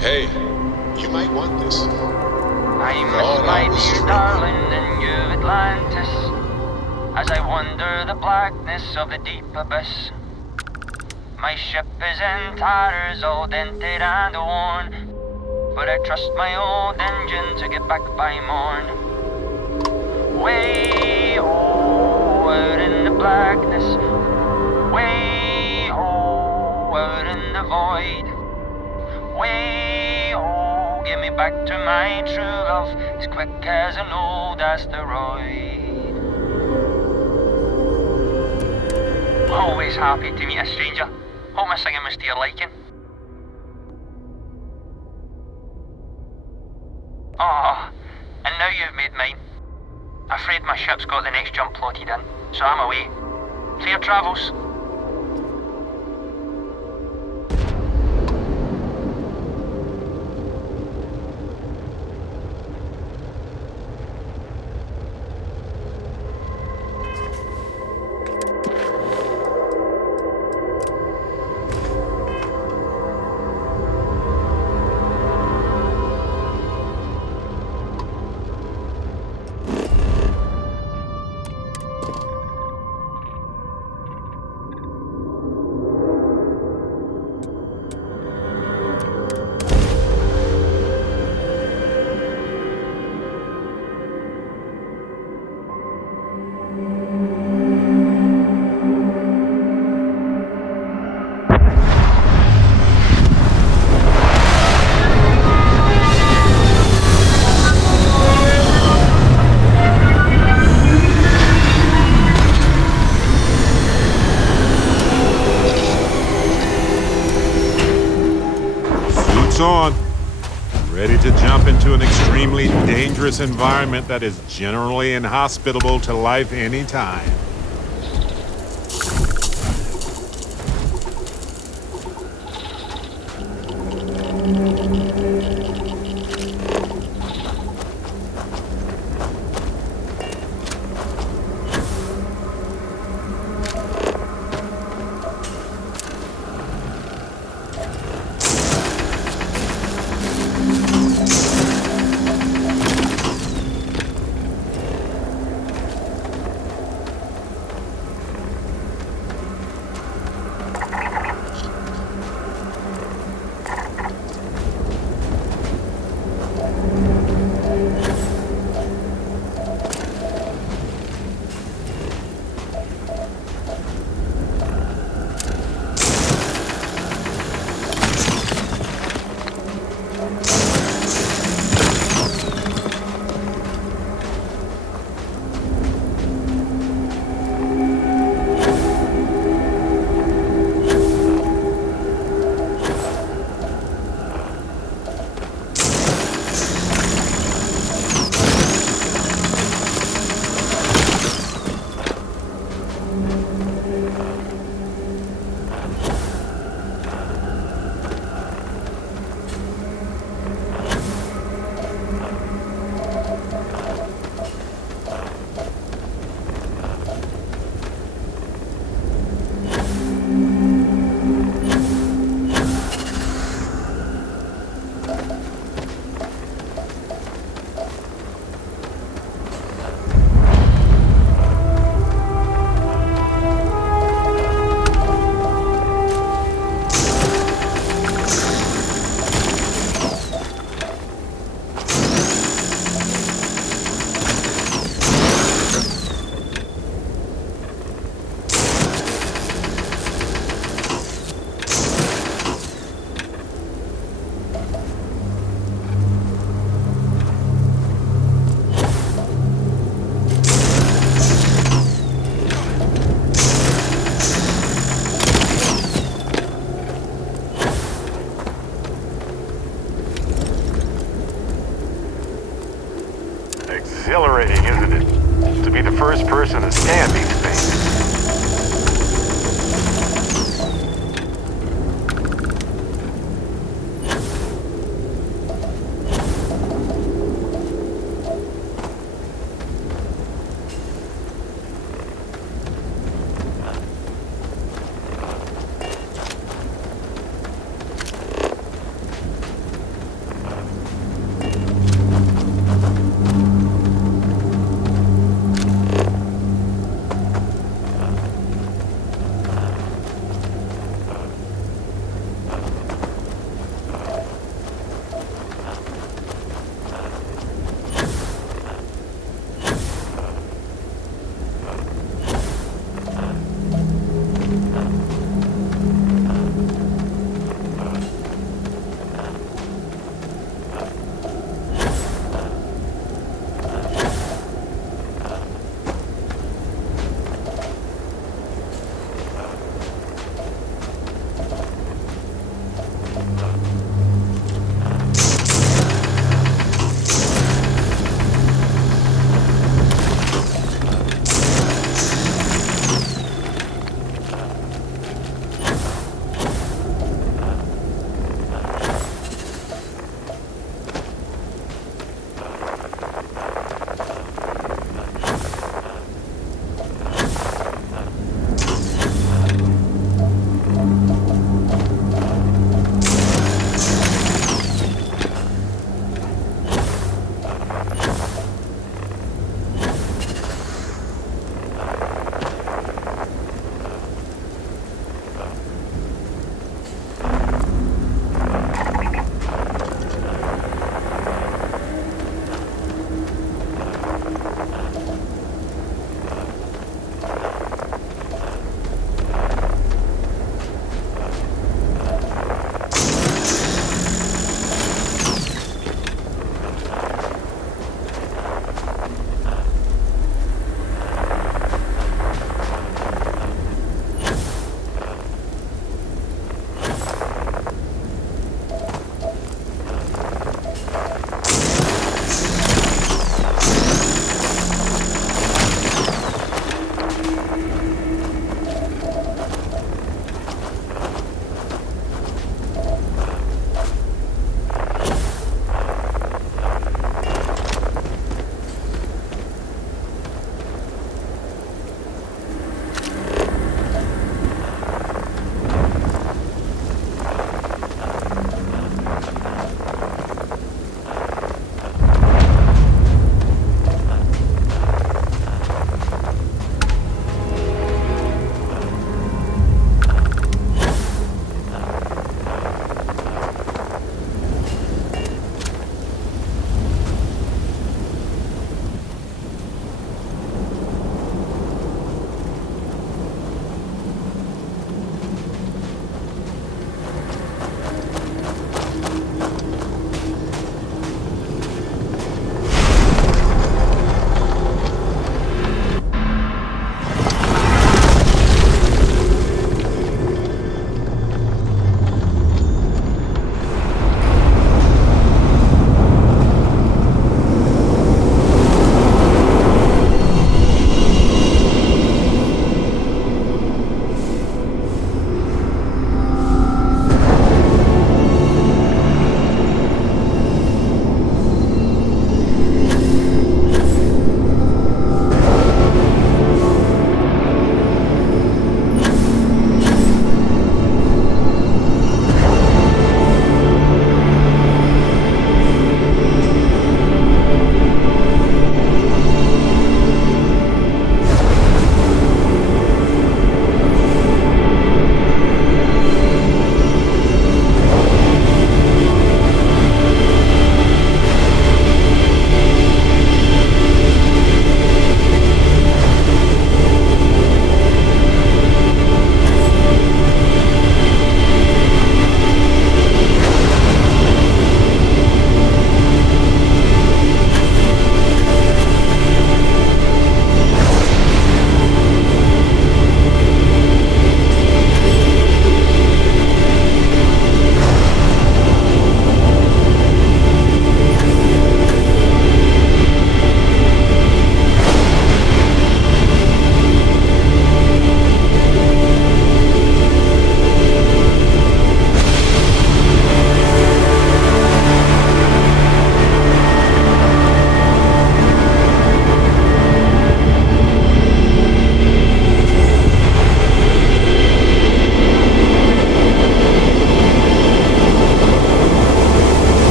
Hey, you might want this. I'm my dear darling in New Atlantis, as I wander the blackness of the deep abyss. My ship is in tatters, all dented and worn, but I trust my old engine to get back by morn. Way ho, out in the blackness, way ho, out in the void. Way ho, get me back to my true love, as quick as an old asteroid. Always happy to meet a stranger. Hope my singing was to your liking. Oh, and now you've made mine. Afraid my ship's got the next jump plotted in, so I'm away. Clear travels. On. Ready to jump into an extremely dangerous environment that is generally inhospitable to life anytime. Exhilarating, isn't it? To be the first person to scan these things.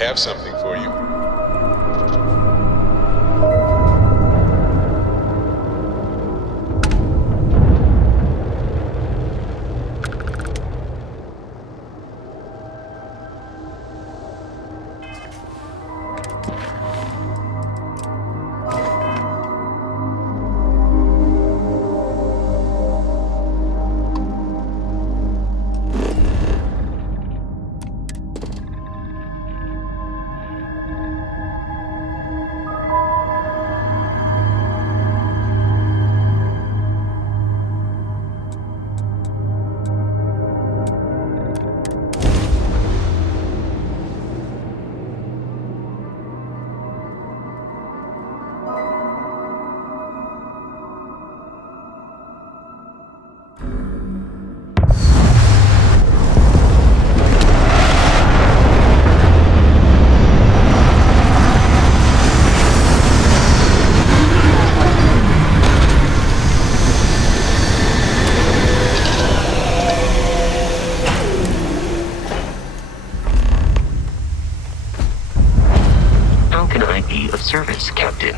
have something for you. Service, Captain.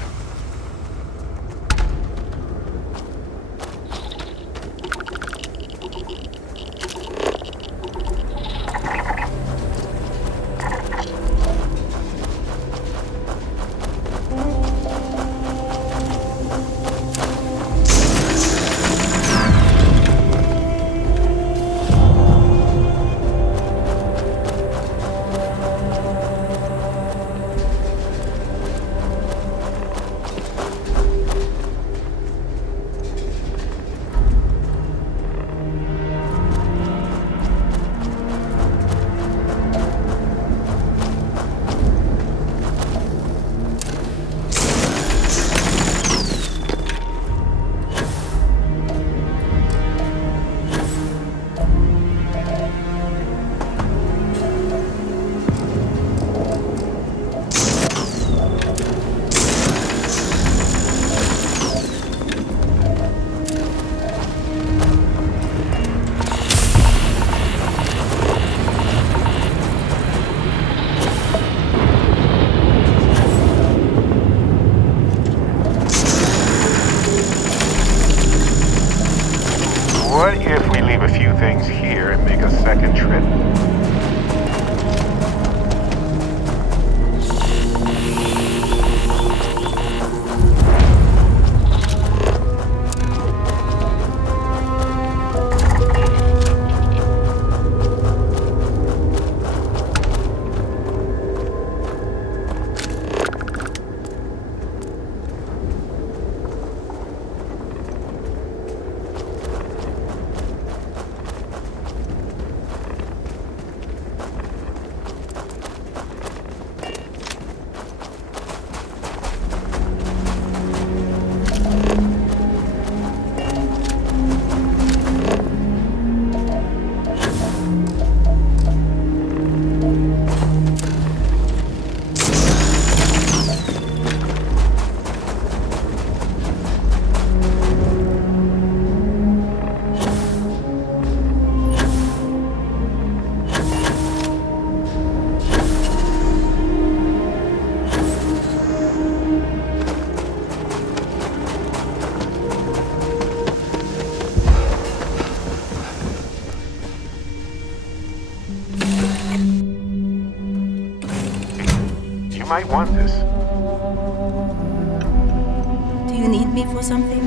What if we leave a few things here and make a second trip? You might want this. Do you need me for something?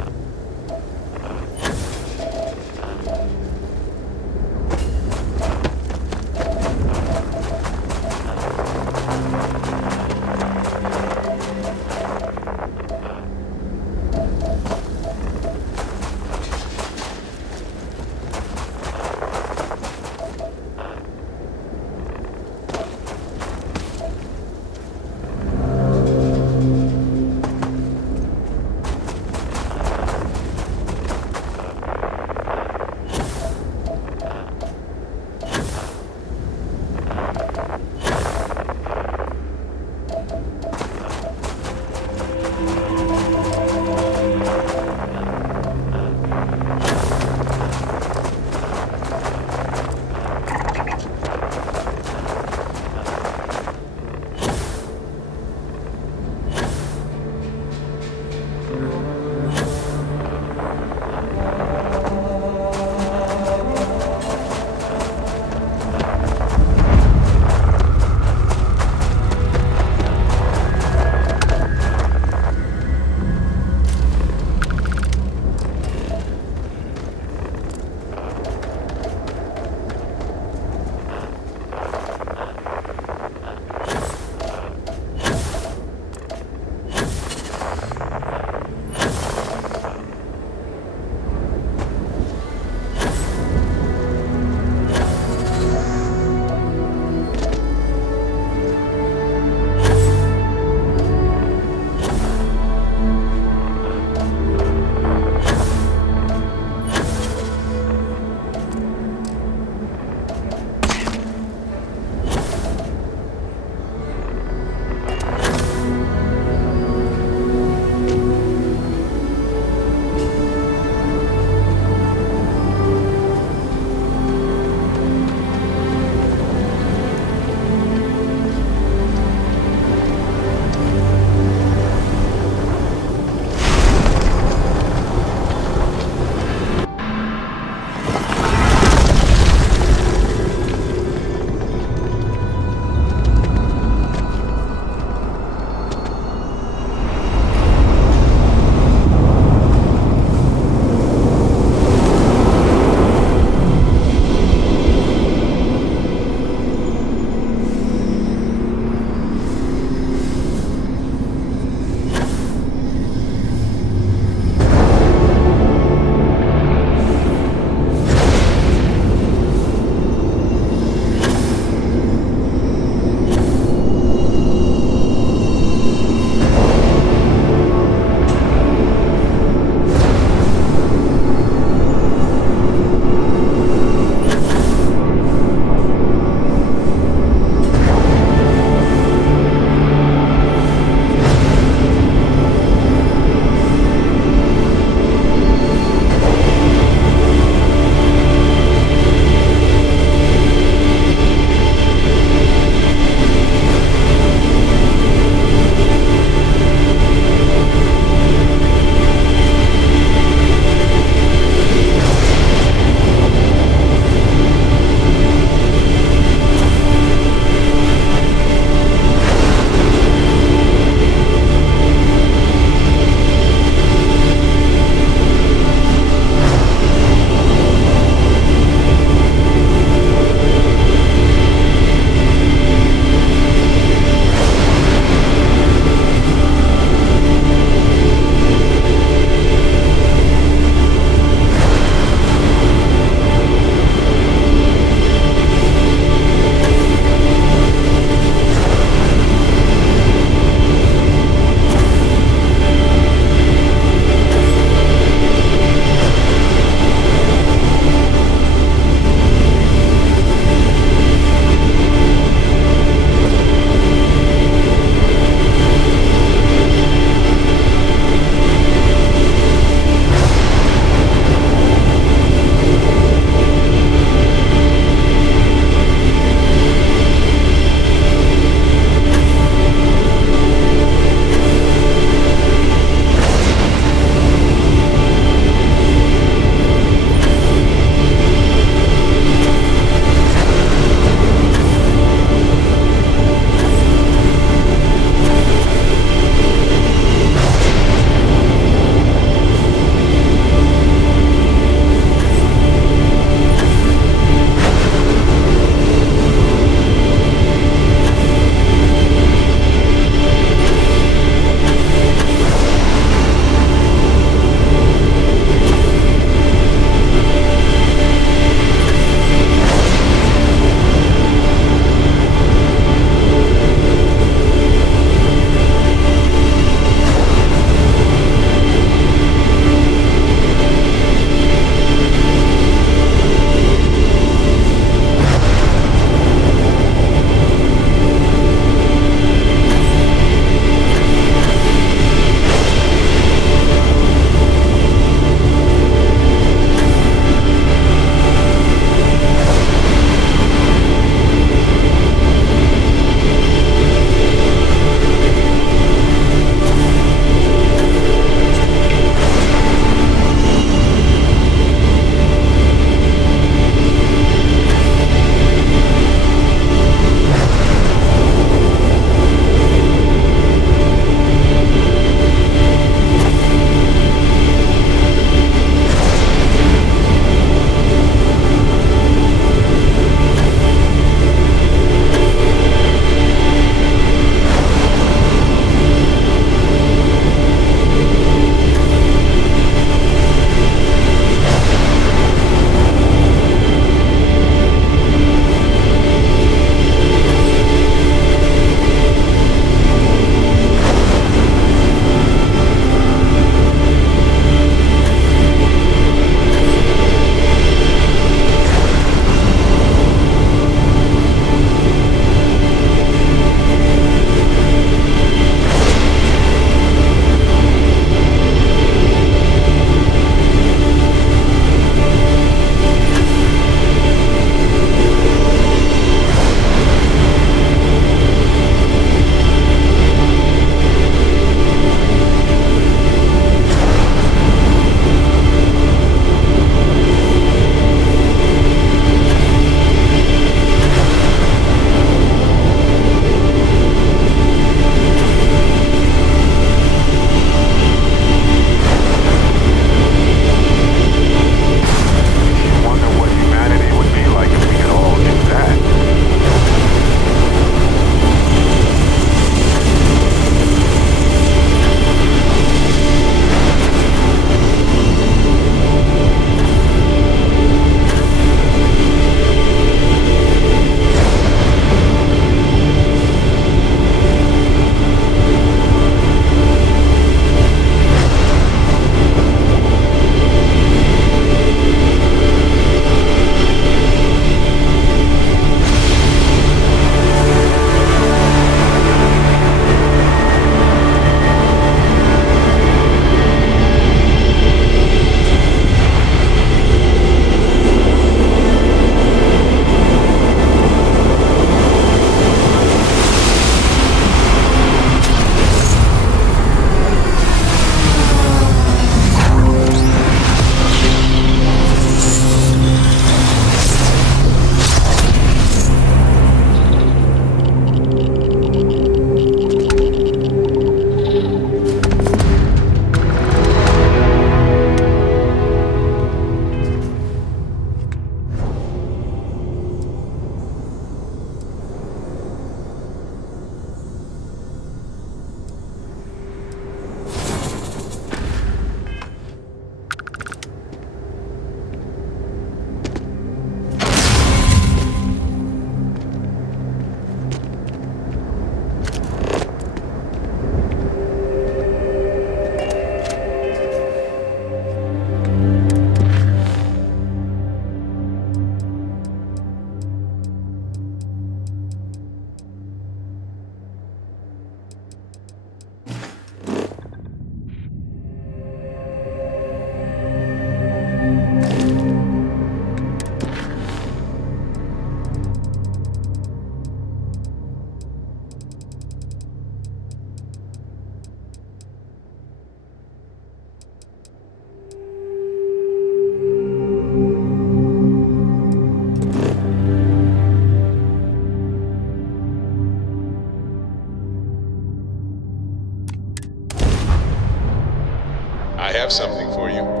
have something for you.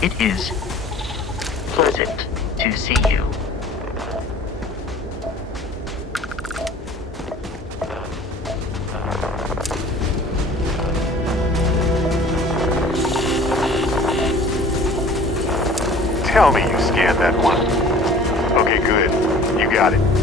It is pleasant to see you. Tell me you scanned that one. Okay, good. You got it.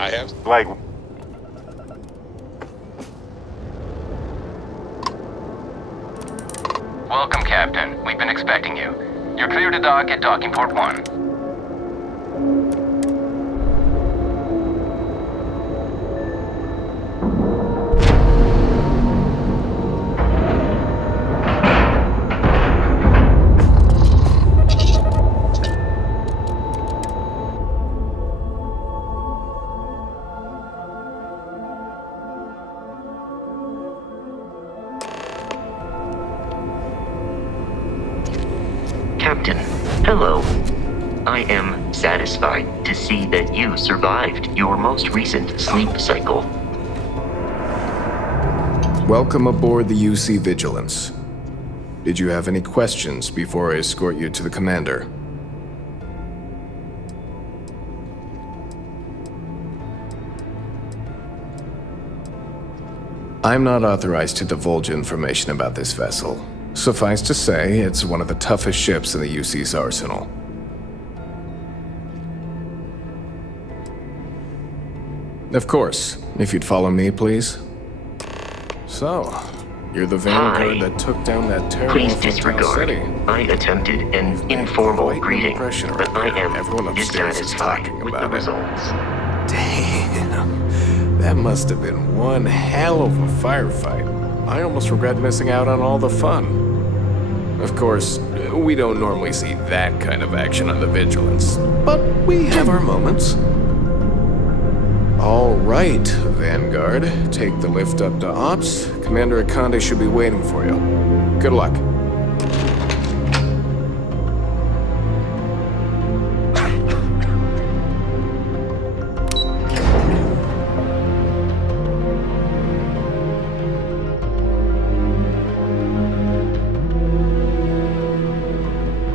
I have. Like, Welcome, Captain. We've been expecting you. You're clear to dock at docking port 1. Captain, hello. I am satisfied to see that you survived your most recent sleep cycle. Welcome aboard the UC Vigilance. Did you have any questions before I escort you to the commander? I'm not authorized to divulge information about this vessel. Suffice to say, it's one of the toughest ships in the UC's arsenal. Of course, if you'd follow me, please. So, you're the vanguard Hi. that took down that terrible Please Hotel disregard. City. I attempted an informal Quite an greeting, impression but I right here. am Everyone upstairs is dissatisfied talking with the about it. results. Damn, that must have been one hell of a firefight. I almost regret missing out on all the fun. Of course, we don't normally see that kind of action on the Vigilance, but we have our moments. All right, Vanguard, take the lift up to Ops. Commander Akande should be waiting for you. Good luck.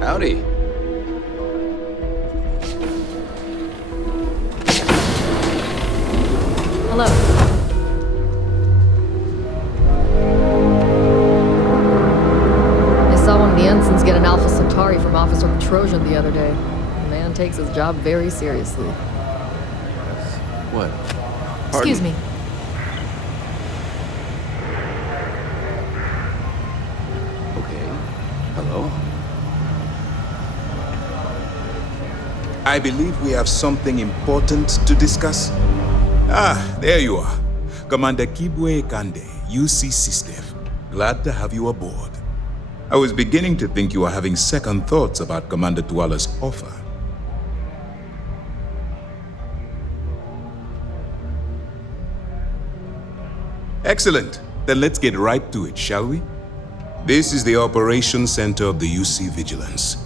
Howdy. Hello. I saw one of the ensigns get an Alpha Centauri from Officer Petrosian the other day. The man takes his job very seriously. What? Excuse me. Okay. Hello? I believe we have something important to discuss. Ah, there you are. Commander Kibwe Kande, UC SysDef. Glad to have you aboard. I was beginning to think you were having second thoughts about Commander Tuala's offer. Excellent. Then let's get right to it, shall we? This is the Operations Center of the UC Vigilance.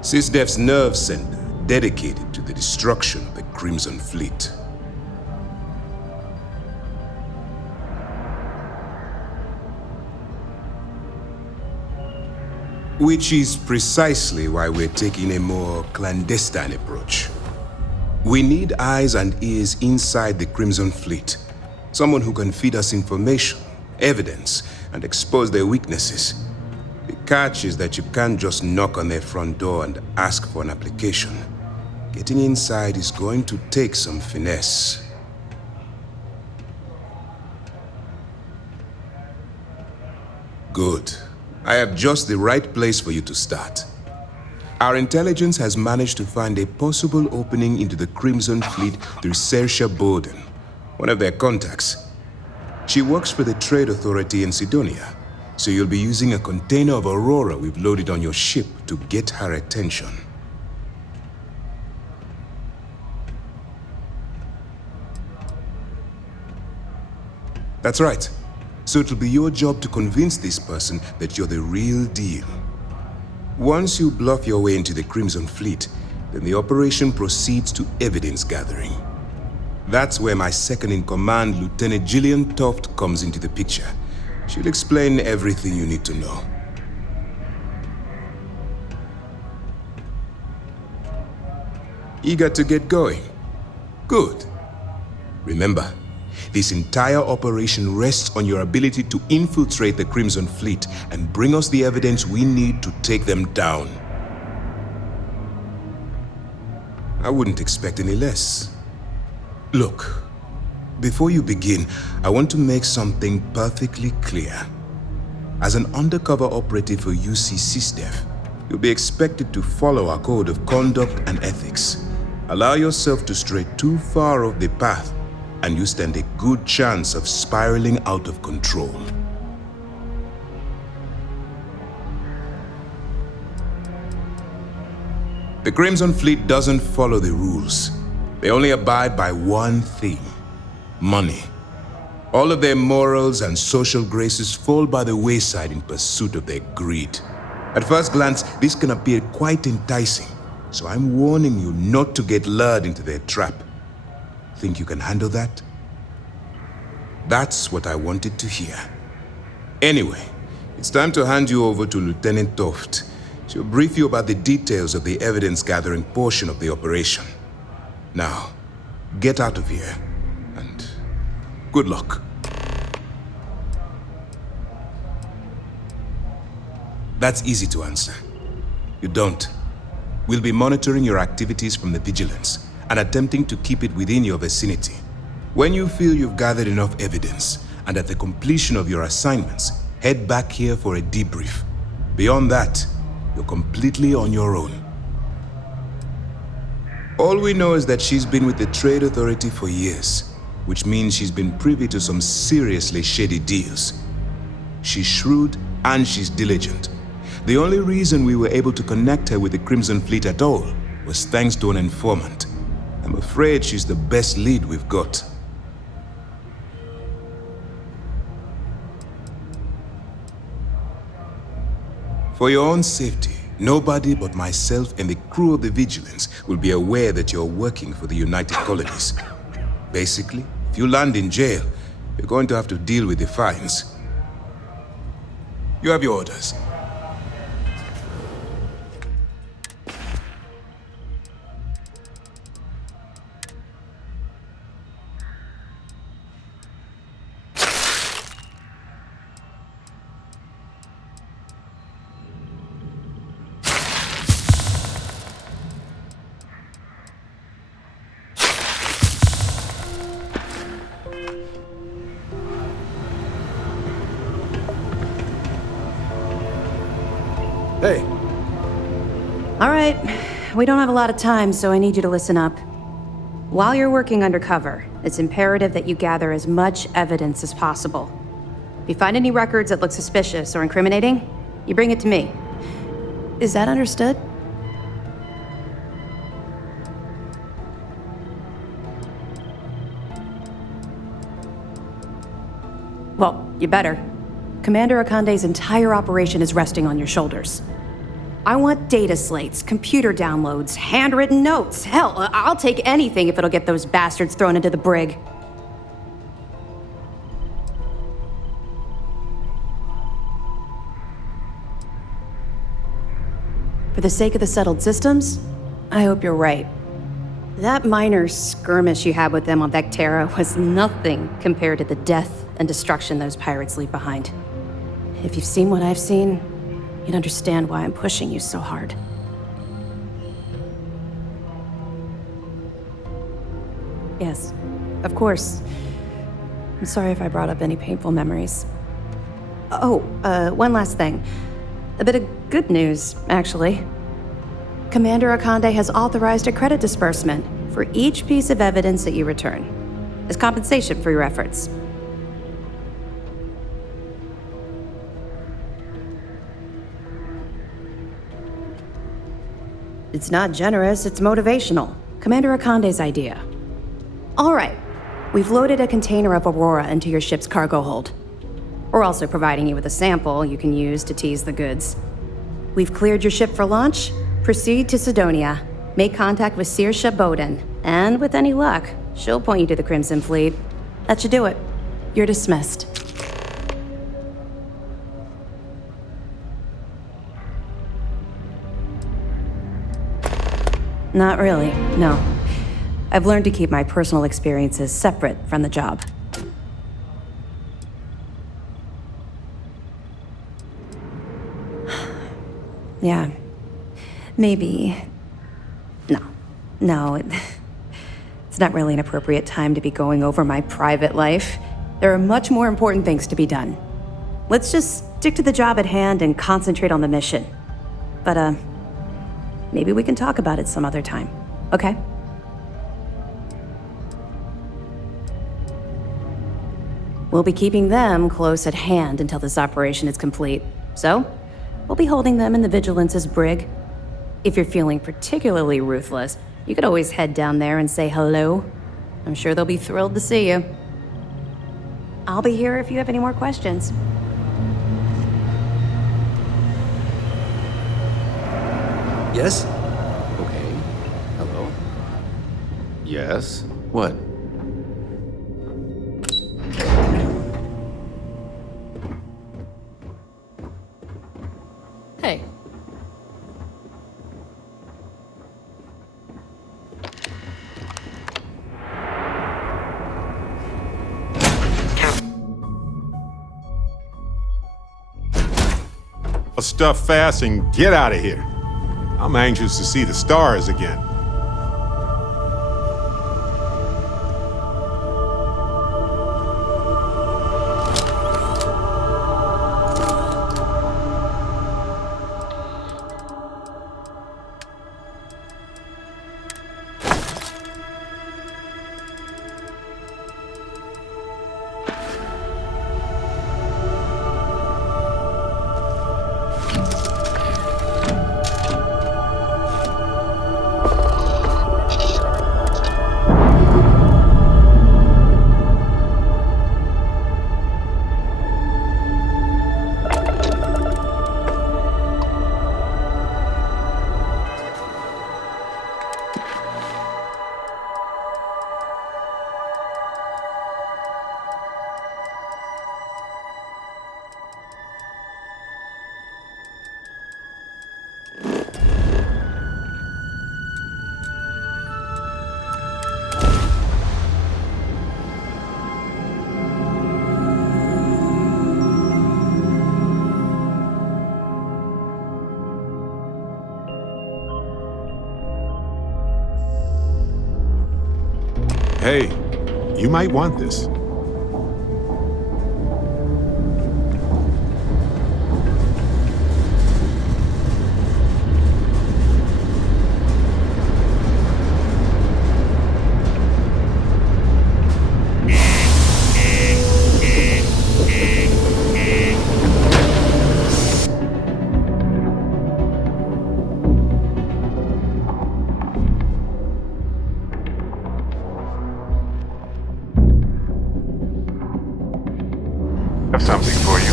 SysDef's nerve center, dedicated to the destruction of the Crimson Fleet. Which is precisely why we're taking a more clandestine approach. We need eyes and ears inside the Crimson Fleet. Someone who can feed us information, evidence, and expose their weaknesses. The catch is that you can't just knock on their front door and ask for an application. Getting inside is going to take some finesse. Good. I have just the right place for you to start. Our intelligence has managed to find a possible opening into the Crimson Fleet through Saoirse Bowden, one of their contacts. She works for the Trade Authority in Sidonia, so you'll be using a container of Aurora we've loaded on your ship to get her attention. That's right. So it'll be your job to convince this person that you're the real deal. Once you bluff your way into the Crimson Fleet, then the operation proceeds to evidence gathering. That's where my second-in-command, Lieutenant Gillian Toft, comes into the picture. She'll explain everything you need to know. Eager to get going? Good. Remember, this entire operation rests on your ability to infiltrate the Crimson Fleet and bring us the evidence we need to take them down. I wouldn't expect any less. Look, before you begin, I want to make something perfectly clear. As an undercover operative for UC SysDev, you'll be expected to follow our code of conduct and ethics. Allow yourself to stray too far off the path, and you stand a good chance of spiraling out of control. The Crimson Fleet doesn't follow the rules. They only abide by one thing: money. All of their morals and social graces fall by the wayside in pursuit of their greed. At first glance, this can appear quite enticing, so I'm warning you not to get lured into their trap. Think you can handle that? That's what I wanted to hear. Anyway, it's time to hand you over to Lieutenant Toft. She'll brief you about the details of the evidence-gathering portion of the operation. Now, get out of here, and good luck. That's easy to answer. You don't. We'll be monitoring your activities from the Vigilance and attempting to keep it within your vicinity. When you feel you've gathered enough evidence, and at the completion of your assignments, head back here for a debrief. Beyond that, you're completely on your own. All we know is that she's been with the Trade Authority for years, which means she's been privy to some seriously shady deals. She's shrewd and she's diligent. The only reason we were able to connect her with the Crimson Fleet at all was thanks to an informant. I'm afraid she's the best lead we've got. For your own safety, nobody but myself and the crew of the Vigilance will be aware that you're working for the United Colonies. Basically, if you land in jail, you're going to have to deal with the fines. You have your orders. Hey. All right, we don't have a lot of time, so I need you to listen up. While you're working undercover, it's imperative that you gather as much evidence as possible. If you find any records that look suspicious or incriminating, you bring it to me. Is that understood? Well, you better. Commander Akande's entire operation is resting on your shoulders. I want data slates, computer downloads, handwritten notes. Hell, I'll take anything if it'll get those bastards thrown into the brig. For the sake of the settled systems, I hope you're right. That minor skirmish you had with them on Vectera was nothing compared to the death and destruction those pirates leave behind. If you've seen what I've seen, you'd understand why I'm pushing you so hard. Yes, of course. I'm sorry if I brought up any painful memories. Oh, one last thing. A bit of good news, actually. Commander Akande has authorized a credit disbursement for each piece of evidence that you return, as compensation for your efforts. It's not generous, it's motivational. Commander Akande's idea. All right, we've loaded a container of Aurora into your ship's cargo hold. We're also providing you with a sample you can use to tease the goods. We've cleared your ship for launch. Proceed to Sidonia. Make contact with Saoirse Bowden. And with any luck, she'll point you to the Crimson Fleet. That should do it. You're dismissed. Not really, no. I've learned to keep my personal experiences separate from the job. Yeah. Maybe. No. It's not really an appropriate time to be going over my private life. There are much more important things to be done. Let's just stick to the job at hand and concentrate on the mission. But, maybe we can talk about it some other time, okay? We'll be keeping them close at hand until this operation is complete. So, we'll be holding them in the Vigilance's brig. If you're feeling particularly ruthless, you could always head down there and say hello. I'm sure they'll be thrilled to see you. I'll be here if you have any more questions. Yes? Okay. Hello? Yes? What? Hey. Stuff fast and get out of here. I'm anxious to see the stars again. Hey, you might want this. Have something for you.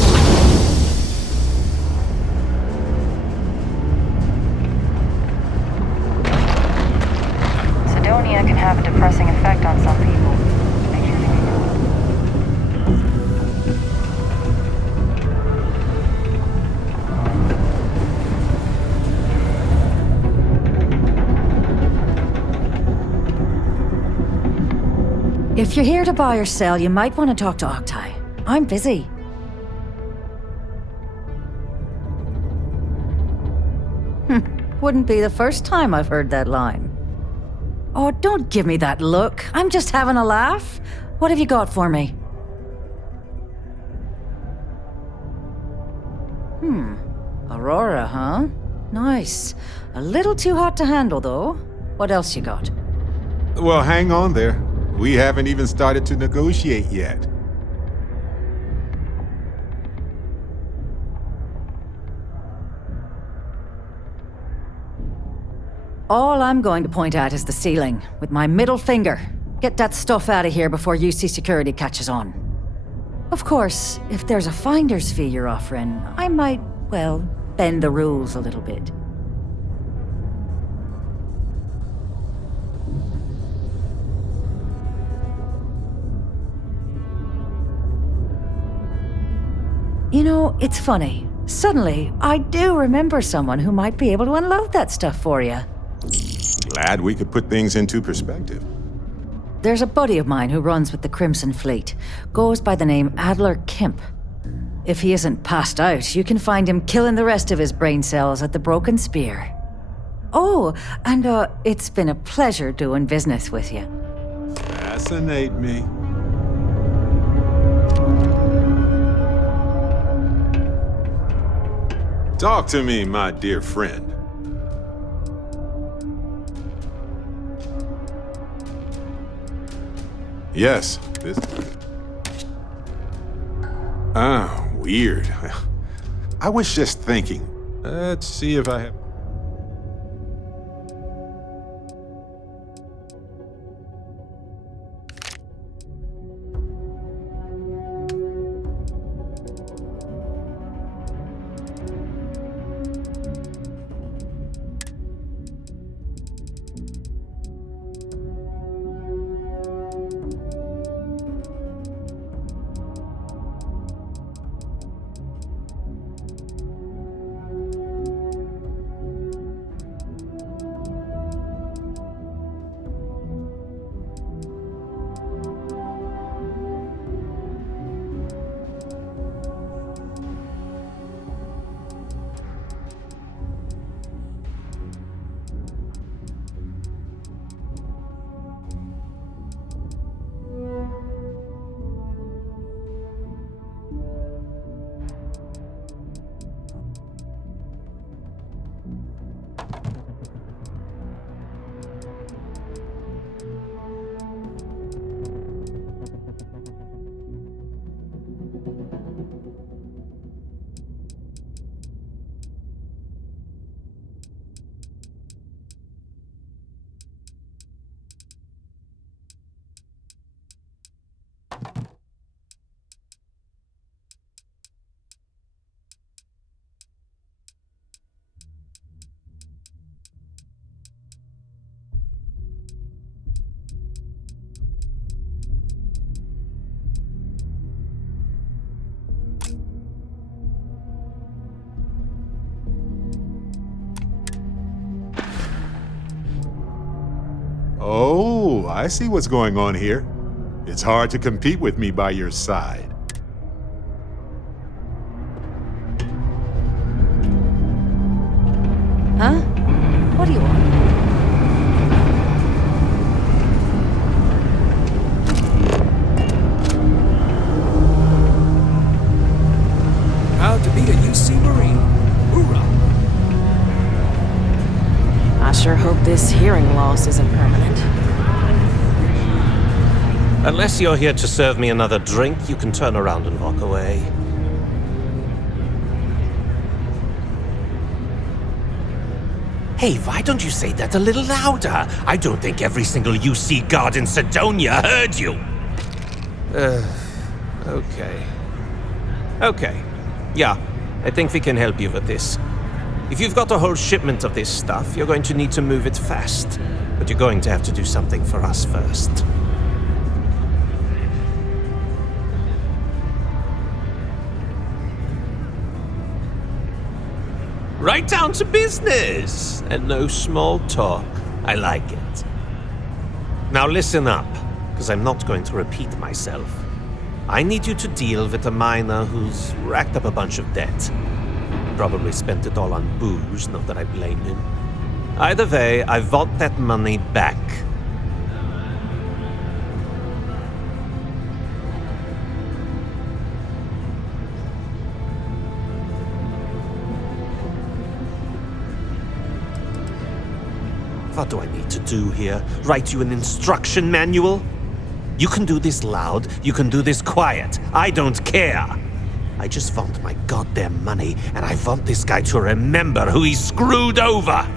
Sidonia can have a depressing effect on some people. If you're here to buy or sell, you might want to talk to Octai. I'm busy. Wouldn't be the first time I've heard that line. Oh, don't give me that look. I'm just having a laugh. What have you got for me? Aurora, huh? Nice. A little too hot to handle, though. What else you got? Well, hang on there. We haven't even started to negotiate yet. All I'm going to point at is the ceiling, with my middle finger. Get that stuff out of here before UC security catches on. Of course, if there's a finder's fee you're offering, I might, well, bend the rules a little bit. You know, it's funny. Suddenly, I do remember someone who might be able to unload that stuff for you. Glad we could put things into perspective. There's a buddy of mine who runs with the Crimson Fleet. Goes by the name Adler Kemp. If he isn't passed out, you can find him killing the rest of his brain cells at the Broken Spear. Oh, and it's been a pleasure doing business with you. Fascinate me. Talk to me, my dear friend. Yes, this... weird. I was just thinking. Let's see if I have... Oh, I see what's going on here. It's hard to compete with me by your side. Huh? What do you want? Proud to be a UC Marine. Hoorah! I sure hope this hearing loss isn't permanent. Unless you're here to serve me another drink, you can turn around and walk away. Hey, why don't you say that a little louder? I don't think every single UC guard in Sidonia heard you. Okay. Okay. Yeah, I think we can help you with this. If you've got a whole shipment of this stuff, you're going to need to move it fast. But you're going to have to do something for us first. Right down to business! And no small talk. I like it. Now listen up, because I'm not going to repeat myself. I need you to deal with a miner who's racked up a bunch of debt. Probably spent it all on booze, not that I blame him. Either way, I want that money back. What do I need to do here? Write you an instruction manual? You can do this loud, you can do this quiet. I don't care. I just want my goddamn money, and I want this guy to remember who he screwed over.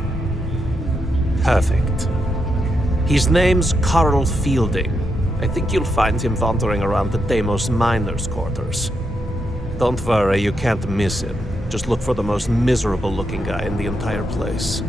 Perfect. His name's Carl Fielding. I think you'll find him wandering around the Deimos miners' quarters. Don't worry, you can't miss him. Just look for the most miserable-looking guy in the entire place.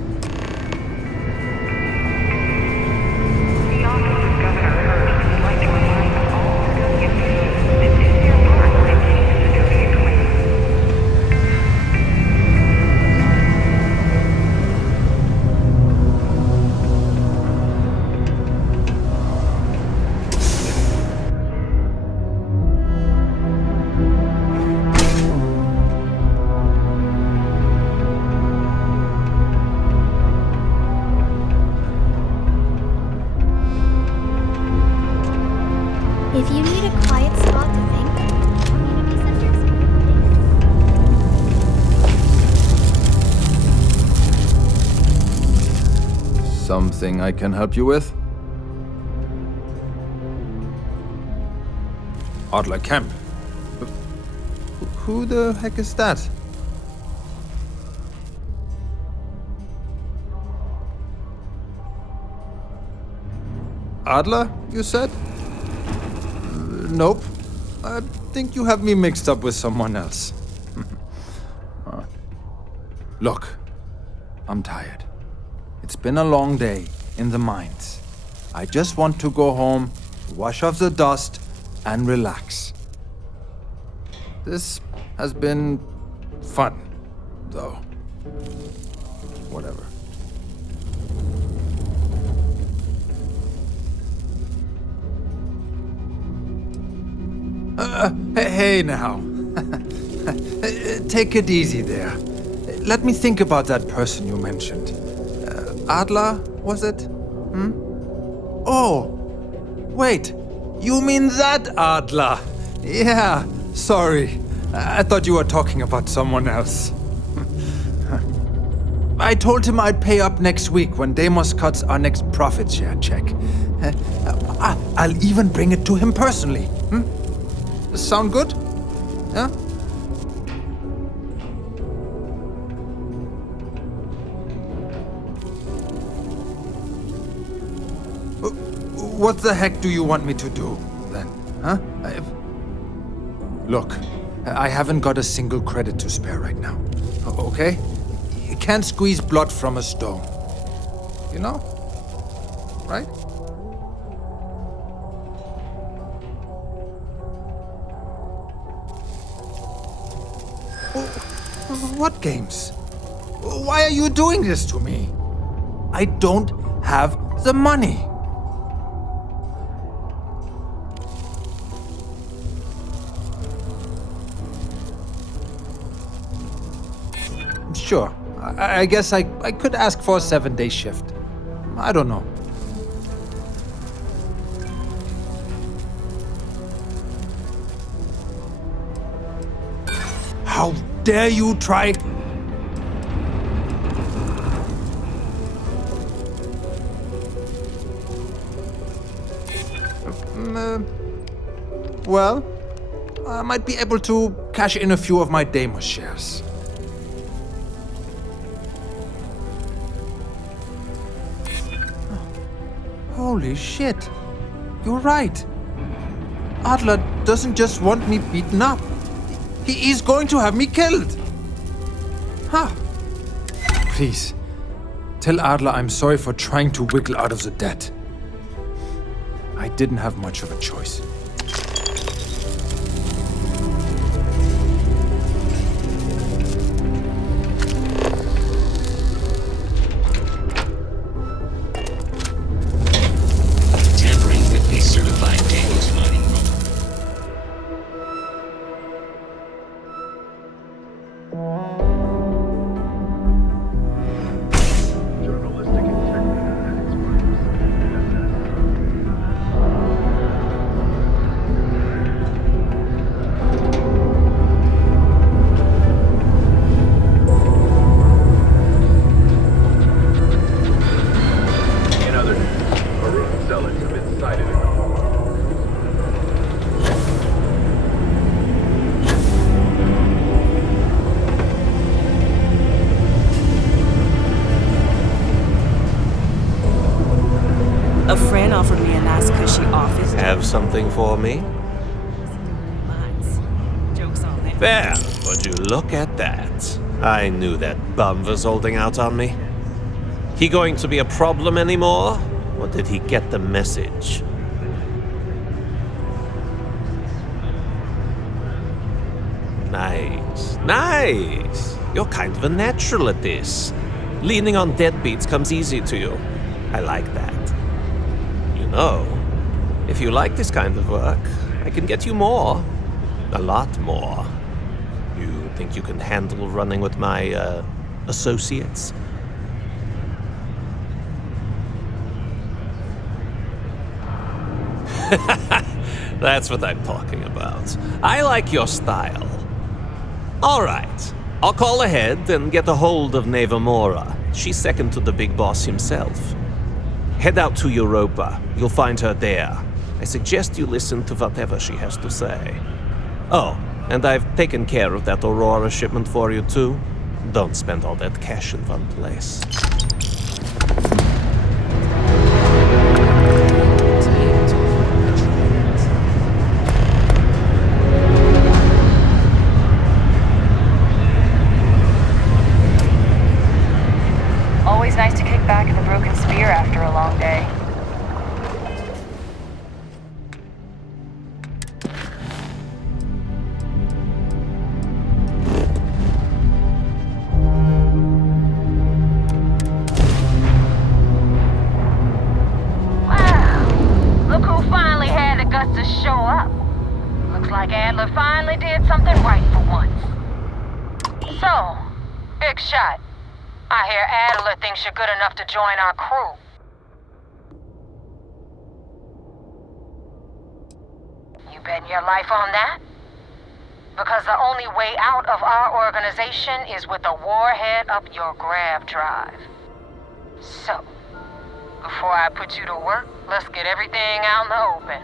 If you need a quiet spot to think, community centers. Something I can help you with? Adler Camp. Who the heck is that? Adler, you said? Nope. I think you have me mixed up with someone else. Look, I'm tired. It's been a long day in the mines. I just want to go home, wash off the dust, and relax. This has been fun, though. Whatever. Hey now. Take it easy there. Let me think about that person you mentioned. Adler, was it? Oh, wait. You mean that Adler? Yeah, sorry. I thought you were talking about someone else. I told him I'd pay up next week when Deimos cuts our next profit share check. I'll even bring it to him personally. Sound good? Yeah? What the heck do you want me to do, then? Huh? Look, I haven't got a single credit to spare right now. Okay? You can't squeeze blood from a stone. You know? Right? What games? Why are you doing this to me? I don't have the money. Sure, I guess I could ask for a 7-day shift. I don't know. How dare you try? Well, I might be able to cash in a few of my Deimos shares. Holy shit. You're right. Adler doesn't just want me beaten up. He is going to have me killed. Huh. Please, tell Adler I'm sorry for trying to wiggle out of the debt. I didn't have much of a choice. A friend offered me a nice cushy office. Have something for me? There, would you look at that? I knew that bum was holding out on me. He going to be a problem anymore? Or did he get the message? Nice, nice. You're kind of a natural at this. Leaning on deadbeats comes easy to you. I like that. You know, if you like this kind of work, I can get you more. A lot more. You think you can handle running with my, associates? That's what I'm talking about. I like your style. All right. I'll call ahead and get a hold of Neva Mora. She's second to the big boss himself. Head out to Europa. You'll find her there. I suggest you listen to whatever she has to say. Oh, and I've taken care of that Aurora shipment for you too. Don't spend all that cash in one place. Always nice to kick back in the broken spear after a long day. To show up. Looks like Adler finally did something right for once. So, big shot. I hear Adler thinks you're good enough to join our crew. You betting your life on that? Because the only way out of our organization is with a warhead up your grav drive. So, before I put you to work, let's get everything out in the open.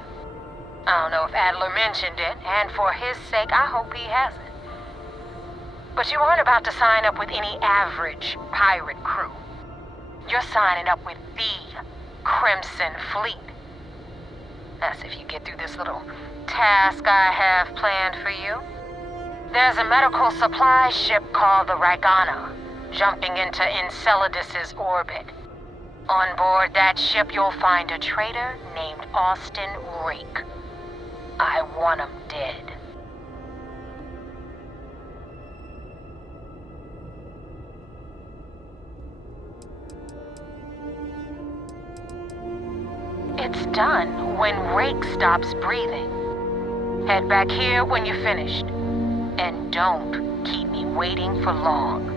I don't know if Adler mentioned it, and for his sake, I hope he hasn't. But you aren't about to sign up with any average pirate crew. You're signing up with the Crimson Fleet. That's if you get through this little task I have planned for you. There's a medical supply ship called the Ragana, jumping into Enceladus's orbit. On board that ship, you'll find a traitor named Austin Rake. I want him dead. It's done when Rake stops breathing. Head back here when you're finished. And don't keep me waiting for long.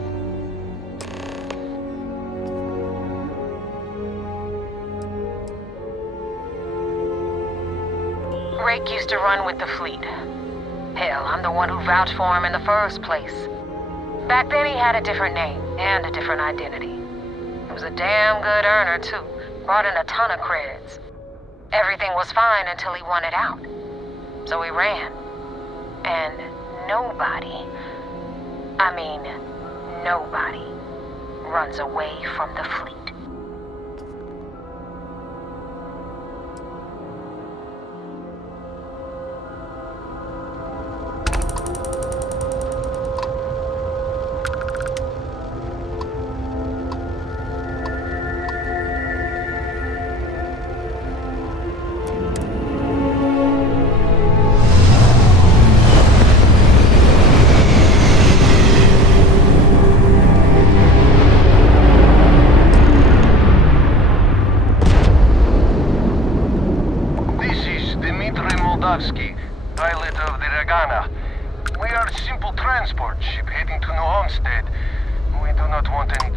Rake used to run with the fleet. Hell, I'm the one who vouched for him in the first place. Back then he had a different name and a different identity. He was a damn good earner too. Brought in a ton of creds. Everything was fine until he wanted out. So he ran. And nobody, I mean nobody, runs away from the fleet. Pilot of the Ragana. We are a simple transport ship heading to New Homestead. We do not want any...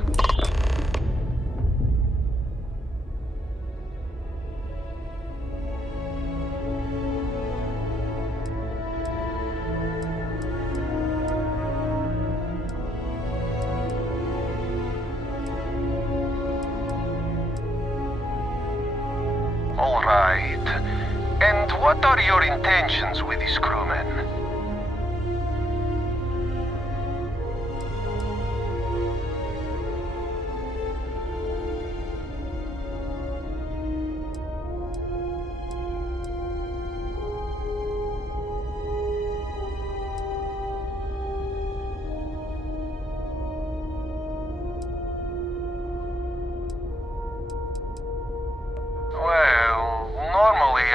All right. And what are your intentions with these crewmen?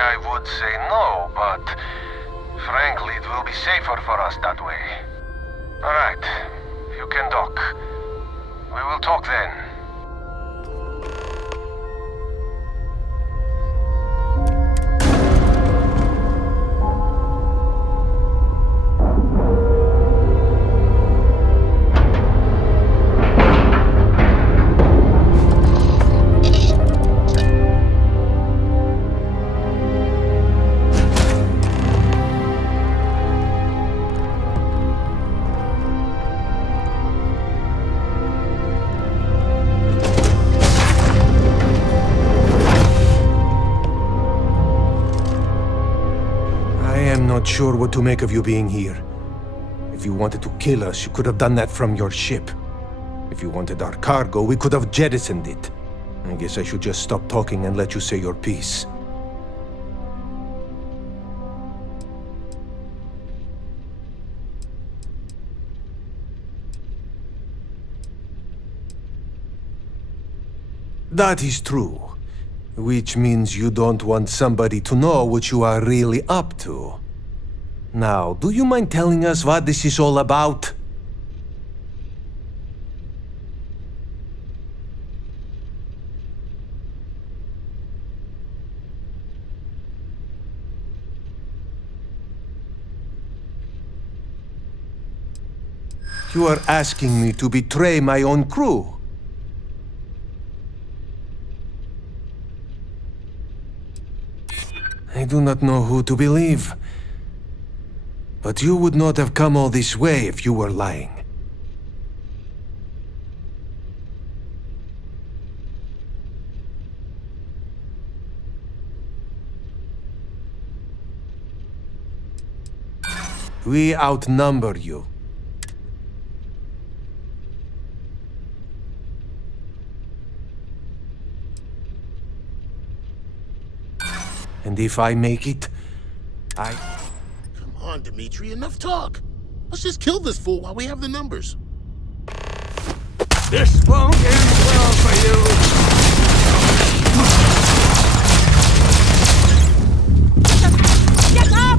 I would say no, but frankly, it will be safer for us that way. All right, you can dock. We will talk then. sure what to make of you being here. If you wanted to kill us, you could have done that from your ship. If you wanted our cargo, we could have jettisoned it. I guess I should just stop talking and let you say your piece. That is true. Which means you don't want somebody to know what you are really up to. Now, do you mind telling us what this is all about? You are asking me to betray my own crew. I do not know who to believe. But you would not have come all this way if you were lying. We outnumber you. And if I make it, Come on, Dimitri, enough talk. Let's just kill this fool while we have the numbers. This won't end well for you. Get up!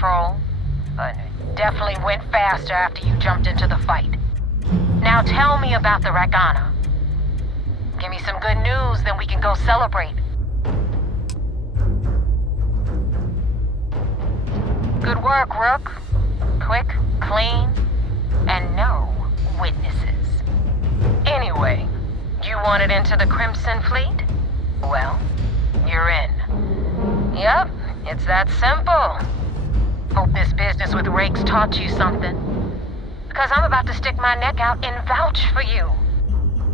control, but it definitely went faster after you jumped into the fight. Now tell me about the Ragana. Give me some good news, then we can go celebrate. Good work, Rook. Quick, clean, and no witnesses. Anyway, you wanted into the Crimson Fleet? Well, you're in. Yep, it's that simple. Hope this business with Rakes taught you something. Because I'm about to stick my neck out and vouch for you.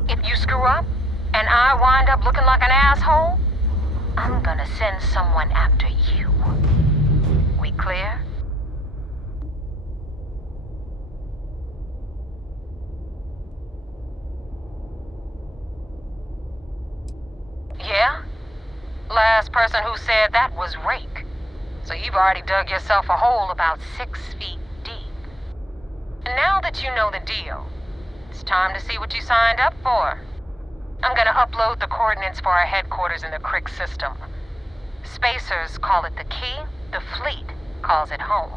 If you screw up, and I wind up looking like an asshole, I'm gonna send someone after you. We clear? Yeah? Last person who said that was Rake. So you've already dug yourself a hole about 6 feet deep. And now that you know the deal, it's time to see what you signed up for. I'm gonna upload the coordinates for our headquarters in the Crick system. Spacers call it the key, the fleet calls it home.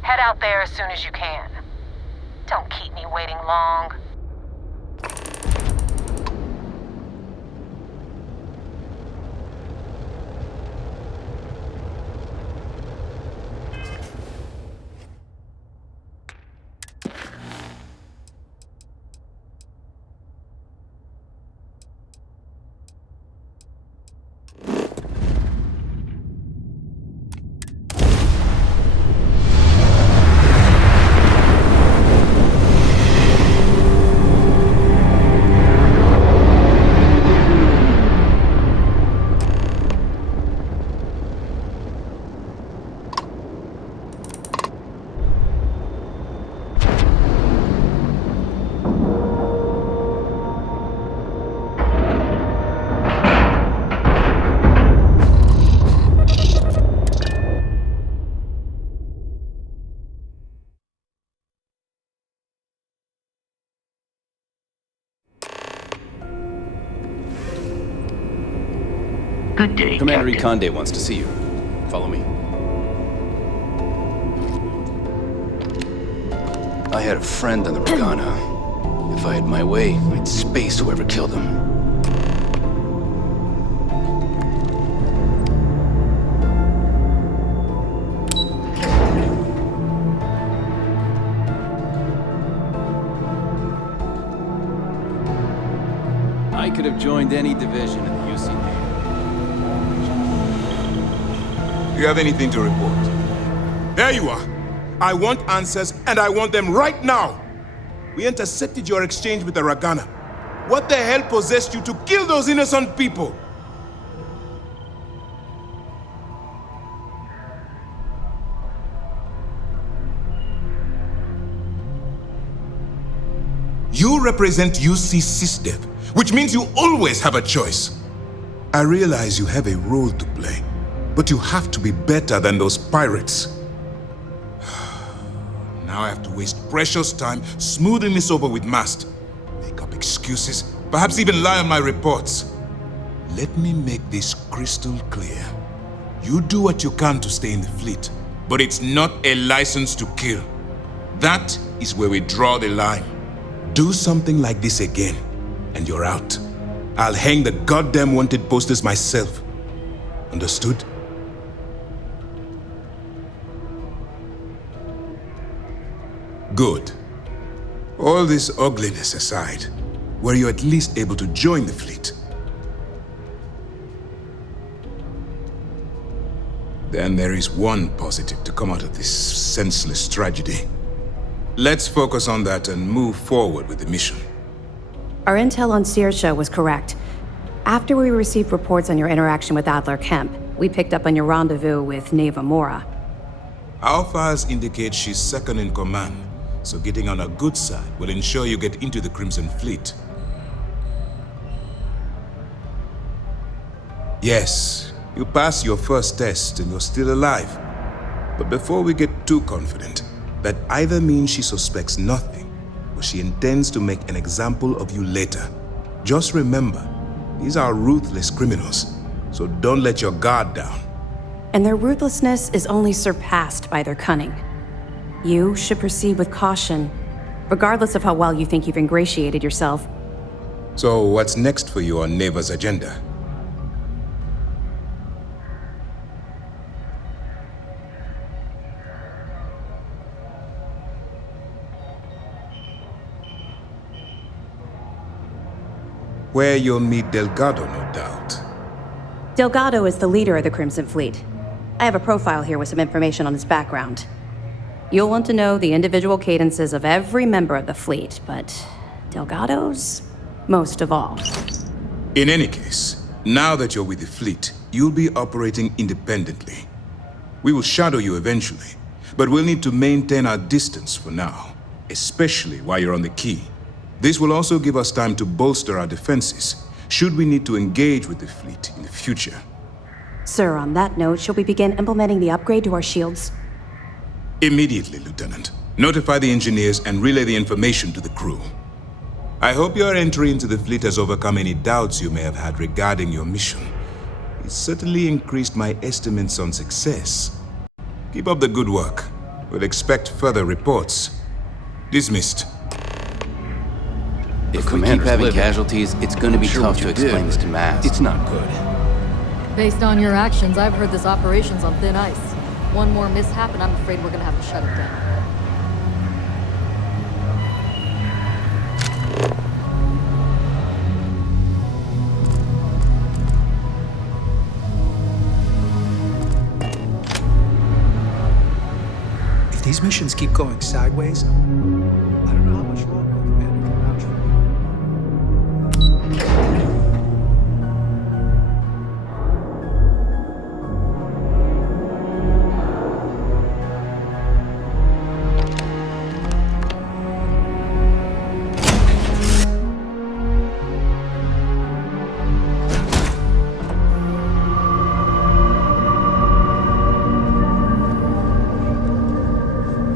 Head out there as soon as you can. Don't keep me waiting long. Good day, Commander Captain. Ikonde wants to see you. Follow me. I had a friend on the Ragana. If I had my way, I'd space whoever killed him. I could have joined any division in the UC Navy. Do you have anything to report? There you are. I want answers, and I want them right now. We intercepted your exchange with the Ragana. What the hell possessed you to kill those innocent people? You represent UC SysDev, which means you always have a choice. I realize you have a role to play, but you have to be better than those pirates. Now I have to waste precious time smoothing this over with Mast. Make up excuses, perhaps even lie on my reports. Let me make this crystal clear. You do what you can to stay in the fleet, but it's not a license to kill. That is where we draw the line. Do something like this again, and you're out. I'll hang the goddamn wanted posters myself. Understood? Good. All this ugliness aside, were you at least able to join the fleet? Then there is one positive to come out of this senseless tragedy. Let's focus on that and move forward with the mission. Our intel on Saoirse was correct. After we received reports on your interaction with Adler Kemp, we picked up on your rendezvous with Neva Mora. Our files indicate she's second in command, so getting on her good side will ensure you get into the Crimson Fleet. Yes, you passed your first test and you're still alive. But before we get too confident, that either means she suspects nothing, or she intends to make an example of you later. Just remember, these are ruthless criminals, so don't let your guard down. and their ruthlessness is only surpassed by their cunning. You should proceed with caution, regardless of how well you think you've ingratiated yourself. So what's next for you on Neva's agenda? Where you'll meet Delgado, no doubt. Delgado is the leader of the Crimson Fleet. I have a profile here with some information on his background. You'll want to know the individual cadences of every member of the fleet, but Delgado's most of all. In any case, now that you're with the fleet, you'll be operating independently. We will shadow you eventually, but we'll need to maintain our distance for now, especially while you're on the key. This will also give us time to bolster our defenses, should we need to engage with the fleet in the future. Sir, on that note, shall we begin implementing the upgrade to our shields? Immediately, Lieutenant. Notify the engineers and relay the information to the crew. I hope your entry into the fleet has overcome any doubts you may have had regarding your mission. It certainly increased my estimates on success. Keep up the good work. We'll expect further reports. Dismissed. If we keep having casualties, it's going to be tough to explain this to Mass. It's not good. Based on your actions, I've heard this operation's on thin ice. One more mishap and I'm afraid we're gonna have to shut it down. If these missions keep going sideways, I don't know how much longer the commander can vouch for me.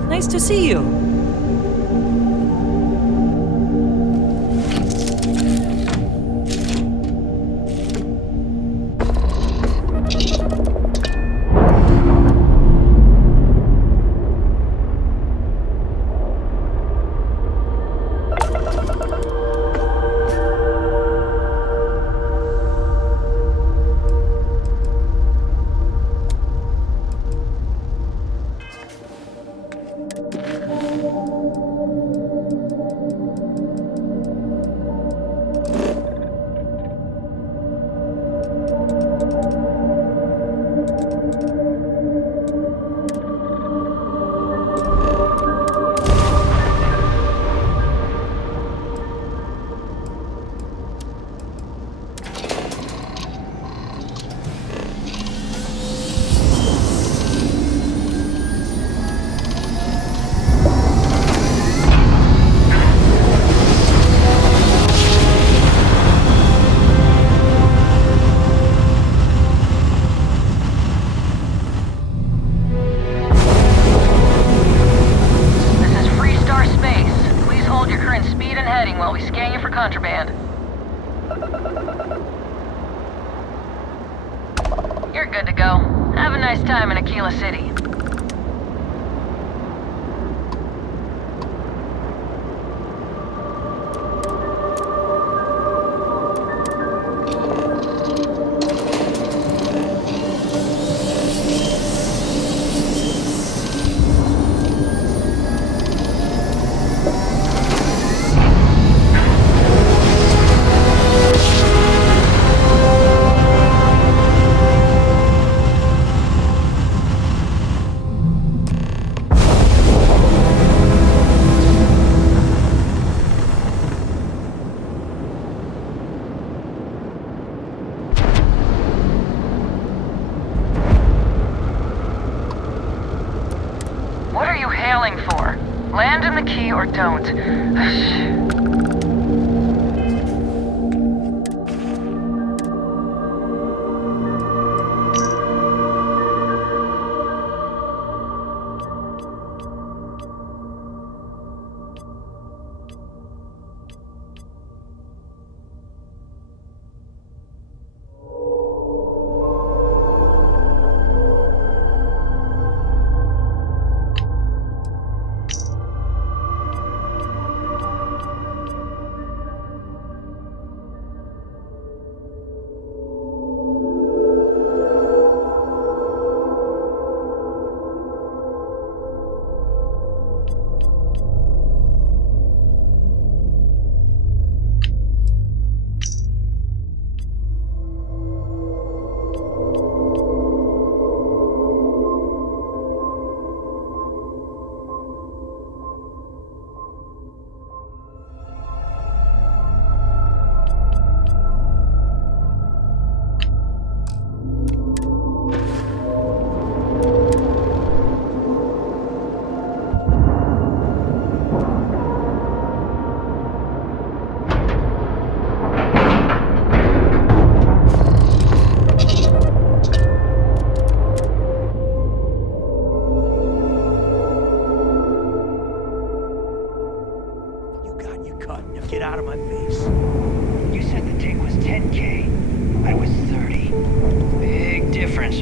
Nice to see you. Contraband. You're good to go. Have a nice time in Aquila City. What are you hailing for? Land in the key or don't.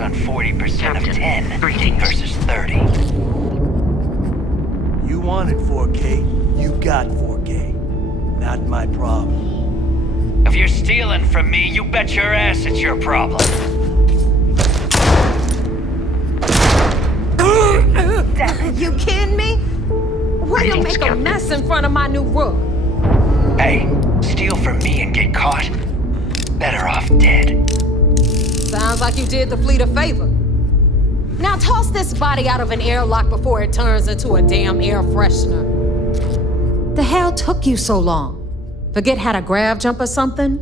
on 40% of Captain, 10 greetings. versus 30. You wanted 4K, you got 4K. Not my problem. If you're stealing from me, you bet your ass it's your problem. You kidding me? Why you make a mess in front of my new roof? Hey, steal from me and get caught. Better off dead. Sounds like you did the fleet a favor. Now toss this body out of an airlock before it turns into a damn air freshener. The hell took you so long? Forget how to grav jump or something?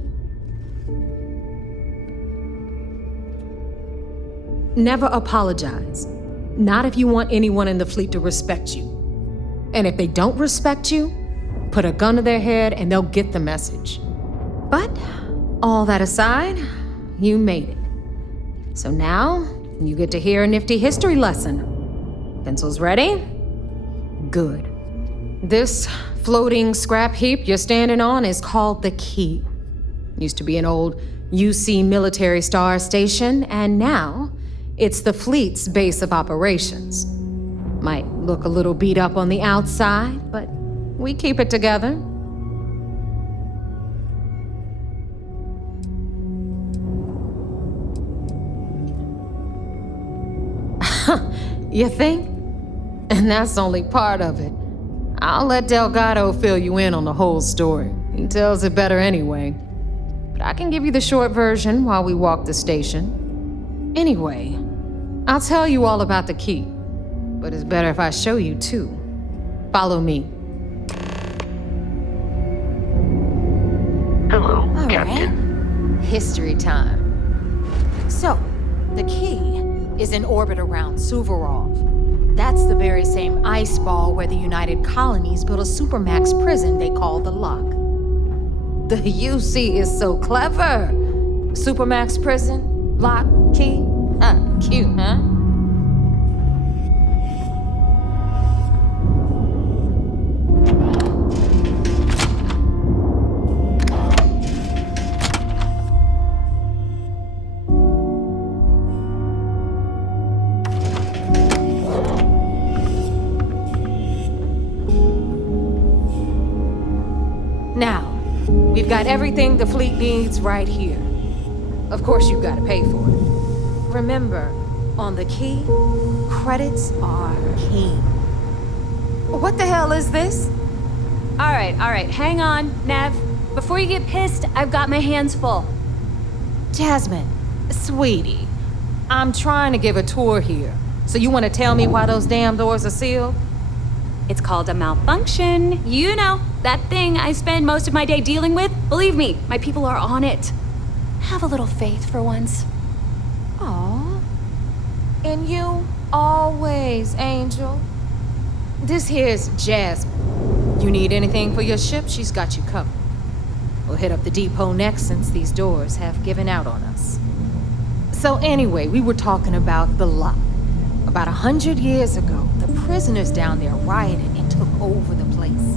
Never apologize. Not if you want anyone in the fleet to respect you. And if they don't respect you, put a gun to their head and they'll get the message. But all that aside, you made it. So now, you get to hear a nifty history lesson. Pencils ready? Good. This floating scrap heap you're standing on is called the Key. Used to be an old UC military star station, and now it's the fleet's base of operations. Might look a little beat up on the outside, but we keep it together. You think? And that's only part of it. I'll let Delgado fill you in on the whole story. He tells it better anyway. But I can give you the short version while we walk the station. Anyway, I'll tell you all about the Key. But it's better if I show you too. Follow me. Hello, All Captain. right. History time. So, the Key is in orbit around Suvorov. That's the very same ice ball where the United Colonies built a supermax prison they call the Lock. The UC is so clever. Supermax prison, Lock, Key. Cute, huh? Now, we've got everything the fleet needs right here. Of course, you've got to pay for it. Remember, on the Key, credits are king. What the hell is this? All right, hang on, Nev. Before you get pissed, I've got my hands full. Jasmine, sweetie, I'm trying to give a tour here. So you want to tell me why those damn doors are sealed? It's called a malfunction. You know, that thing I spend most of my day dealing with. Believe me, my people are on it. Have a little faith for once. Aw. And you always, Angel. This here's Jasmine. You need anything for your ship, she's got you covered. We'll hit up the depot next since these doors have given out on us. So anyway, we were talking about the Lock. About 100 years ago, the prisoners down there rioted and took over the place.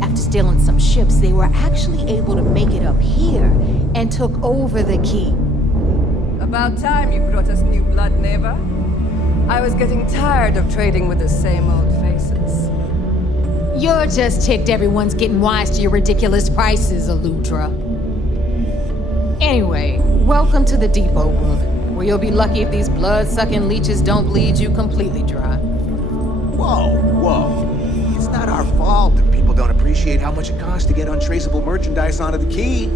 After stealing some ships, they were actually able to make it up here and took over the Key. About time you brought us new blood, neighbor. I was getting tired of trading with the same old faces. You're just ticked everyone's getting wise to your ridiculous prices, Aludra. Anyway, welcome to the depot, brother, where you'll be lucky if these blood-sucking leeches don't bleed you completely dry. Whoa. It's not our fault if people don't appreciate how much it costs to get untraceable merchandise onto the Key.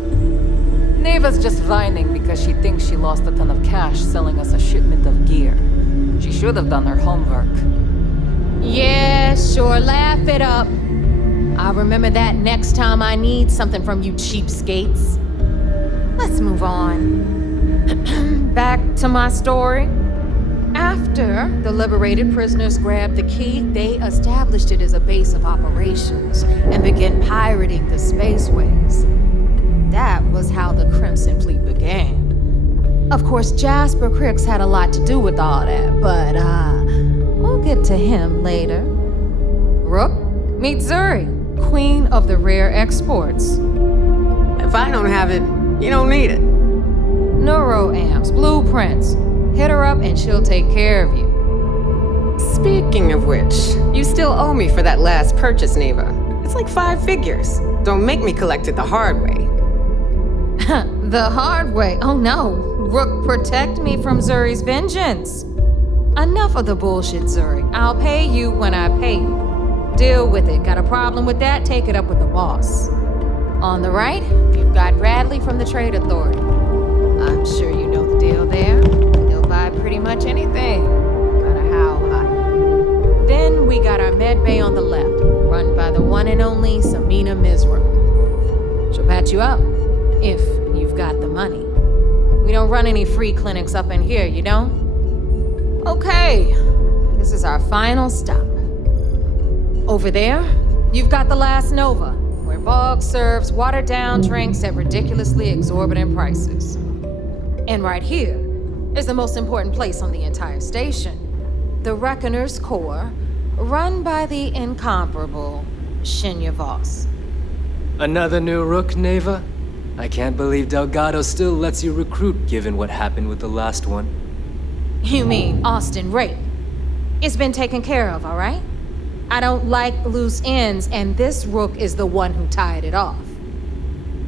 Neva's just whining because she thinks she lost a ton of cash selling us a shipment of gear. She should have done her homework. Yeah, sure, laugh it up. I'll remember that next time I need something from you cheapskates. Let's move on. Back to my story. After the liberated prisoners grabbed the Key, they established it as a base of operations and began pirating the spaceways. That was how the Crimson Fleet began. Of course, Jasper Cricks had a lot to do with all that, but we'll get to him later. Rook, meet Zuri, queen of the rare exports. If I don't have it, you don't need it. Neuroamps, blueprints, Hit her up and she'll take care of you. Speaking of which, you still owe me for that last purchase, Neva. It's like 5 figures. Don't make me collect it the hard way. The hard way? Oh no. Rook, protect me from Zuri's vengeance. Enough of the bullshit, Zuri. I'll pay you when I pay you. Deal with it. Got a problem with that? Take it up with the boss. On the right, you've got Bradley from the Trade Authority. I'm sure you know the deal there. He'll buy pretty much anything, no matter how high. Then we got our med bay on the left, run by the one and only Samina Mizra. She'll patch you up, if you've got the money. We don't run any free clinics up in here, you don't? Okay, this is our final stop. Over there, you've got the Last Nova, where Bog serves watered-down drinks at ridiculously exorbitant prices. And right here is the most important place on the entire station, the Reckoner's Core, run by the incomparable Shinya Voss. Another new Rook, Neva? I can't believe Delgado still lets you recruit given what happened with the last one. You mean Austin Rape? It's been taken care of, all right? I don't like loose ends, and this Rook is the one who tied it off.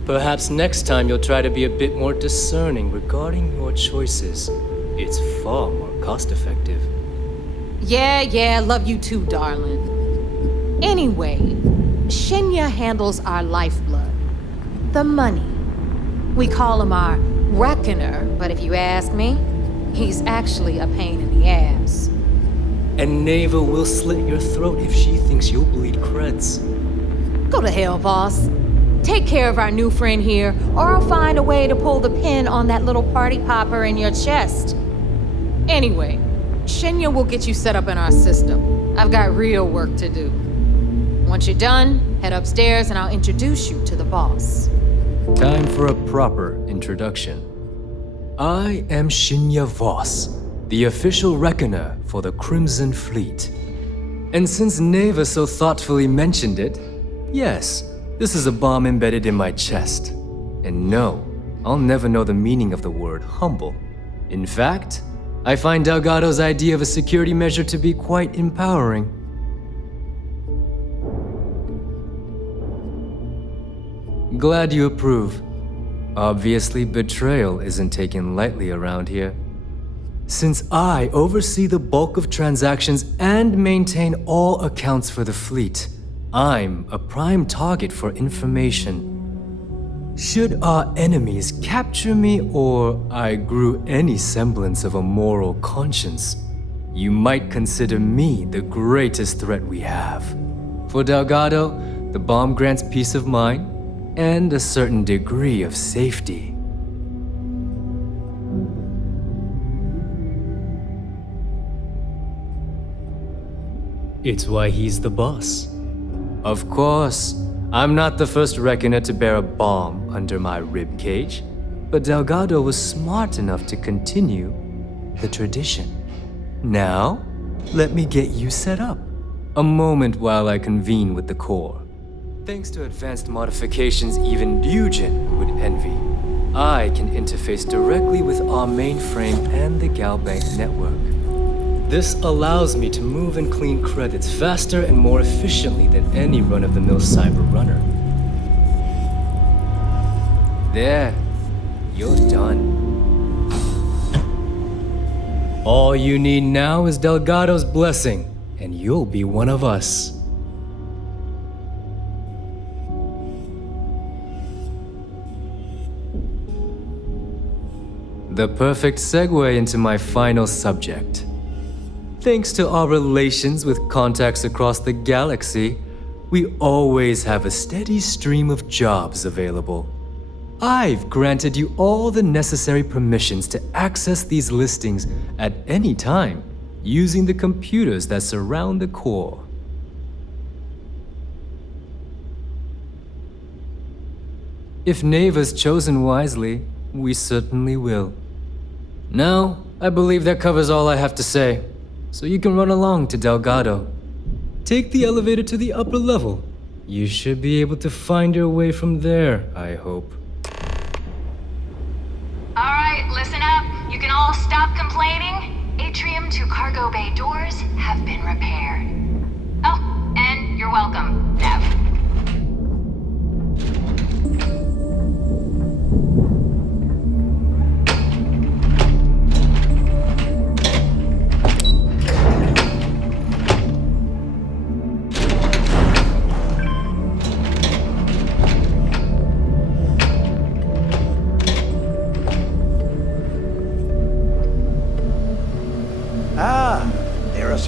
Perhaps next time you'll try to be a bit more discerning regarding your choices. It's far more cost-effective. Yeah, love you too, darling. Anyway, Shinya handles our lifeblood. The money. We call him our Reckoner, but if you ask me, he's actually a pain in the ass. And Neva will slit your throat if she thinks you'll bleed creds. Go to hell, boss. Take care of our new friend here, or I'll find a way to pull the pin on that little party popper in your chest. Anyway, Shinya will get you set up in our system. I've got real work to do. Once you're done, head upstairs and I'll introduce you to the boss. Time for a proper introduction. I am Shinya Voss, the official reckoner for the Crimson Fleet. And since Neva so thoughtfully mentioned it, yes, this is a bomb embedded in my chest. And no, I'll never know the meaning of the word humble. In fact, I find Delgado's idea of a security measure to be quite empowering. Glad you approve. Obviously, betrayal isn't taken lightly around here. Since I oversee the bulk of transactions and maintain all accounts for the fleet, I'm a prime target for information. Should our enemies capture me or I grew any semblance of a moral conscience, you might consider me the greatest threat we have. For Delgado, the bomb grants peace of mind and a certain degree of safety. It's why he's the boss. Of course, I'm not the first reckoner to bear a bomb under my ribcage, but Delgado was smart enough to continue the tradition. Now, let me get you set up. A moment while I convene with the core. Thanks to advanced modifications even Eugen would envy, I can interface directly with our mainframe and the Galbank network. This allows me to move and clean credits faster and more efficiently than any run-of-the-mill cyber runner. There, you're done. All you need now is Delgado's blessing, and you'll be one of us. The perfect segue into my final subject. Thanks to our relations with contacts across the galaxy, we always have a steady stream of jobs available. I've granted you all the necessary permissions to access these listings at any time, using the computers that surround the core. If Neva's chosen wisely, we certainly will. Now, I believe that covers all I have to say. So you can run along to Delgado. Take the elevator to the upper level. You should be able to find your way from there, I hope. Alright, listen up. You can all stop complaining. Atrium to cargo bay doors have been repaired. Oh, and you're welcome, Nev.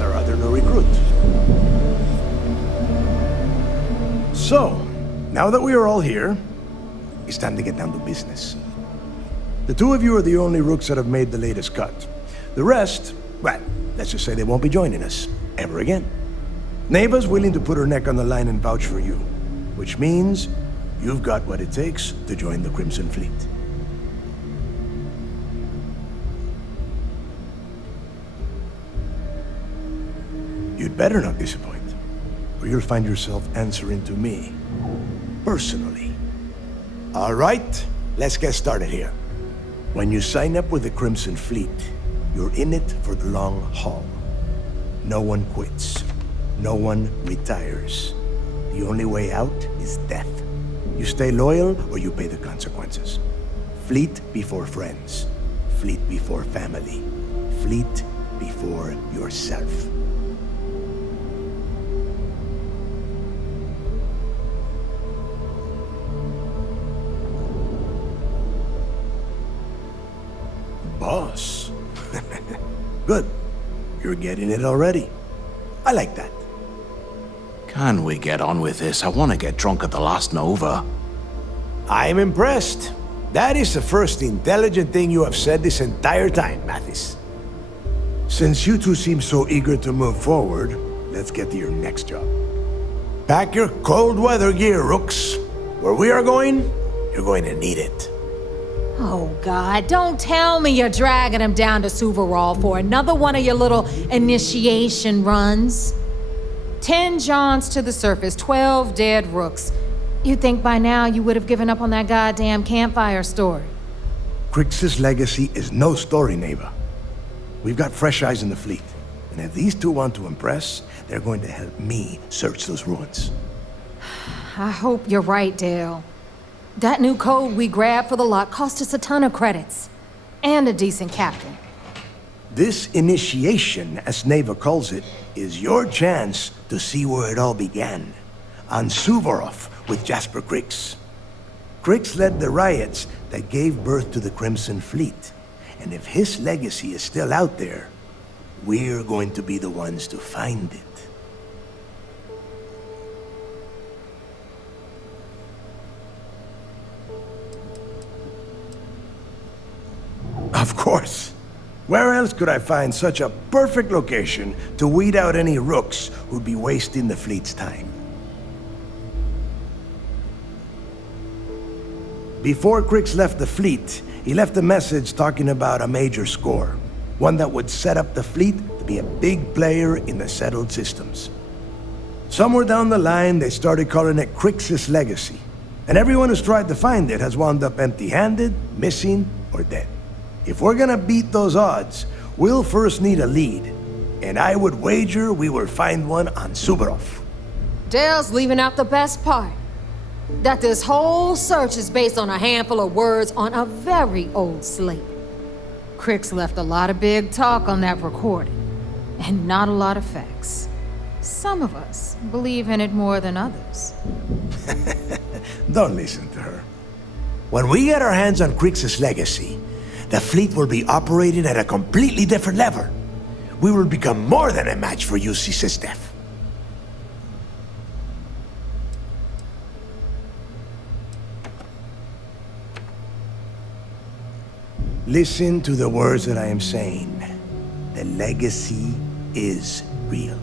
Our other new recruit. So, now that we are all here, it's time to get down to business. The two of you are the only rooks that have made the latest cut. The rest, well, let's just say they won't be joining us ever again. Neva's willing to put her neck on the line and vouch for you, which means you've got what it takes to join the Crimson Fleet. You'd better not disappoint, or you'll find yourself answering to me, personally. All right, let's get started here. When you sign up with the Crimson Fleet, you're in it for the long haul. No one quits. No one retires. The only way out is death. You stay loyal, or you pay the consequences. Fleet before friends. Fleet before family. Fleet before yourself. Boss. Good. You're getting it already. I like that. Can we get on with this? I want to get drunk at the last Nova. I'm impressed. That is the first intelligent thing you have said this entire time, Mathis. Since you two seem so eager to move forward, let's get to your next job. Pack your cold weather gear, rooks. Where we are going, you're going to need it. Oh, God, don't tell me you're dragging him down to Suvarol for another one of your little initiation runs. 10 Johns to the surface, 12 dead rooks. You'd think by now you would have given up on that goddamn campfire story. Crix's legacy is no story, Neva. We've got fresh eyes in the fleet. And if these two want to impress, they're going to help me search those ruins. I hope you're right, Dale. That new code we grabbed for the lot cost us a ton of credits. And a decent captain. This initiation, as Neva calls it, is your chance to see where it all began. On Suvorov with Jasper Crix. Crix led the riots that gave birth to the Crimson Fleet. And if his legacy is still out there, we're going to be the ones to find it. Of course. Where else could I find such a perfect location to weed out any rooks who'd be wasting the fleet's time? Before Crix left the fleet, he left a message talking about a major score. One that would set up the fleet to be a big player in the settled systems. Somewhere down the line, they started calling it Crix's legacy. And everyone who's tried to find it has wound up empty-handed, missing, or dead. If we're gonna beat those odds, we'll first need a lead. And I would wager we will find one on Suvorov. Dale's leaving out the best part. That this whole search is based on a handful of words on a very old slate. Crix left a lot of big talk on that recording, and not a lot of facts. Some of us believe in it more than others. Don't listen to her. When we get our hands on Crix's legacy, the fleet will be operating at a completely different level. We will become more than a match for UC Systef. Listen to the words that I am saying. The legacy is real.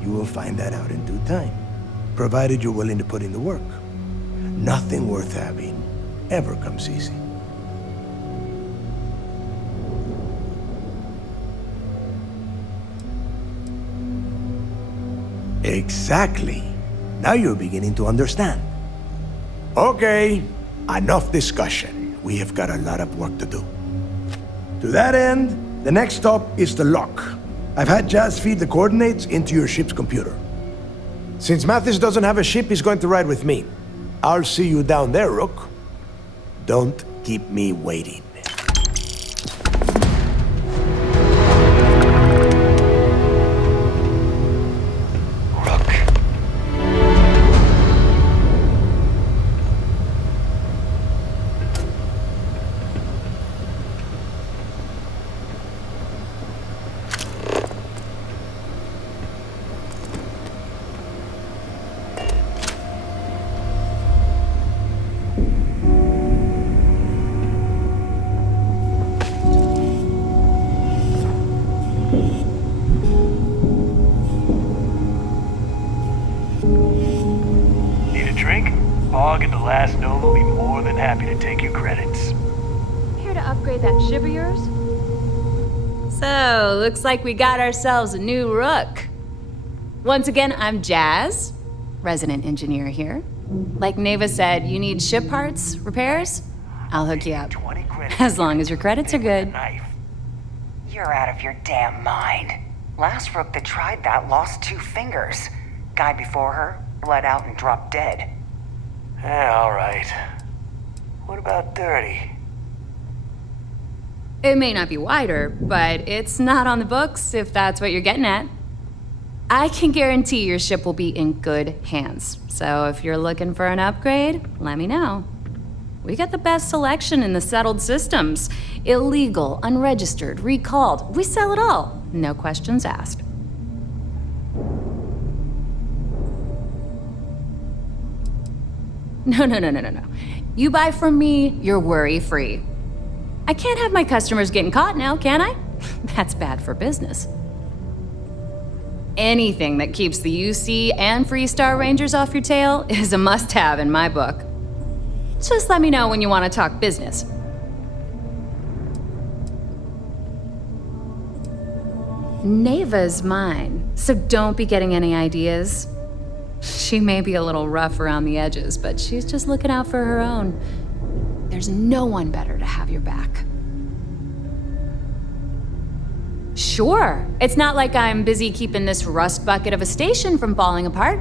You will find that out in due time, provided you're willing to put in the work. Nothing worth having ever comes easy. Exactly. Now you're beginning to understand. Okay, enough discussion. We have got a lot of work to do. To that end, the next stop is the lock. I've had Jazz feed the coordinates into your ship's computer. Since Mathis doesn't have a ship, he's going to ride with me. I'll see you down there, Rook. Don't keep me waiting. Looks like we got ourselves a new Rook. Once again, I'm Jazz, resident engineer here. Like Neva said, you need ship parts, repairs? I'll hook you up. As long as your credits are good. You're out of your damn mind. Last Rook that tried that lost 2 fingers. Guy before her bled out and dropped dead. Yeah, all right. What about dirty? It may not be wider, but it's not on the books, if that's what you're getting at. I can guarantee your ship will be in good hands. So if you're looking for an upgrade, let me know. We got the best selection in the settled systems. Illegal, unregistered, recalled. We sell it all. No questions asked. No. You buy from me, you're worry-free. I can't have my customers getting caught now, can I? That's bad for business. Anything that keeps the UC and Freestar Rangers off your tail is a must-have in my book. Just let me know when you want to talk business. Neva's mine, so don't be getting any ideas. She may be a little rough around the edges, but she's just looking out for her own. There's no one better to have your back. Sure, it's not like I'm busy keeping this rust bucket of a station from falling apart.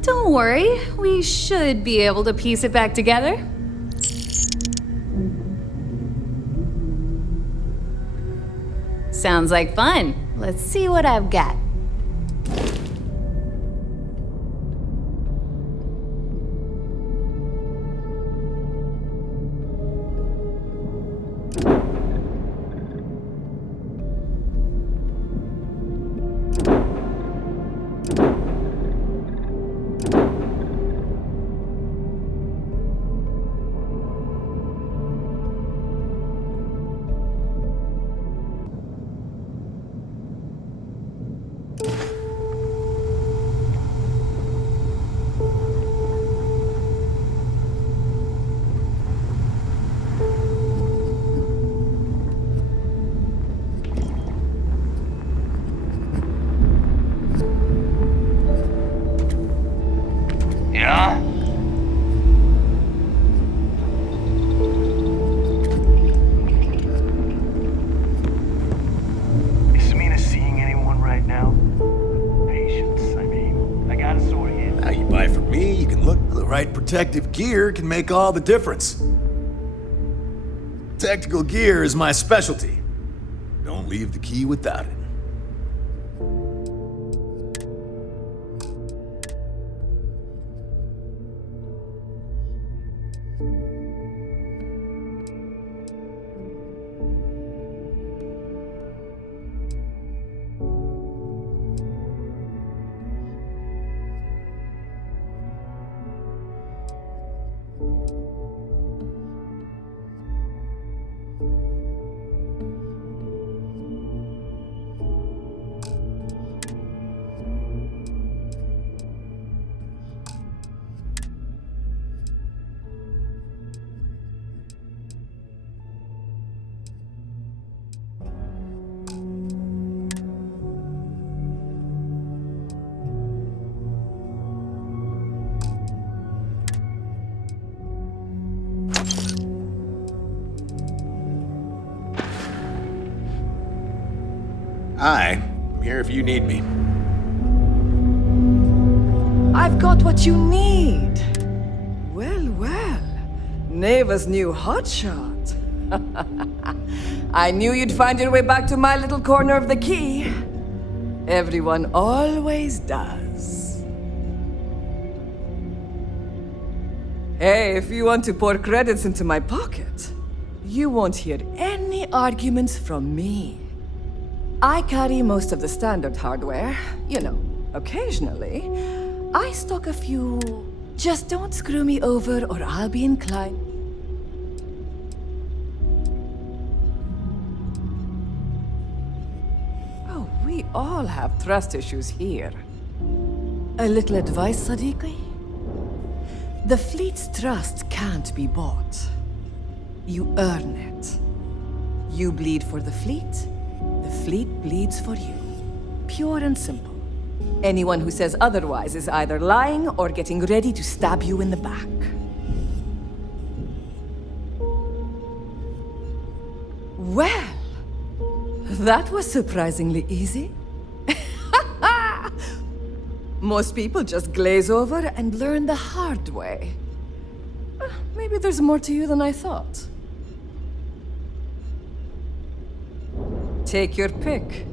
Don't worry, we should be able to piece it back together. Sounds like fun. Let's see what I've got. Protective gear can make all the difference. Tactical gear is my specialty. Don't leave the key without it. Hi. I'm here if you need me. I've got what you need. Well, well. Neva's new hotshot. I knew you'd find your way back to my little corner of the key. Everyone always does. Hey, if you want to pour credits into my pocket, you won't hear any arguments from me. I carry most of the standard hardware. You know, occasionally, I stock a few. Just don't screw me over or I'll be inclined. Oh, we all have trust issues here. A little advice, Sadiqi? The fleet's trust can't be bought. You earn it. You bleed for the fleet bleeds for you. Pure and simple. Anyone who says otherwise is either lying or getting ready to stab you in the back. Well, that was surprisingly easy. Most people just glaze over and learn the hard way. Maybe there's more to you than I thought. Take your pick.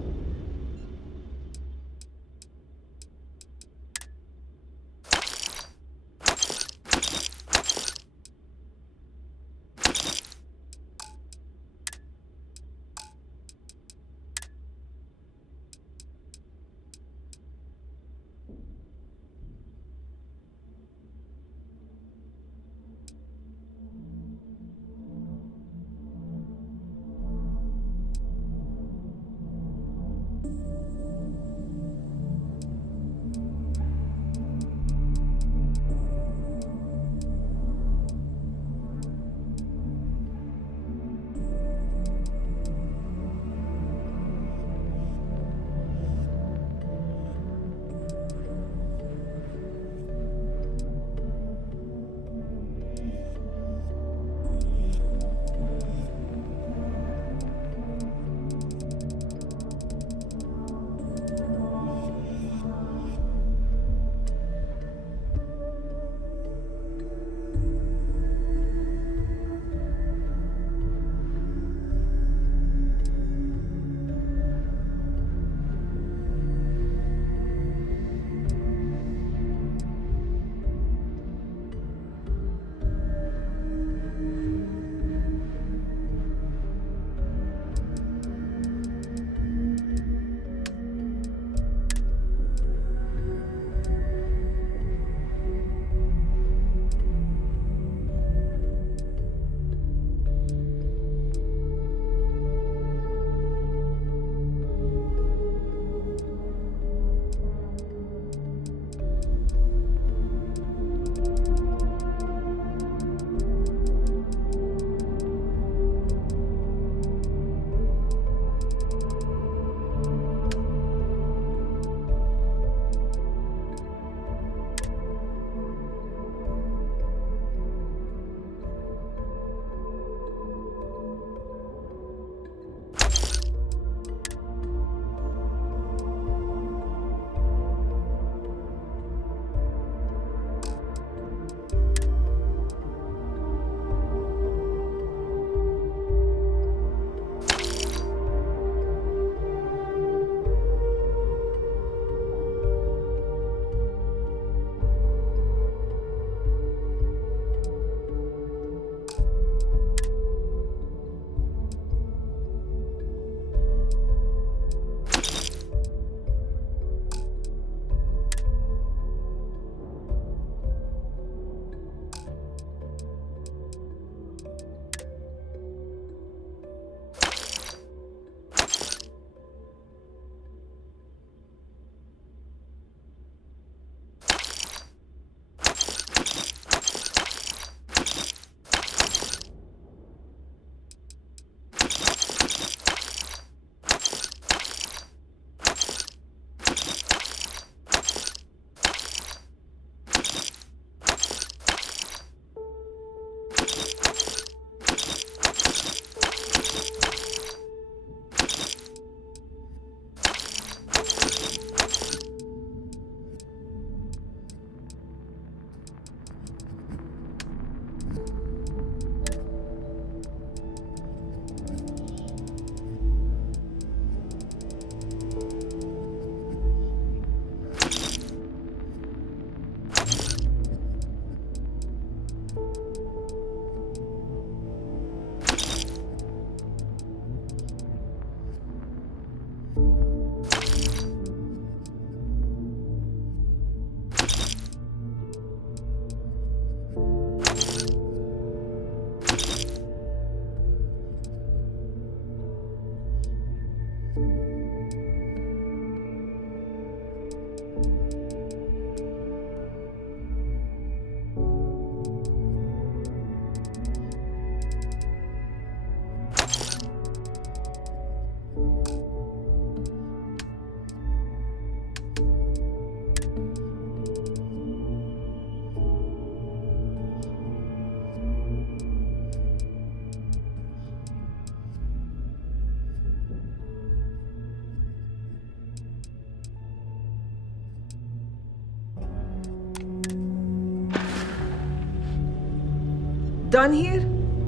Done here?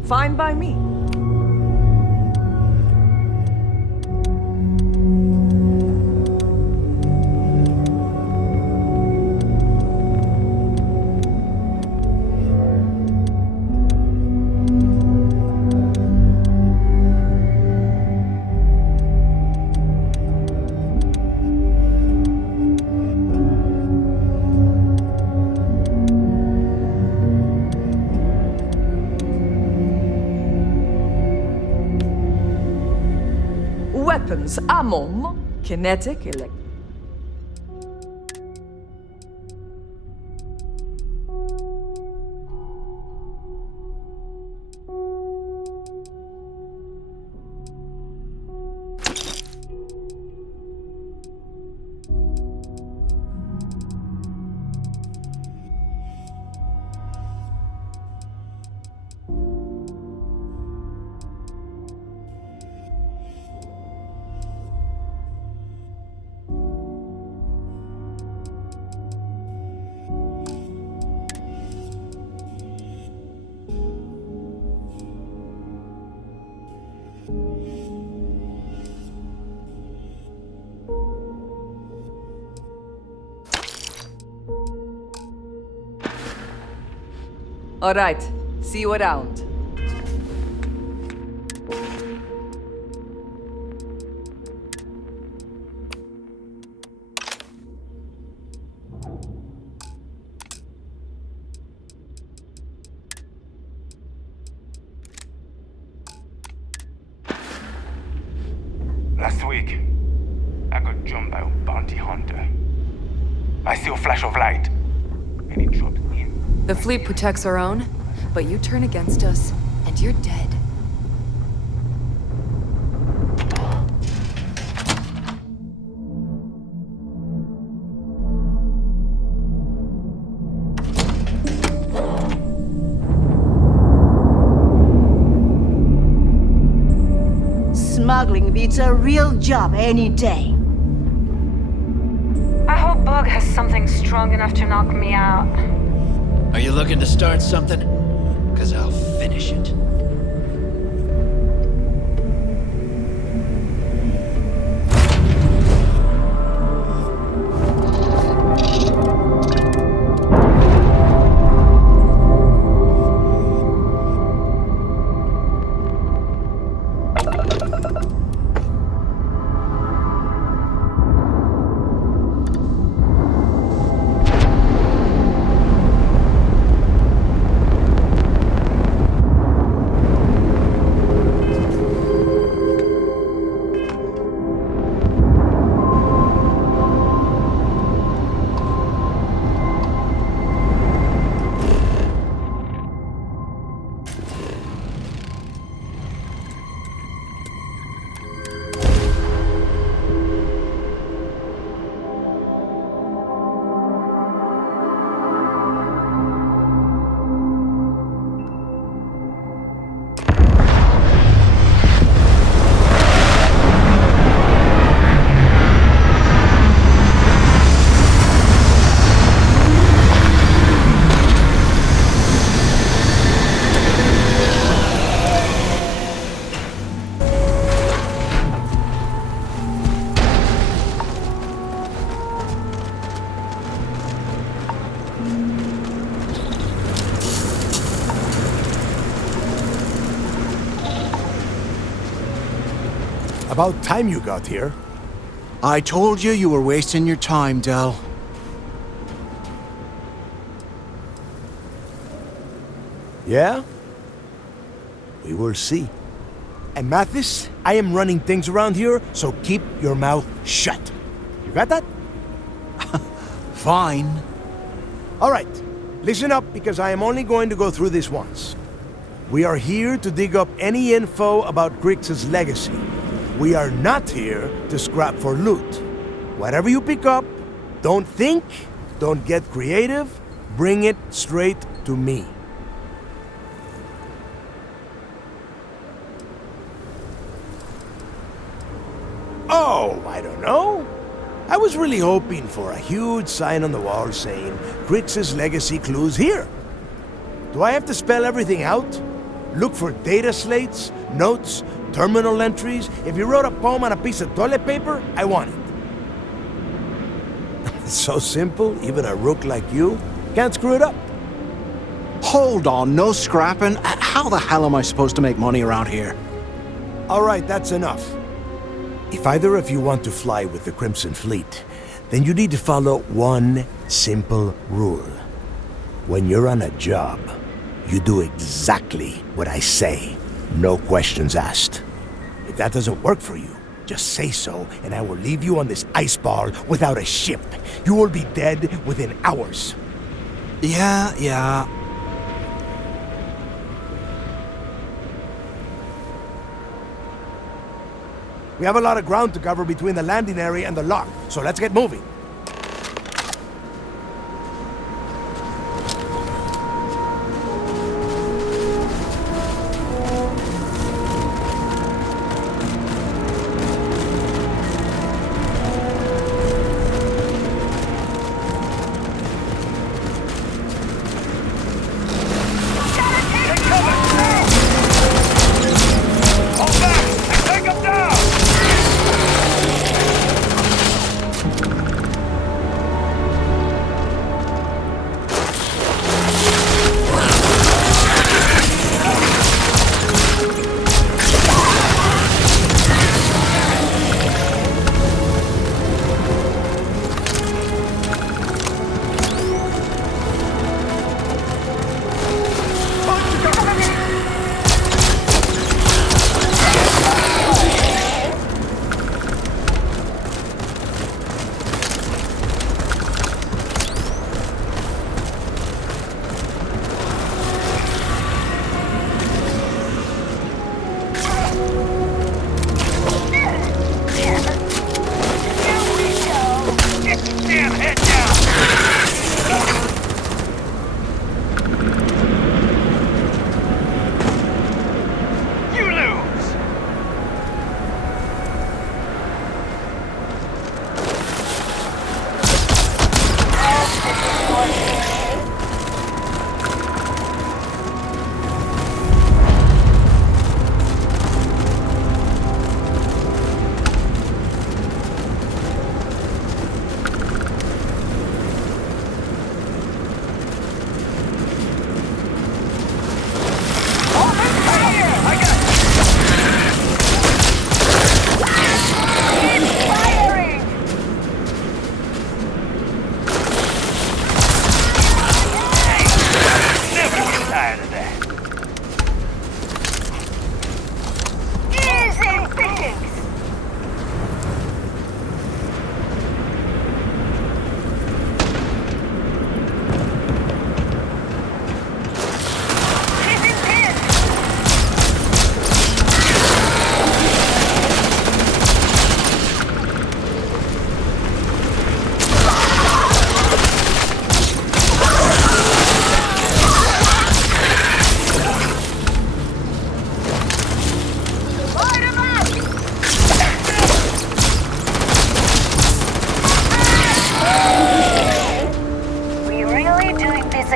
Fine by me. Weapons, ammo, kinetic, electric. All right, see you around. Last week, I got jumped by a bounty hunter. I see a flash of light, and he dropped in. The fleet protects our own, but you turn against us, and you're dead. Smuggling beats a real job any day. I hope Bug has something strong enough to knock me out. Are you looking to start something? 'Cause I'll finish it. About time you got here. I told you you were wasting your time, Del. Yeah? We will see. And Mathis, I am running things around here, so keep your mouth shut. You got that? Fine. All right, listen up because I am only going to go through this once. We are here to dig up any info about Grix's legacy. We are not here to scrap for loot. Whatever you pick up, don't think, don't get creative, bring it straight to me. Oh, I don't know. I was really hoping for a huge sign on the wall saying, Grix's legacy clues here. Do I have to spell everything out? Look for data slates, notes, terminal entries. If you wrote a poem on a piece of toilet paper, I want it. It's so simple, even a rook like you can't screw it up. Hold on, no scrapping. How the hell am I supposed to make money around here? All right, that's enough. If either of you want to fly with the Crimson Fleet, then you need to follow one simple rule. When you're on a job, you do exactly what I say, no questions asked. If that doesn't work for you, just say so, and I will leave you on this ice ball without a ship. You will be dead within hours. Yeah. We have a lot of ground to cover between the landing area and the lock, so let's get moving.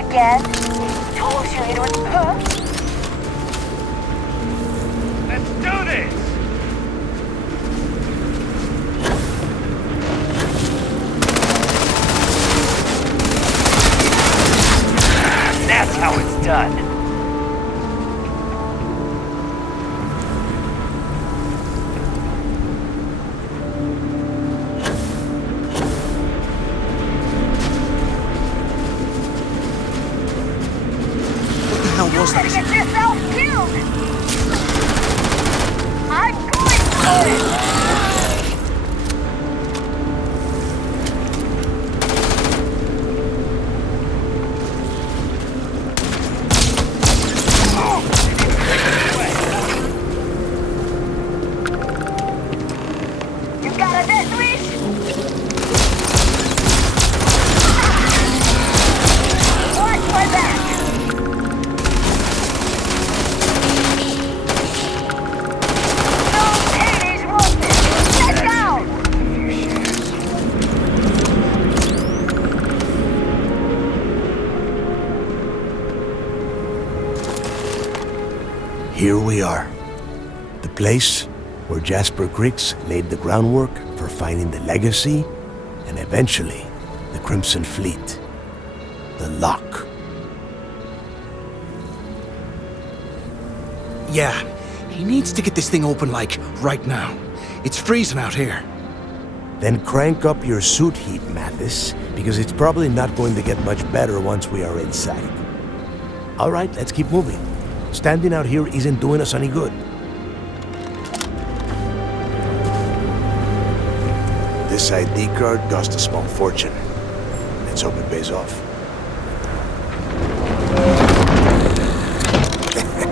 again. Told you it was her. Let's do this! That's how it's done. Here we are. The place where Jasper Griggs laid the groundwork for finding the legacy and eventually the Crimson Fleet. The lock. Yeah, he needs to get this thing open, like, right now. It's freezing out here. Then crank up your suit heat, Mathis, because it's probably not going to get much better once we are inside. All right, let's keep moving. Standing out here isn't doing us any good. This ID card cost a small fortune. Let's hope it pays off.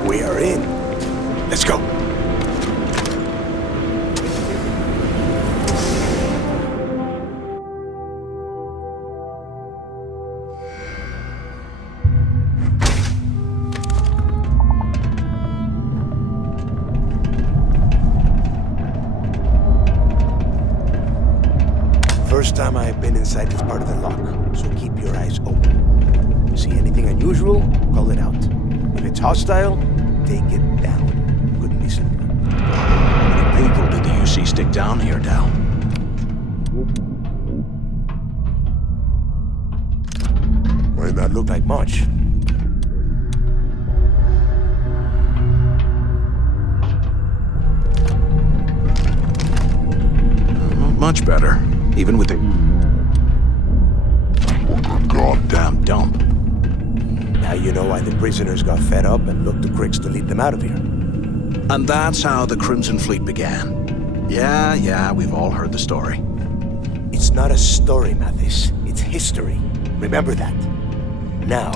We are in. Let's go. First time I've been inside this part of the lock, so keep your eyes open. See anything unusual, call it out. If it's hostile, take it down. Couldn't be simpler. How many people did the UC stick down here, Dal? Might not look like much. Much better. Even with the... goddamn dump. Now you know why the prisoners got fed up and looked to Griggs to lead them out of here. And that's how the Crimson Fleet began. Yeah, we've all heard the story. It's not a story, Mathis. It's history. Remember that. Now,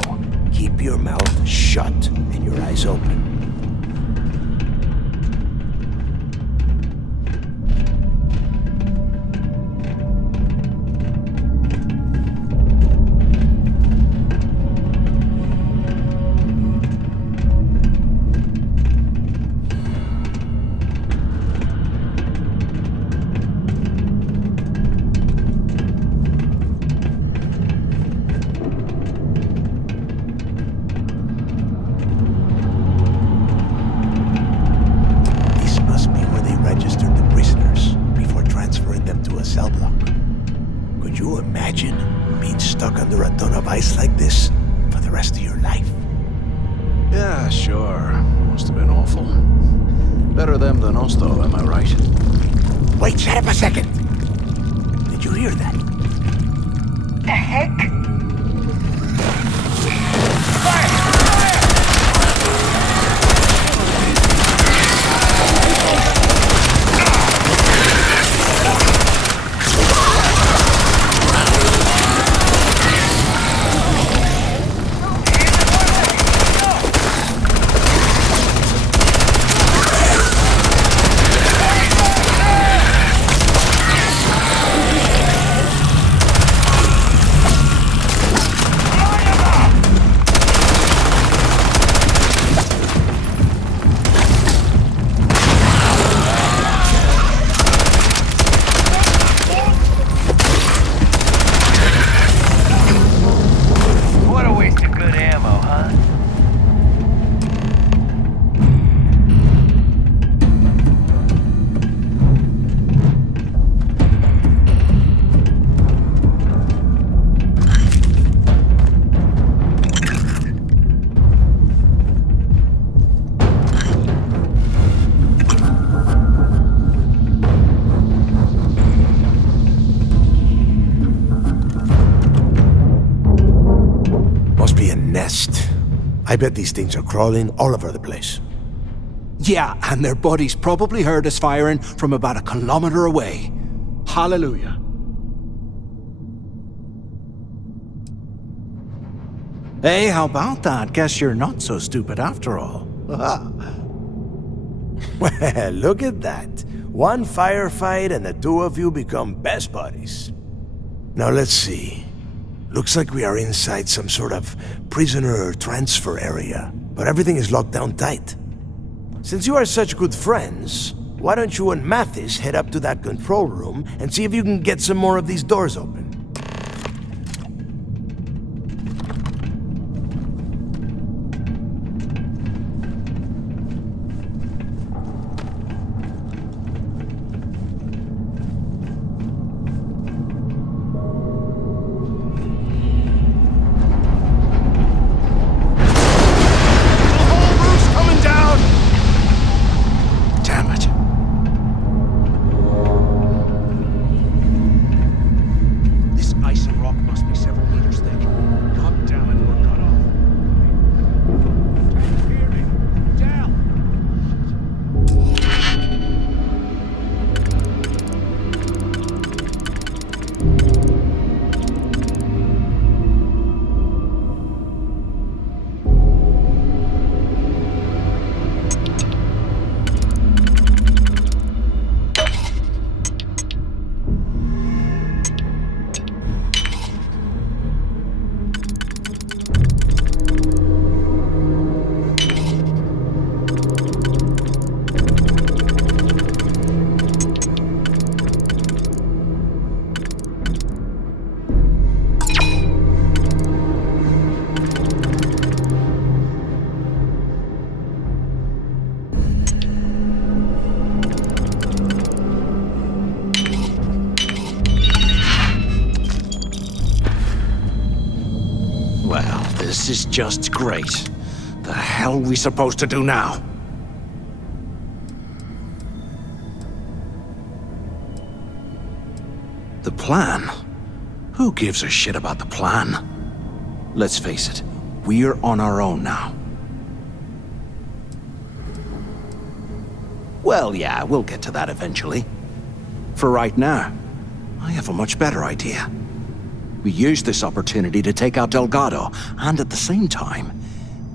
keep your mouth shut and your eyes open. Like this for the rest of your life. Yeah, sure. Must have been awful. Better them than us, though, am I right? Wait, shut up a second. Did you hear that? The heck? I bet these things are crawling all over the place. Yeah, and their buddies probably heard us firing from about a kilometer away. Hallelujah. Hey, how about that? Guess you're not so stupid after all. Well, look at that. One firefight and the two of you become best buddies. Now let's see. Looks like we are inside some sort of prisoner transfer area, but everything is locked down tight. Since you are such good friends, why don't you and Mathis head up to that control room and see if you can get some more of these doors open? This is just great. The hell are we supposed to do now? The plan? Who gives a shit about the plan? Let's face it, we're on our own now. Well, yeah, we'll get to that eventually. For right now, I have a much better idea. We use this opportunity to take out Delgado, and at the same time,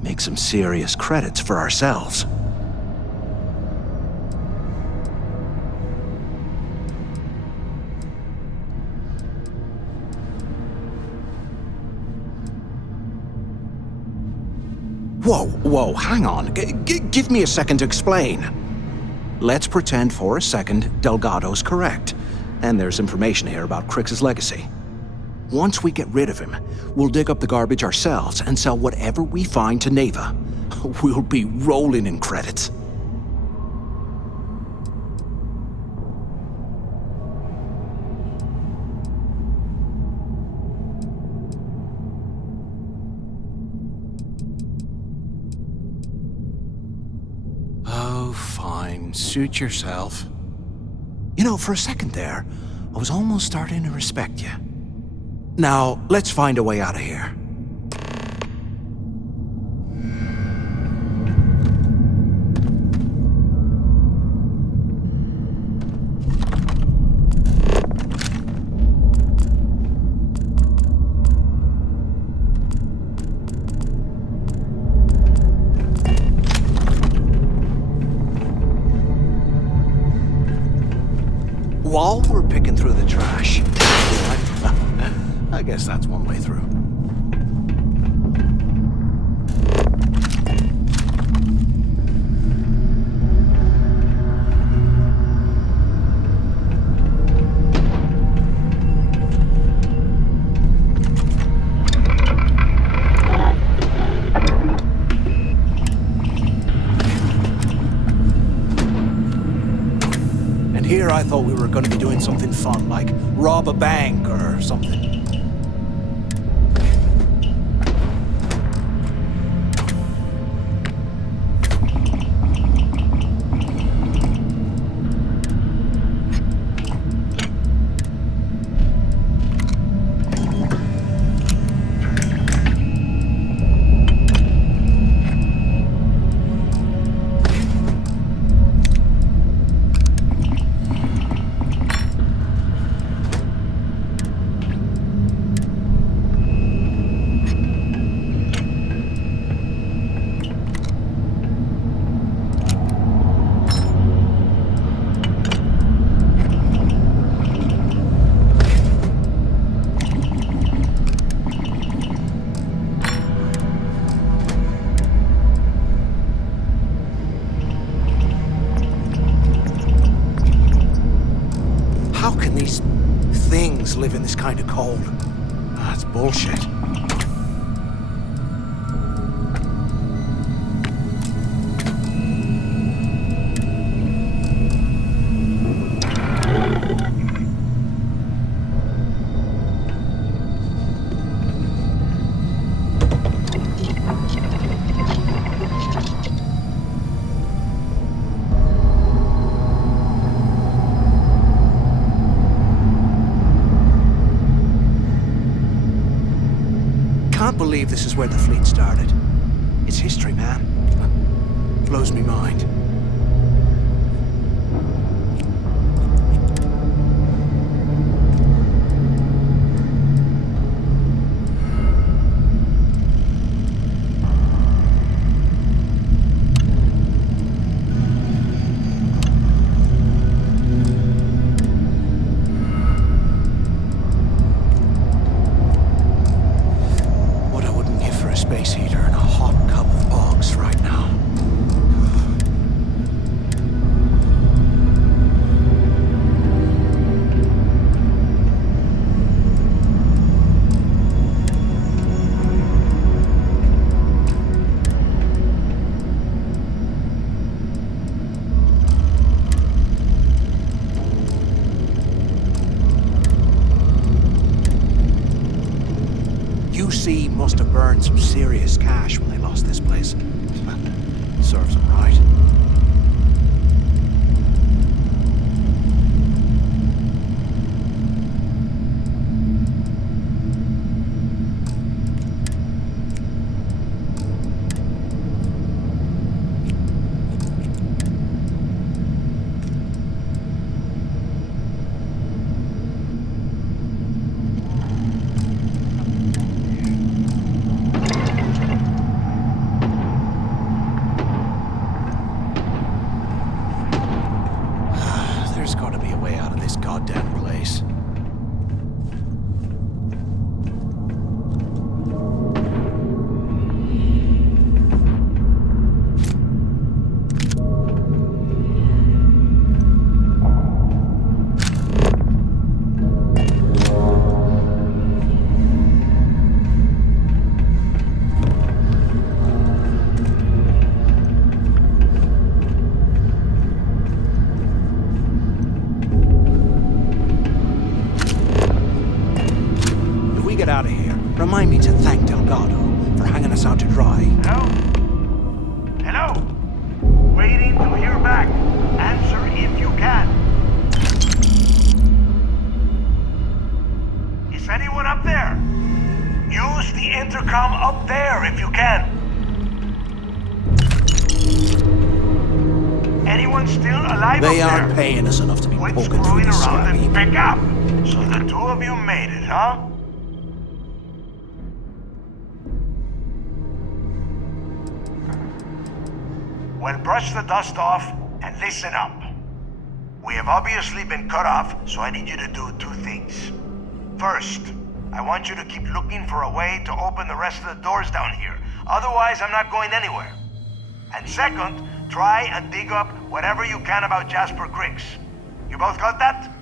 make some serious credits for ourselves. Whoa, hang on. Give me a second to explain. Let's pretend for a second Delgado's correct, and there's information here about Crix's legacy. Once we get rid of him, we'll dig up the garbage ourselves and sell whatever we find to Neva. We'll be rolling in credits. Oh, fine. Suit yourself. You know, for a second there, I was almost starting to respect you. Now, let's find a way out of here. While we're picking through the trash, I guess that's one way through. And here I thought we were going to be doing something fun, like rob a bank or something. Live in this kind of cold. That's bullshit. Can't believe this is where the fleet started. It's history, man. Blows me mind. Space heater and a hot cup of bogs right now. must have burned some serious cash when they lost this place. Serves them right. Remind me to thank Delgado for hanging us out to dry. Hello? Hello? Waiting to hear back. Answer if you can. Is anyone up there? Use the intercom up there if you can. Anyone still alive They up aren't there? paying us enough to be Quit poking through screwing the around scabby. and pick up. So the two of you made it, huh? Well, brush the dust off and listen up. We have obviously been cut off, so I need you to do two things. First, I want you to keep looking for a way to open the rest of the doors down here. Otherwise, I'm not going anywhere. And second, try and dig up whatever you can about Jasper Cricks. You both got that?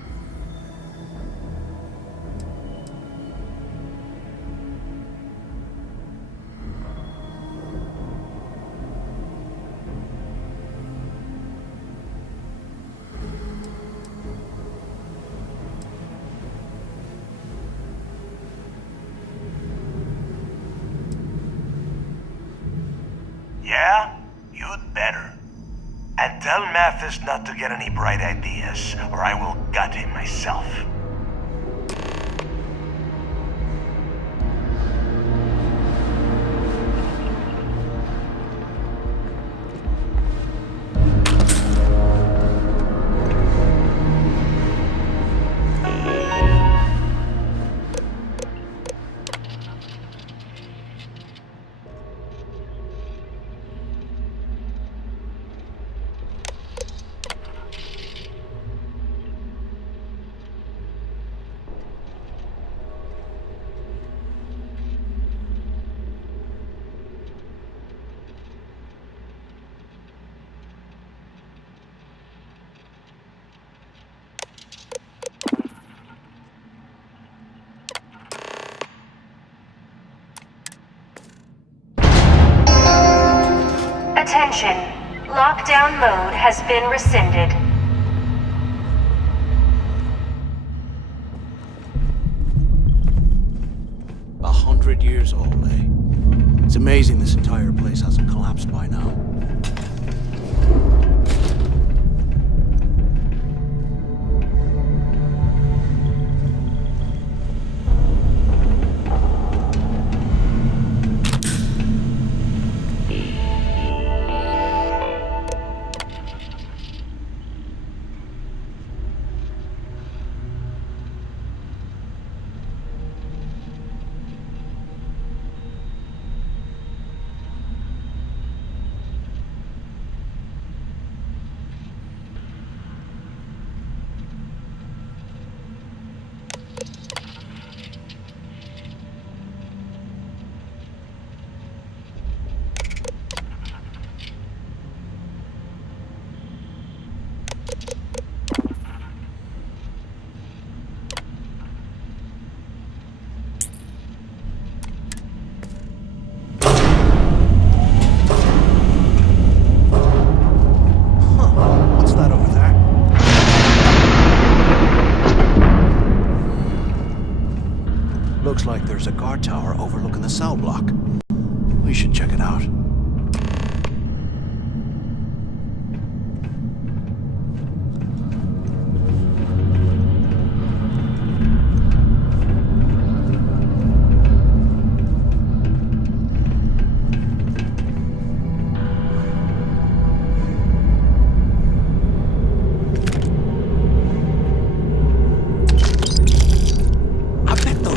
Yeah? You'd better. And tell Mathis not to get any bright ideas, or I will gut him myself. Attention. Lockdown mode has been rescinded. A 100 years old, eh? It's amazing this entire place hasn't collapsed by now. there's a guard tower overlooking the cell block. We should check it out.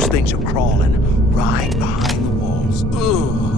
Things are crawling right behind the walls. Ugh.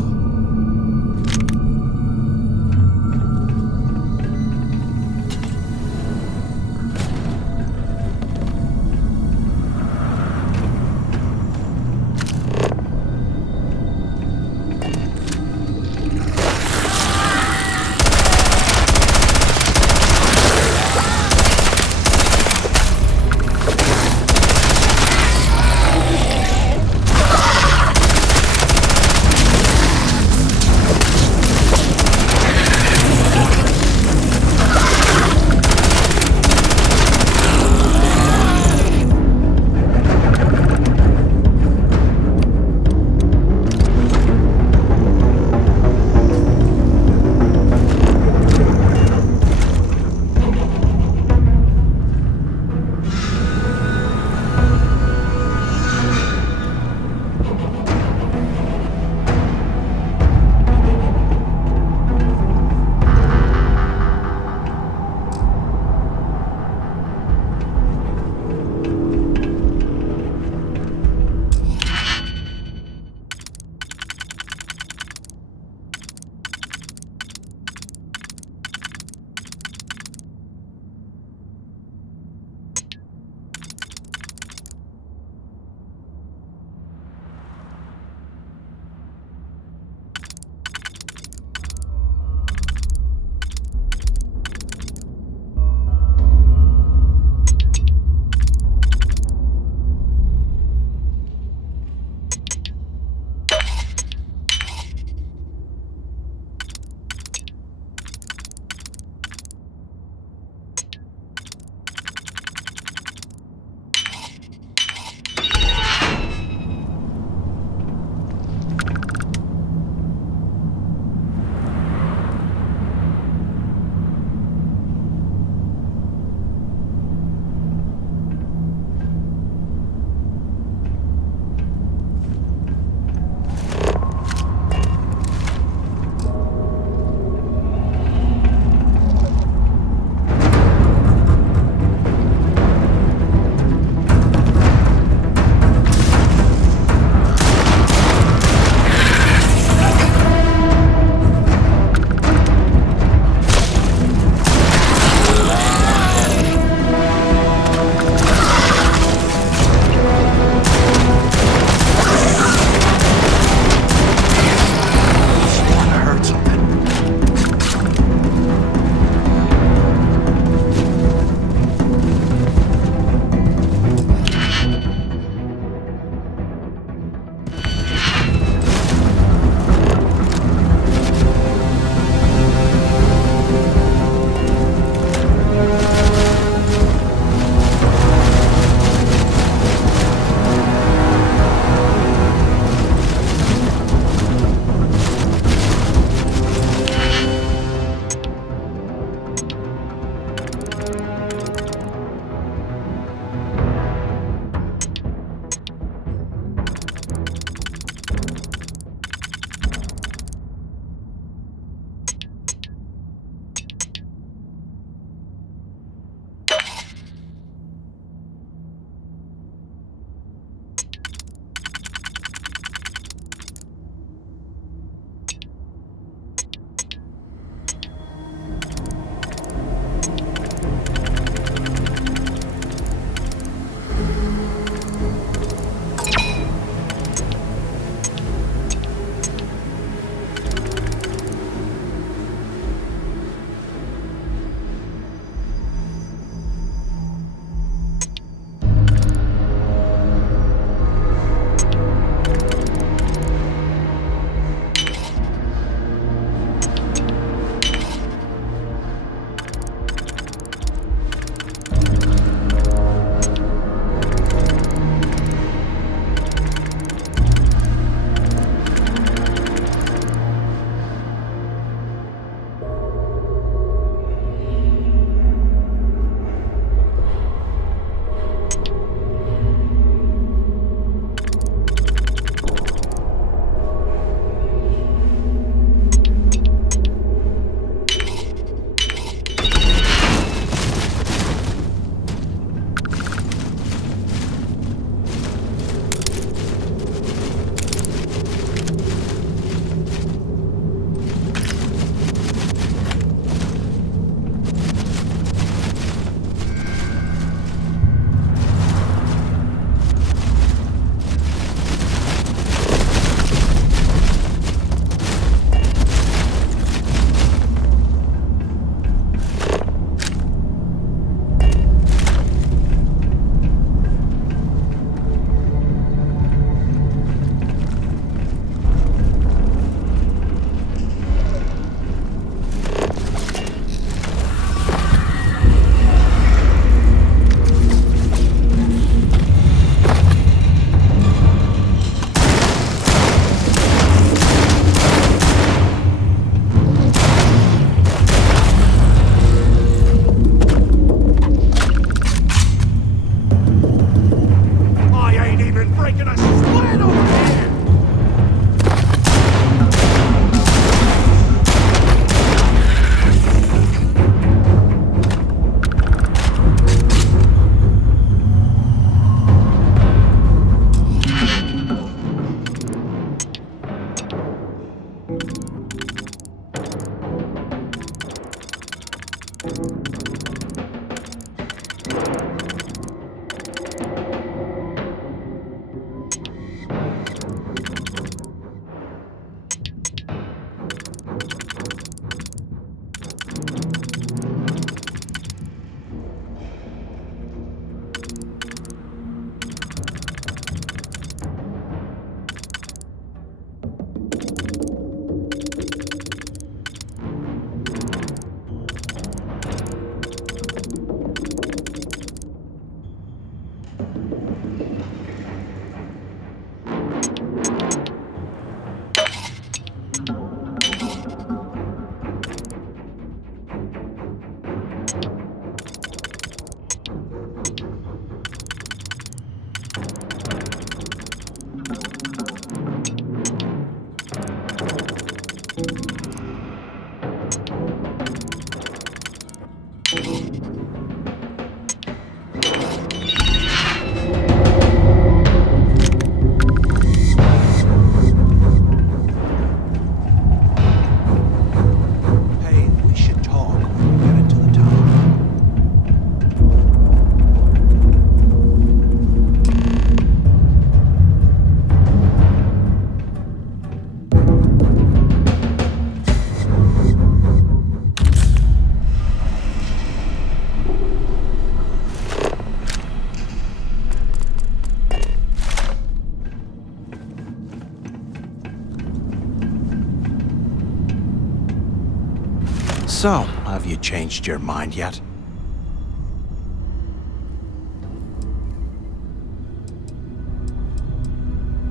So, have you changed your mind yet?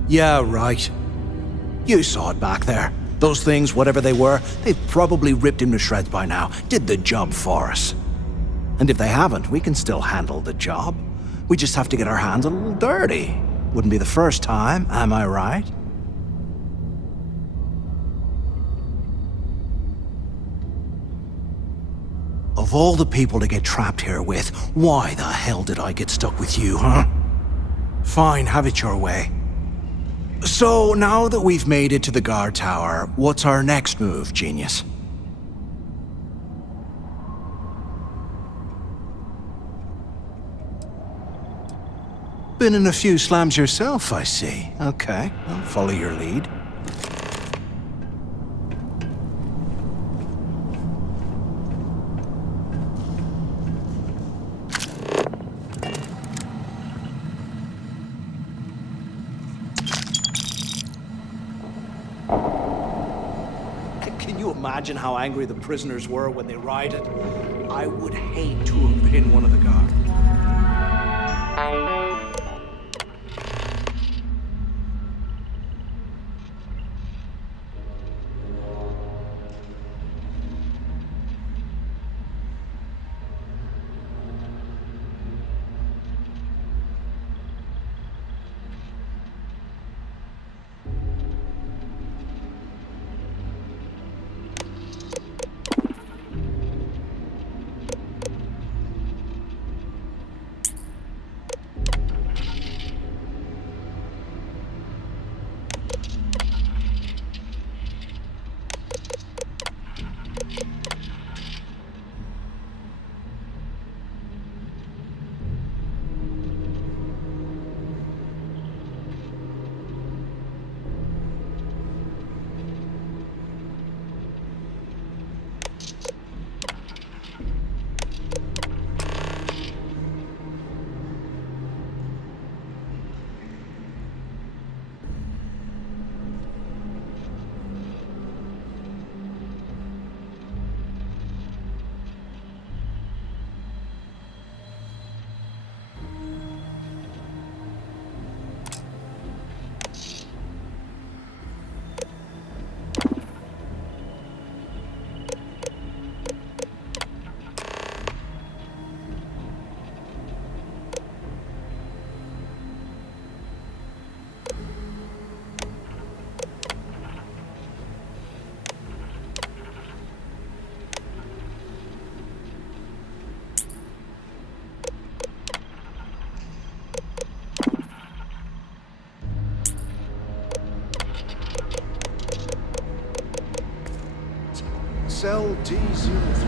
Yeah, right. You saw it back there. Those things, whatever they were, they've probably ripped him to shreds by now. Did the job for us. And if they haven't, we can still handle the job. We just have to get our hands a little dirty. Wouldn't be the first time, am I right? Of all the people to get trapped here with, why the hell did I get stuck with you, huh? Fine, have it your way. So, now that we've made it to the guard tower, what's our next move, genius? Been in a few slams yourself, I see. Okay, I'll follow your lead. Can you imagine how angry the prisoners were when they rioted? I would hate to have been one of the guards. Cell D03.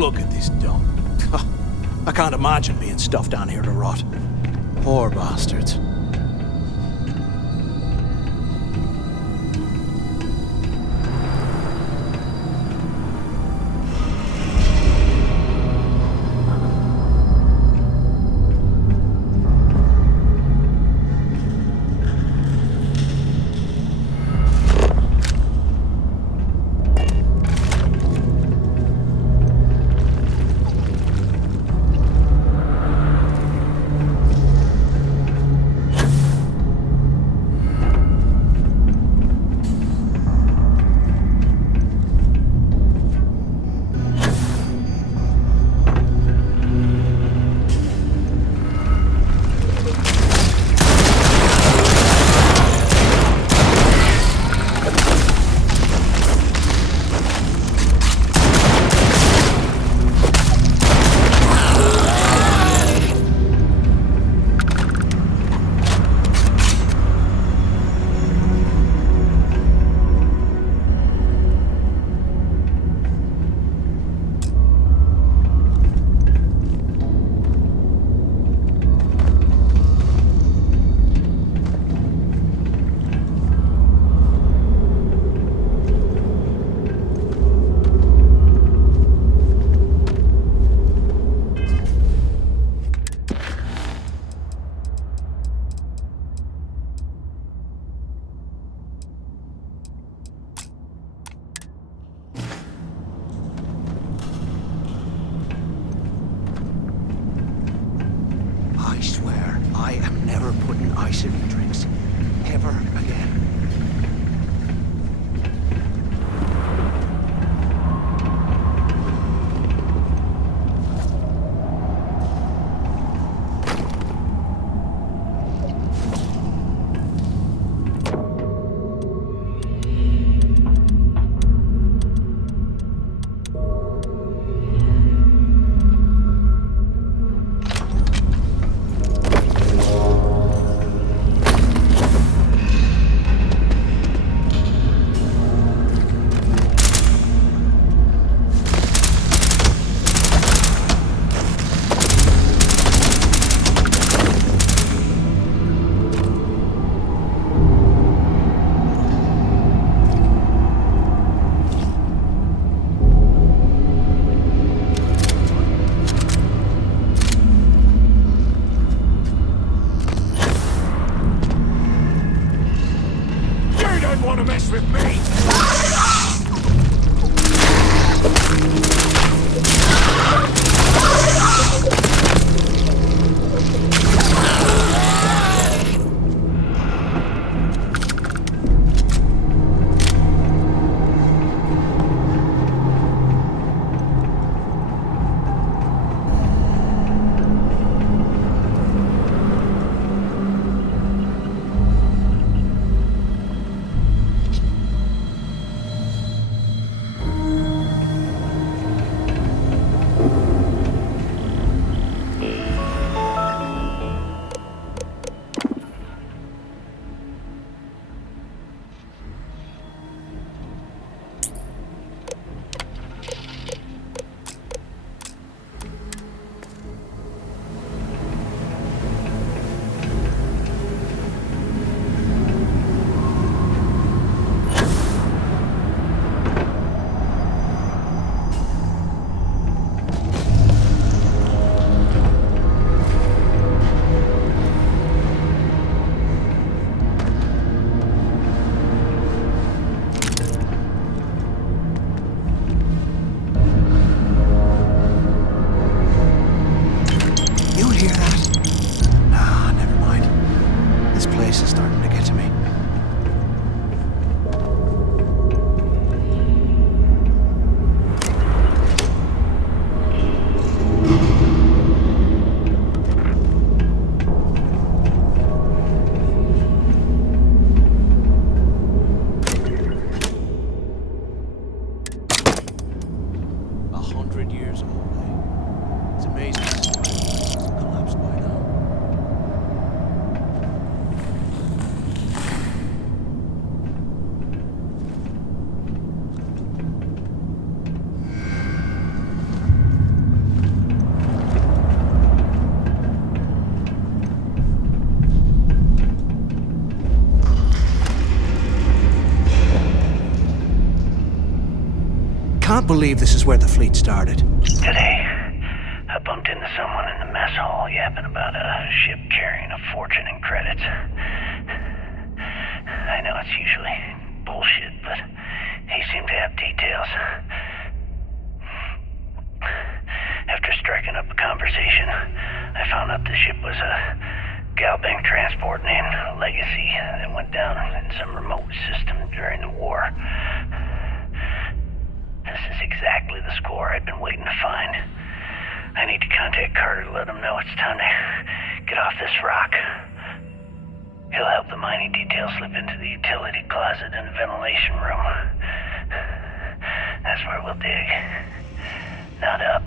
Look at this dump. I can't imagine being stuffed down here to rot. Poor bastards. I swear, I am never putting ice in my drinks. Ever again. believe this is where the fleet started. Today, I bumped into someone in the mess hall yapping about a ship carrying a fortune in credits. I know it's usually bullshit, but he seemed to have details. After striking up a conversation, I found out the ship was a Galbank transport named Legacy that went down in some remote system during the war. This is exactly the score I'd been waiting to find. I need to contact Carter to let him know it's time to get off this rock. He'll help the mining details slip into the utility closet in the ventilation room. That's where we'll dig. Not up,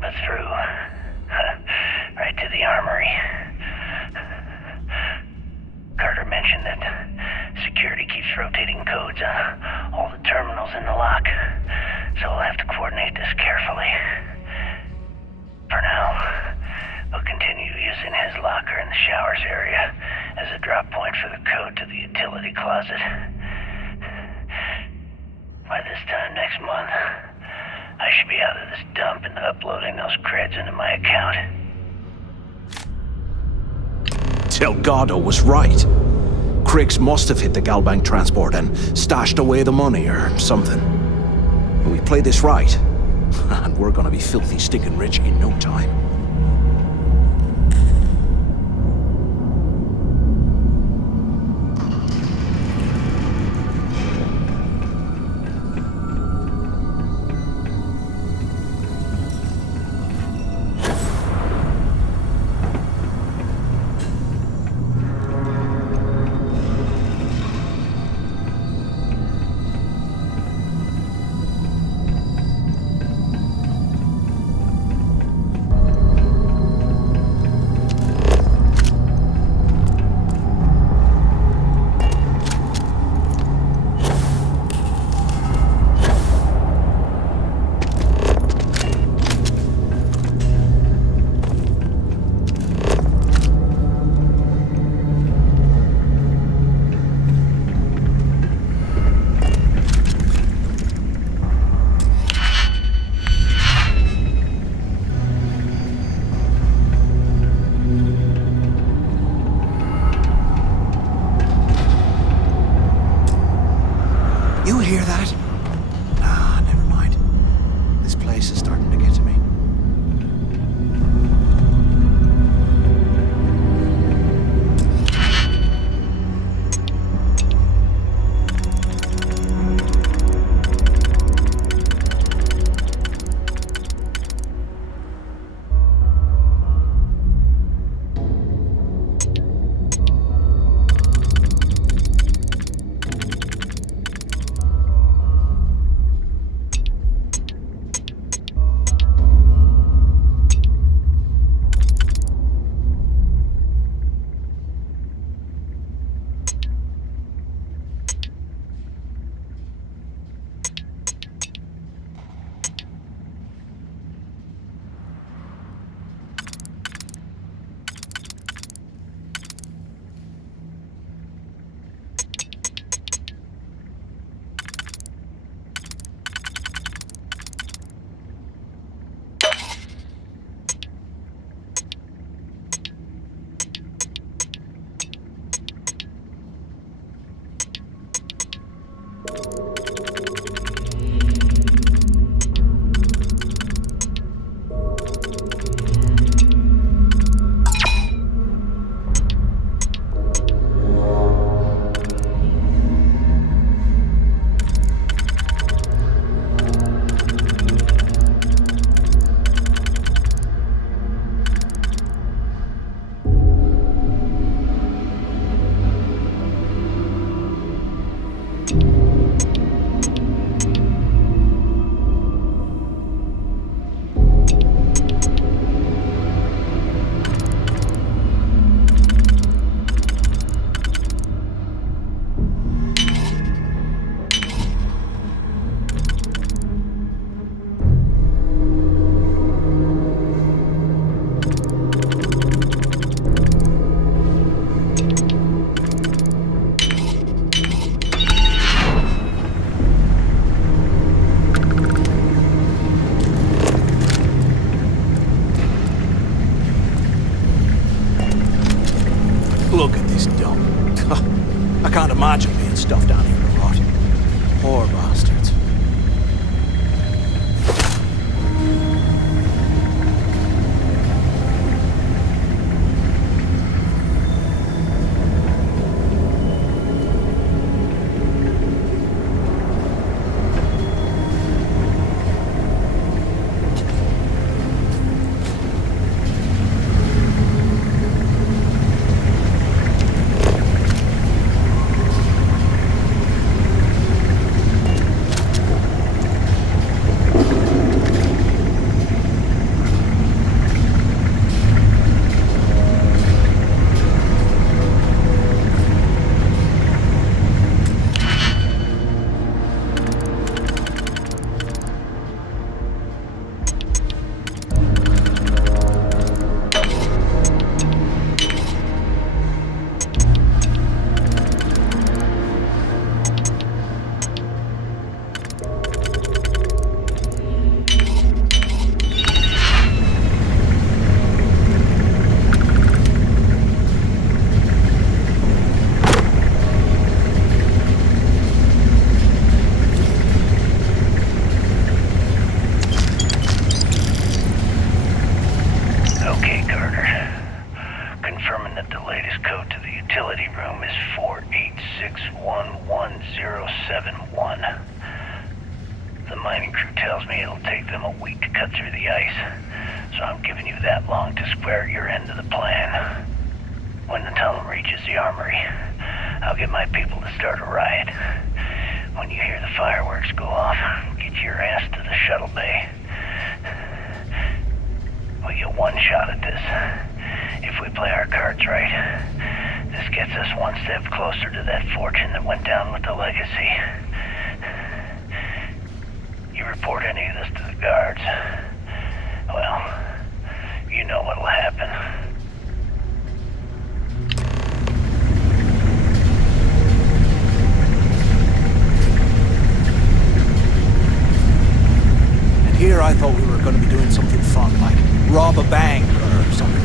but through. Right to the armory. Carter mentioned that security keeps rotating codes on all the terminals in the lock, so we'll have to coordinate this carefully. For now, we'll continue using his locker in the showers area as a drop point for the code to the utility closet. By this time next month, I should be out of this dump and uploading those creds into my account. Delgado was right. Crix must have hit the Galbank transport and stashed away the money or something. But we play this right, and we're gonna be filthy stinking rich in no time. Look at this dump. I can't imagine being stuffed down here to rot. Poor bastards. Here I thought we were going to be doing something fun, like rob a bank or something.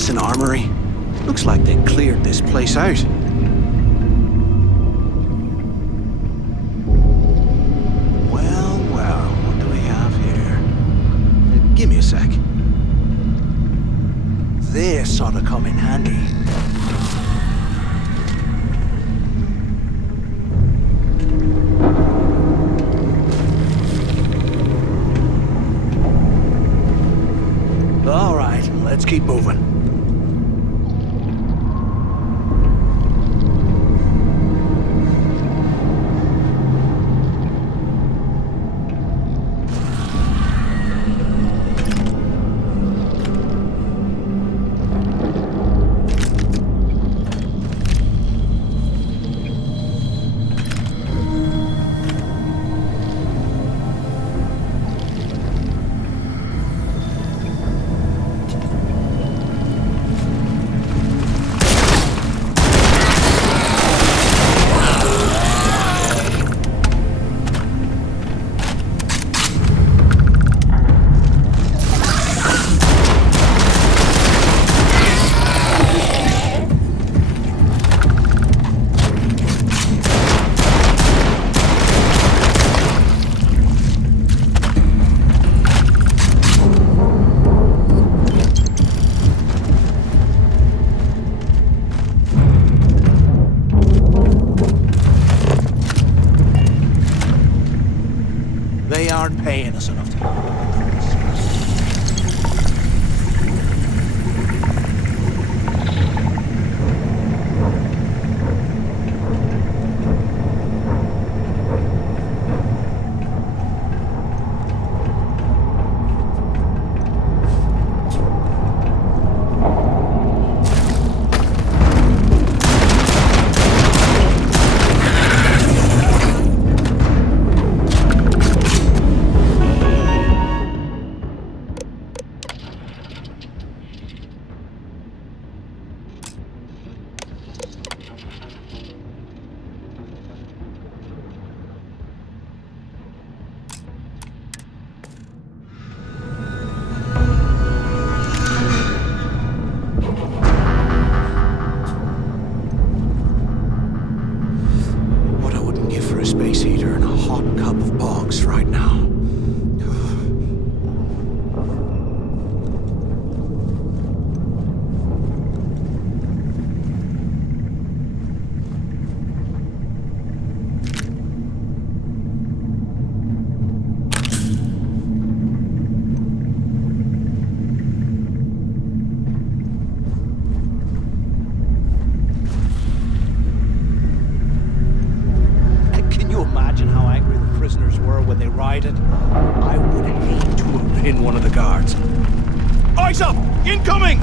this an armory? Looks like they cleared this place out. Well, what do we have here? Give me a sec. This ought to come in handy. All right, let's keep moving. Paying us enough to... space heater and a hot cup of bogs right now. I wouldn't need to have been one of the guards. Eyes up! Incoming!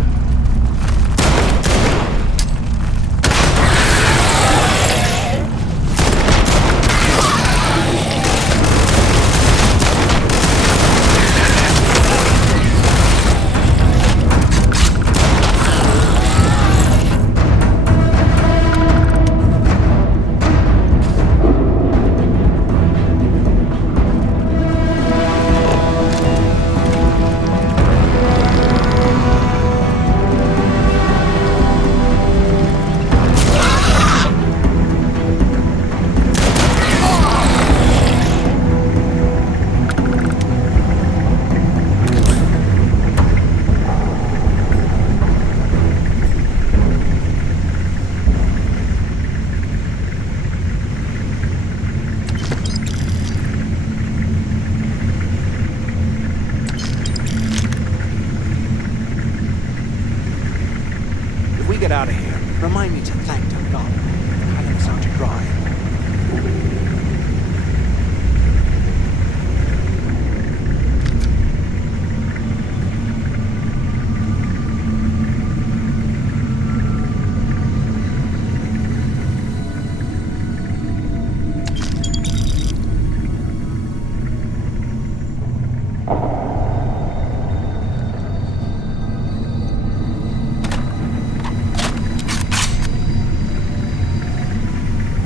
Get out of here. Remind me to thank Delgado for hanging us out to dry.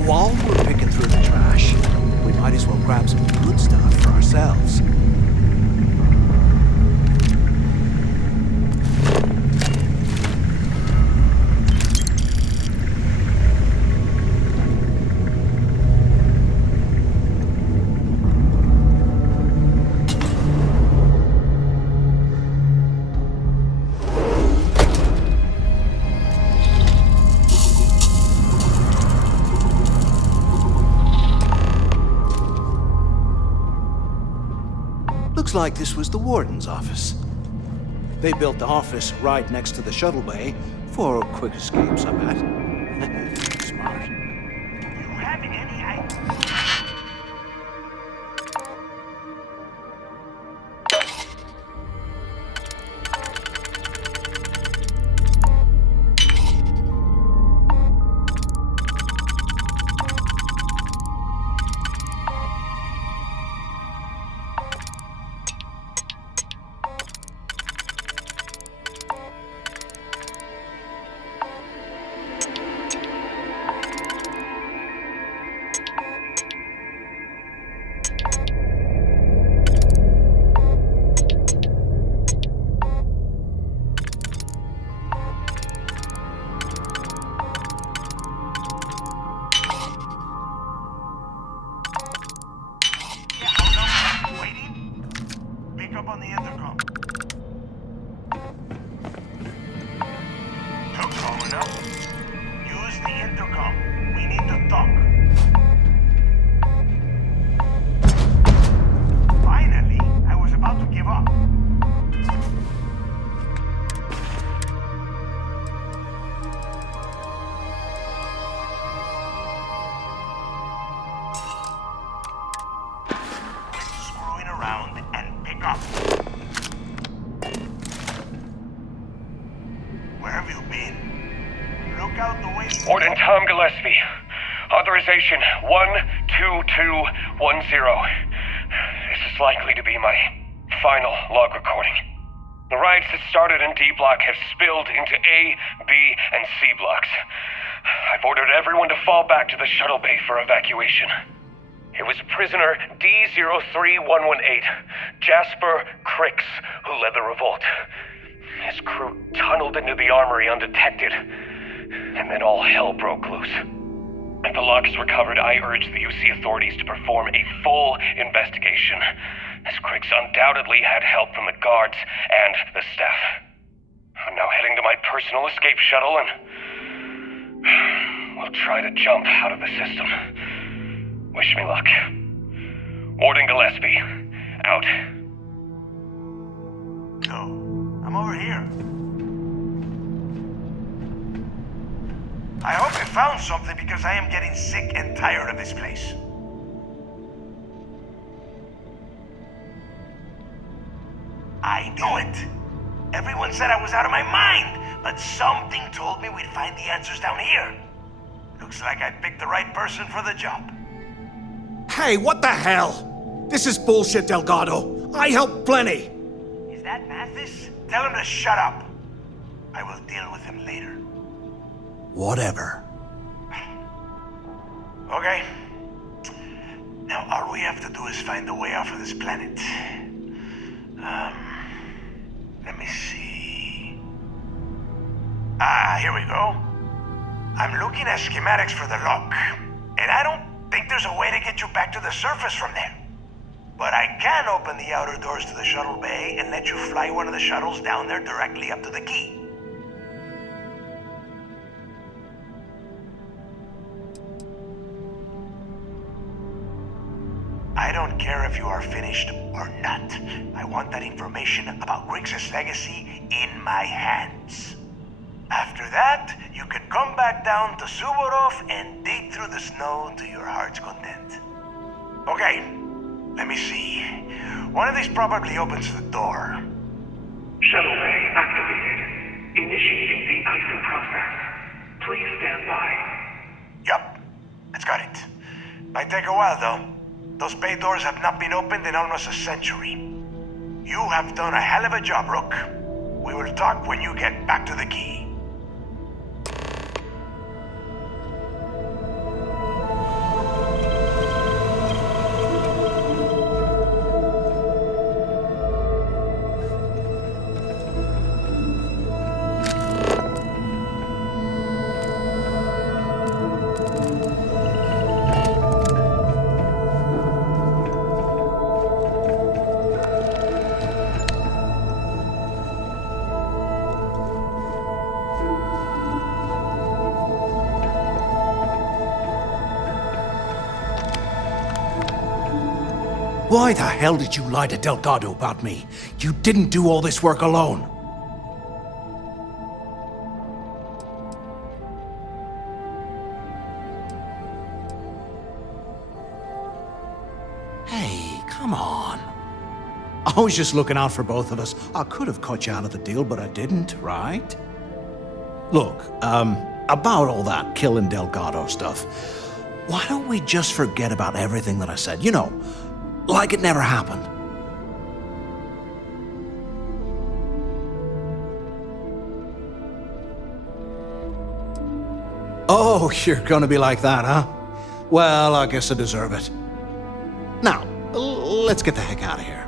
While we're picking through the trash, we might as well grab some good stuff for ourselves. Looks like this was the warden's office. They built the office right next to the shuttle bay for quick escapes, I bet. Smart. You having any idea? Authorization 12210. This is likely to be my final log recording. The riots that started in D block have spilled into A, B, and C blocks. I've ordered everyone to fall back to the shuttle bay for evacuation. It was prisoner D03118, Jasper Crix, who led the revolt. His crew tunneled into the armory undetected, and then all hell broke loose. If the log is recovered, I urge the UC authorities to perform a full investigation, as Crix undoubtedly had help from the guards and the staff. I'm now heading to my personal escape shuttle and we'll try to jump out of the system. Wish me luck. Warden Gillespie, out. No, I'm over here. I hope you found something because I am getting sick and tired of this place. I knew it. Everyone said I was out of my mind, but something told me we'd find the answers down here. Looks like I picked the right person for the job. Hey, what the hell? This is bullshit, Delgado. I helped plenty. Is that Mathis? Tell him to shut up. I will deal with him later. Whatever. Okay. Now all we have to do is find a way off of this planet. Let me see. Here we go. I'm looking at schematics for the lock, and I don't think there's a way to get you back to the surface from there. But I can open the outer doors to the shuttle bay and let you fly one of the shuttles down there directly up to the key. I don't care if you are finished or not. I want that information about Griggs' legacy in my hands. After that, you can come back down to Suvorov and dig through the snow to your heart's content. Okay, let me see. One of these probably opens the door. Shuttle bay activated. Initiating the icing process. Please stand by. Yup, it's got it. Might take a while though. Those bay doors have not been opened in almost a century. You have done a hell of a job, Rook. We will talk when you get back to the key. Why the hell did you lie to Delgado about me? You didn't do all this work alone. Hey, come on. I was just looking out for both of us. I could have cut you out of the deal, but I didn't, right? Look, about all that killing Delgado stuff, why don't we just forget about everything that I said? You know, like it never happened. Oh, you're gonna be like that, huh? Well, I guess I deserve it. Now, let's get the heck out of here.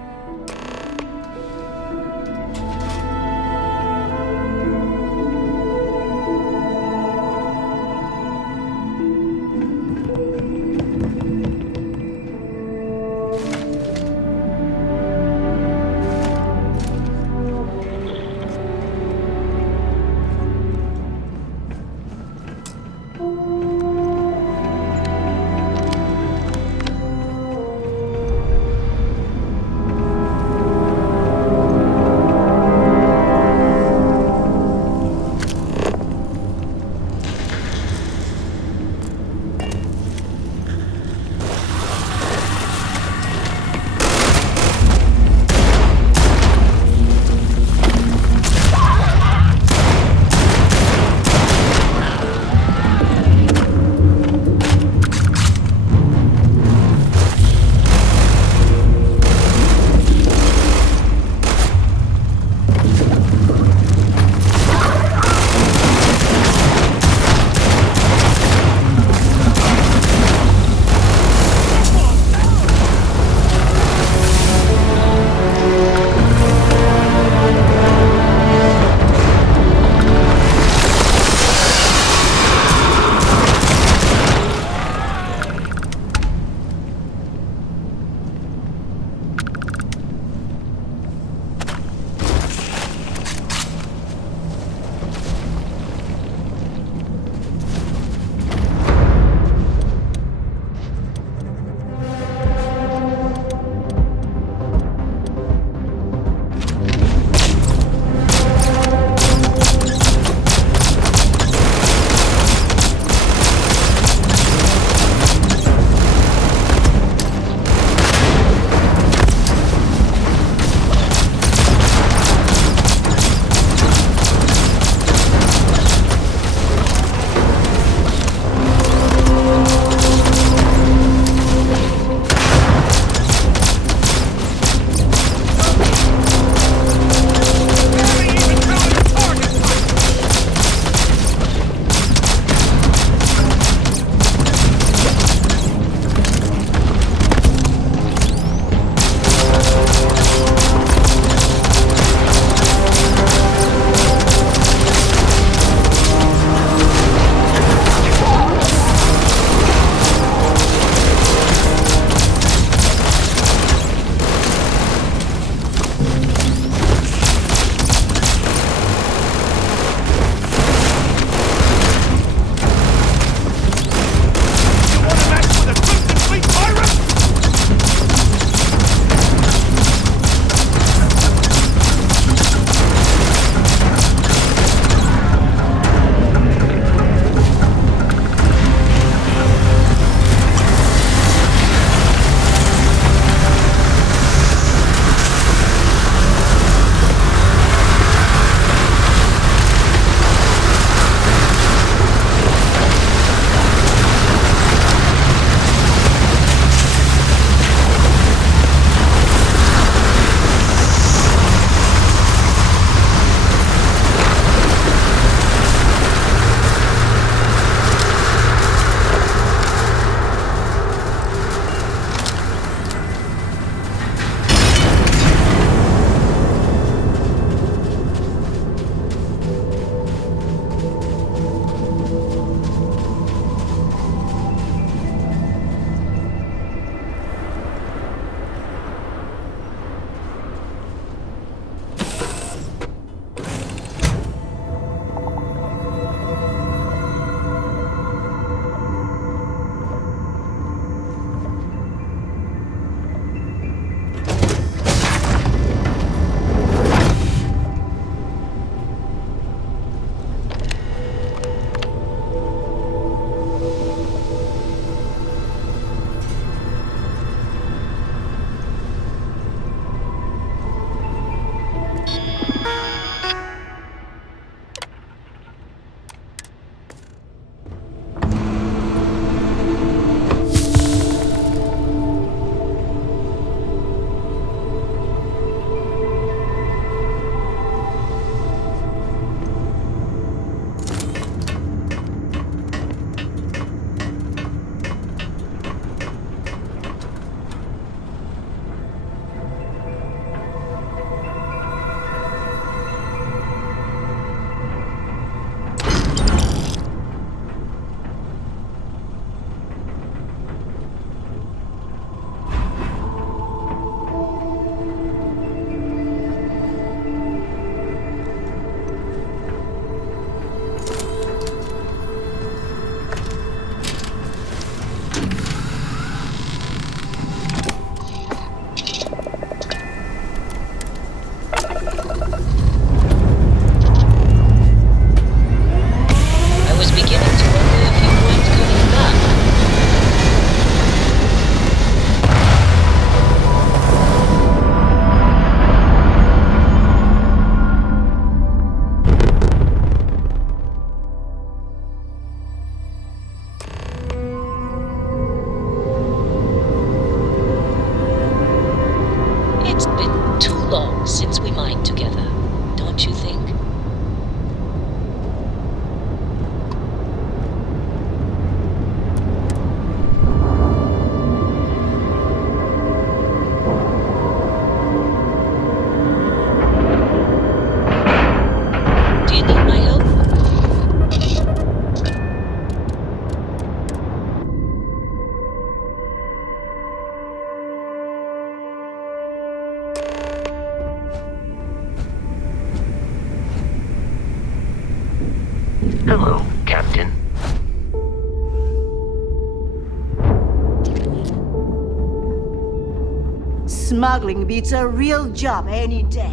Smuggling beats a real job any day.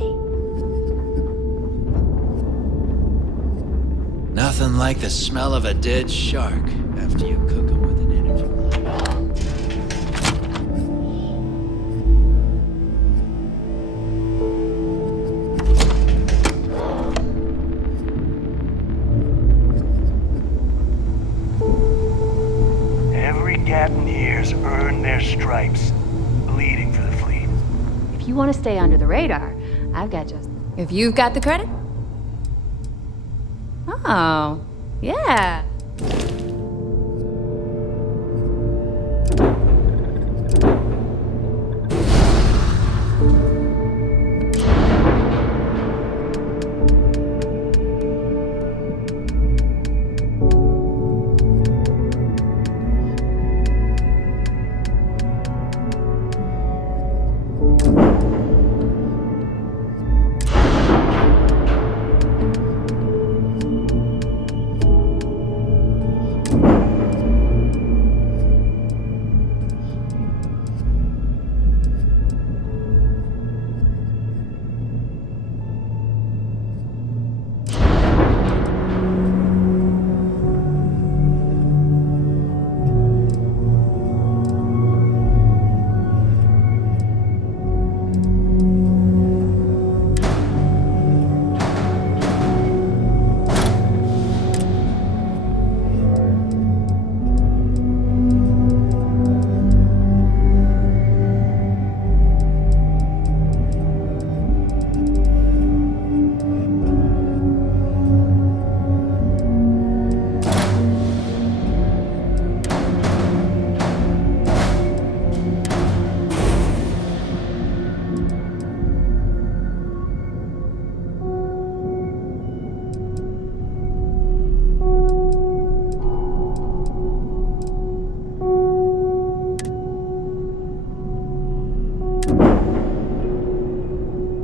Nothing like the smell of a dead shark after you cook them with an energy block. Every captain here's earned their stripes, bleeding for the fleet. If you want to stay under the radar, I've got just. If you've got the credit? Oh, yeah.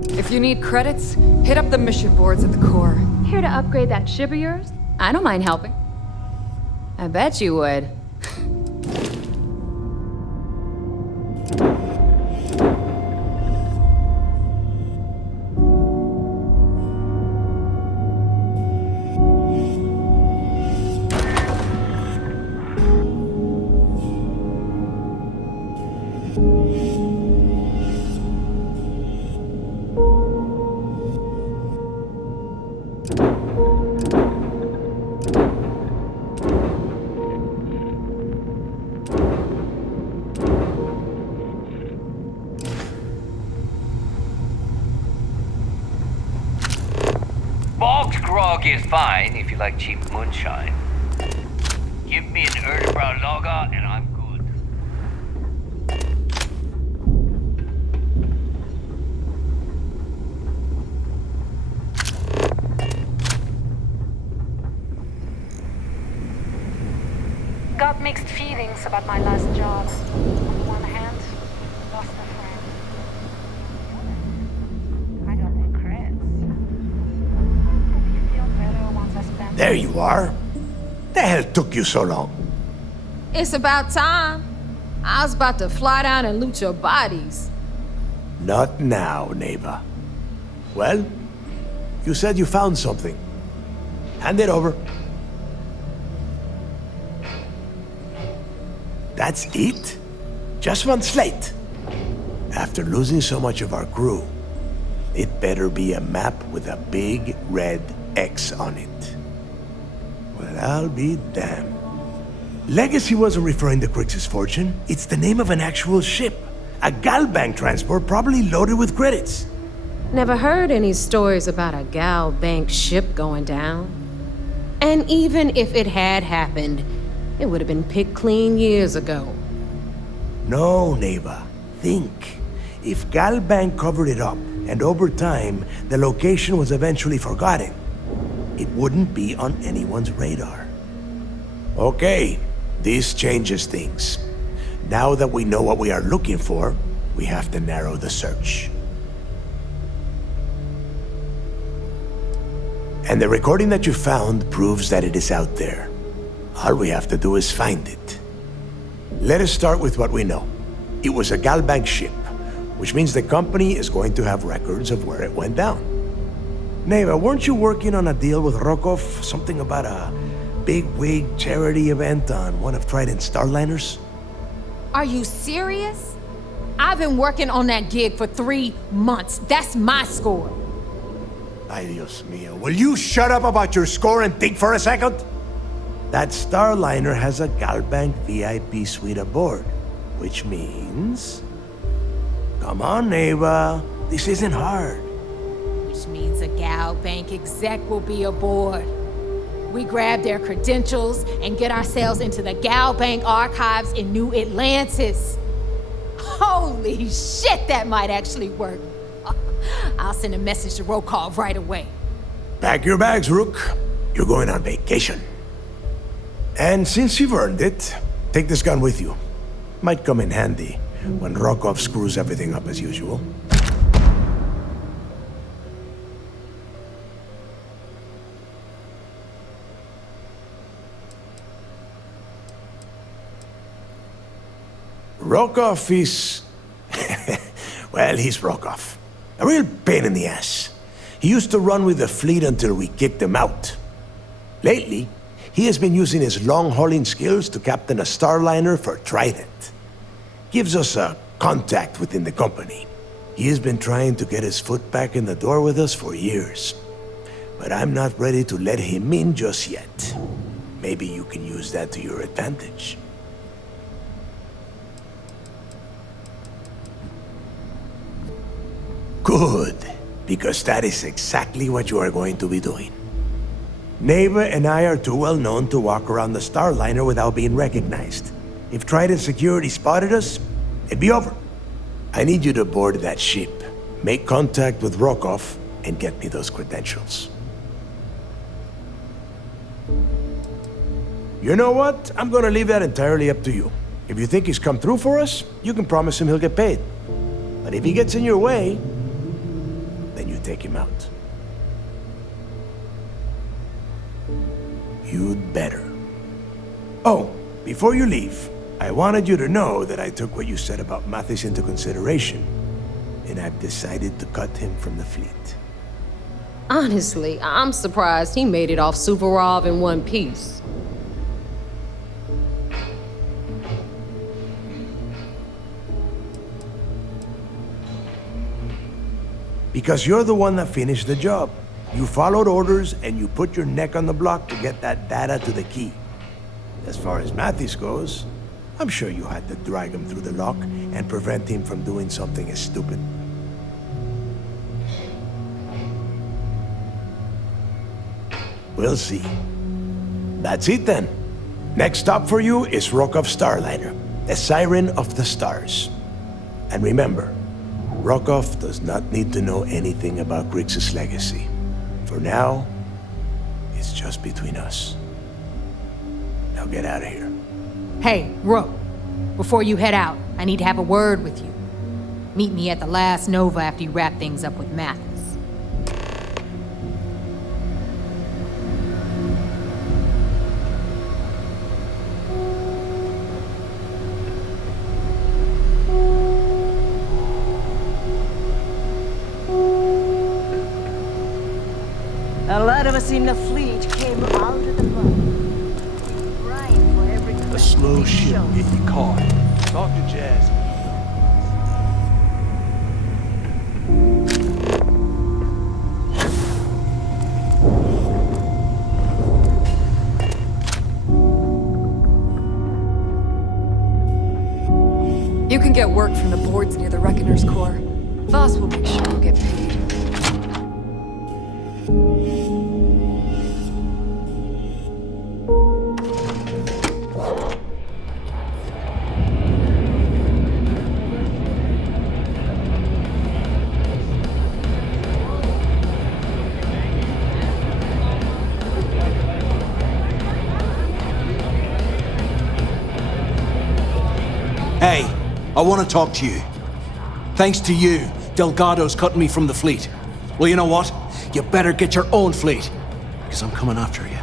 If you need credits, hit up the mission boards at the core. Here to upgrade that ship of yours? I don't mind helping. I bet you would. Bog's grog is fine if you like cheap moonshine. Give me an Erdebrow lager and I'm good. Got mixed feelings about my last job. On the one hand, lost a friend. I got the creds. Probably feel better once I spent. There you are. The hell took you so long? It's about time. I was about to fly down and loot your bodies. Not now, neighbor. Well, you said you found something. Hand it over. That's it? Just one slate? After losing so much of our crew, it better be a map with a big red X on it. Well, I'll be damned. Legacy wasn't referring to Crix's fortune. It's the name of an actual ship. A Galbank transport probably loaded with credits. Never heard any stories about a Gal Bank ship going down. And even if it had happened, it would have been picked clean years ago. No, neighbor. Think. If Galbank covered it up, and over time, the location was eventually forgotten, it wouldn't be on anyone's radar. Okay, this changes things. Now that we know what we are looking for, we have to narrow the search. And the recording that you found proves that it is out there. All we have to do is find it. Let us start with what we know. It was a Galbank ship. which means the company is going to have records of where it went down. Neva, weren't you working on a deal with Rokov? Something about a big-wig charity event on one of Trident's starliners? Are you serious? I've been working on that gig for 3 months. That's my score. Ay, Dios mío. Will you shut up about your score and think for a second? That starliner has a Galbank VIP suite aboard, which means... Come on, Neva. This isn't hard. Which means a Gal Bank exec will be aboard. We grab their credentials and get ourselves into the Gal Bank archives in New Atlantis. Holy shit, that might actually work. I'll send a message to Rokov right away. Pack your bags, Rook. You're going on vacation. And since you've earned it, take this gun with you. Might come in handy when Rokov screws everything up as usual. Rokov is... well, he's Rokov. A real pain in the ass. He used to run with the fleet until we kicked him out. Lately, he has been using his long-hauling skills to captain a starliner for Trident. Gives us a contact within the company. He has been trying to get his foot back in the door with us for years. But I'm not ready to let him in just yet. Maybe you can use that to your advantage. Good, because that is exactly what you are going to be doing. Neva and I are too well known to walk around the starliner without being recognized. If Trident security spotted us, it'd be over. I need you to board that ship, make contact with Rokov, and get me those credentials. You know what? I'm gonna leave that entirely up to you. If you think he's come through for us, you can promise him he'll get paid. But if he gets in your way, then you take him out. You'd better. Oh, before you leave, I wanted you to know that I took what you said about Mathis into consideration, and I've decided to cut him from the fleet. Honestly, I'm surprised he made it off Suvorov in one piece. Because you're the one that finished the job. You followed orders and you put your neck on the block to get that data to the key. As far as Mathis goes, I'm sure you had to drag him through the lock and prevent him from doing something as stupid. We'll see. That's it then. Next stop for you is Rokov Starliner, the Siren of the Stars. And remember, Rokov does not need to know anything about Grixis' legacy. For now, it's just between us. Now get out of here. Hey, Rook, before you head out, I need to have a word with you. Meet me at the last Nova after you wrap things up with Mathis. A lot of us in the fleet came out of the mud. Crying for every A slow ship get you caught. Talk to Jazz. You can get work from the boards near the Reckoner's Core. Voss will make sure you get paid. Hey, I want to talk to you. Thanks to you, Delgado's cutting me from the fleet. Well, you know what? You better get your own fleet, because I'm coming after you.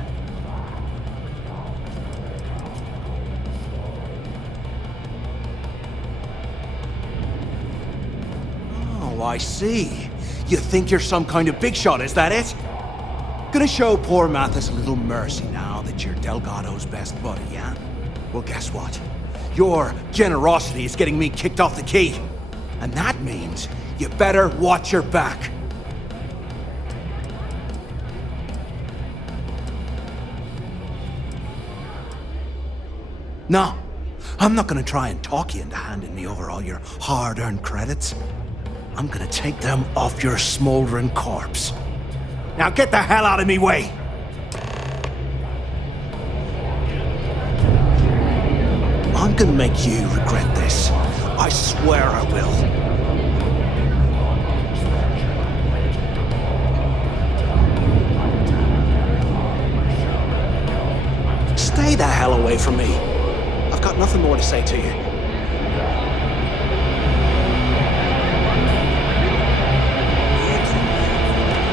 I see. You think you're some kind of big shot, is that it? Gonna show poor Mathis a little mercy now that you're Delgado's best buddy, yeah? Well, guess what? Your generosity is getting me kicked off the key. And that means you better watch your back. No, I'm not gonna try and talk you into handing me over all your hard-earned credits. I'm gonna take them off your smoldering corpse. Now get the hell out of me way! I'm gonna make you regret this. I swear I will. Stay the hell away from me. I've got nothing more to say to you.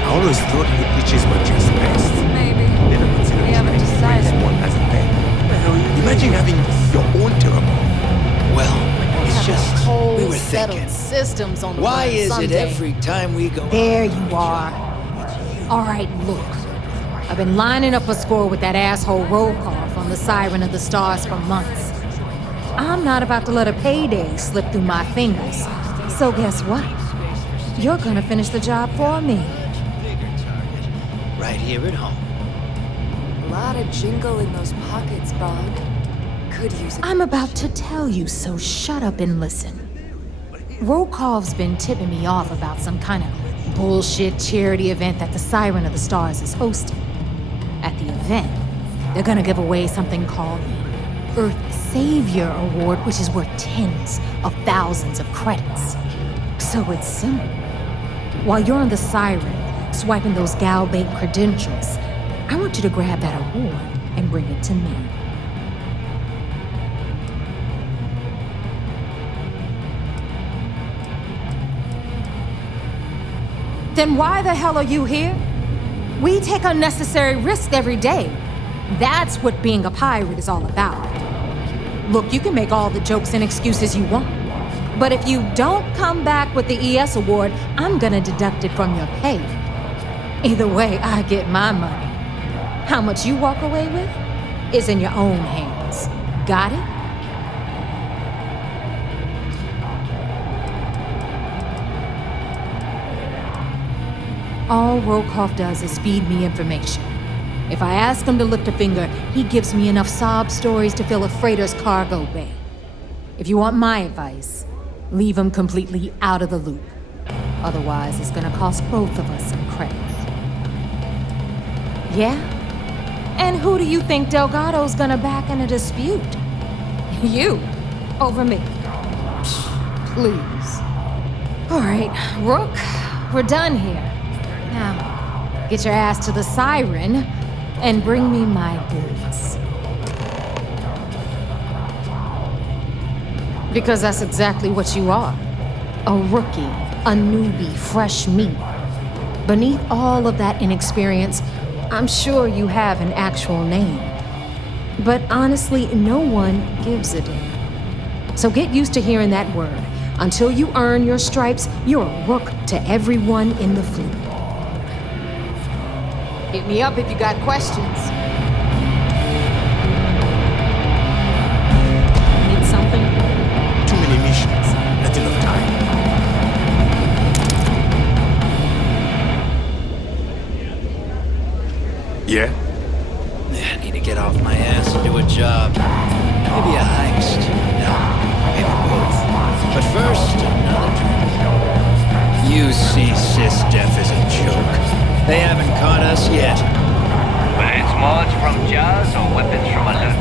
I always thought you bitches were just best. Maybe. Never considered We haven't decided. one as a man. Imagine having your own turbo. Well, it's just Whole we were settled thinking. systems on the Why run is it someday. every time we go? There you are. All right, look. I've been lining up a score with that asshole roll call from the Siren of the Stars for months. I'm not about to let a payday slip through my fingers. So guess what? You're gonna finish the job for me. Right here at home. A lot of jingle in those pockets, Bond. Could use it. I'm about to tell you, so shut up and listen. Rokov's been tipping me off about some kind of bullshit charity event that the Siren of the Stars is hosting. At the event, they're gonna give away something called the Earth Savior Award, which is worth tens of thousands of credits. So it's simple. While you're on the Siren, swiping those gal-bait credentials, I want you to grab that award and bring it to me. Then why the hell are you here? We take unnecessary risks every day. That's what being a pirate is all about. Look, you can make all the jokes and excuses you want, but if you don't come back with the ES award, I'm gonna deduct it from your pay. Either way, I get my money. How much you walk away with is in your own hands. Got it? All Rokov does is feed me information. If I ask him to lift a finger, he gives me enough sob stories to fill a freighter's cargo bay. If you want my advice, leave him completely out of the loop. Otherwise, it's gonna cost both of us some credits. Yeah? And who do you think Delgado's gonna back in a dispute? You, over me. Please. All right, Rook, we're done here. Now, get your ass to the Siren and bring me my goods. Because that's exactly what you are. A rookie, a newbie, fresh meat. Beneath all of that inexperience, I'm sure you have an actual name. But honestly, no one gives a damn. So get used to hearing that word. Until you earn your stripes, you're a rook to everyone in the fleet. Hit me up if you got questions. Need something? Too many missions, not enough time. Yeah? I need to get off my ass and do a job. Maybe a heist. No, maybe both. But first, another drink. You see Sys-Def as a joke. They haven't caught us yet. But it's mods from Jazz or weapons from a looter.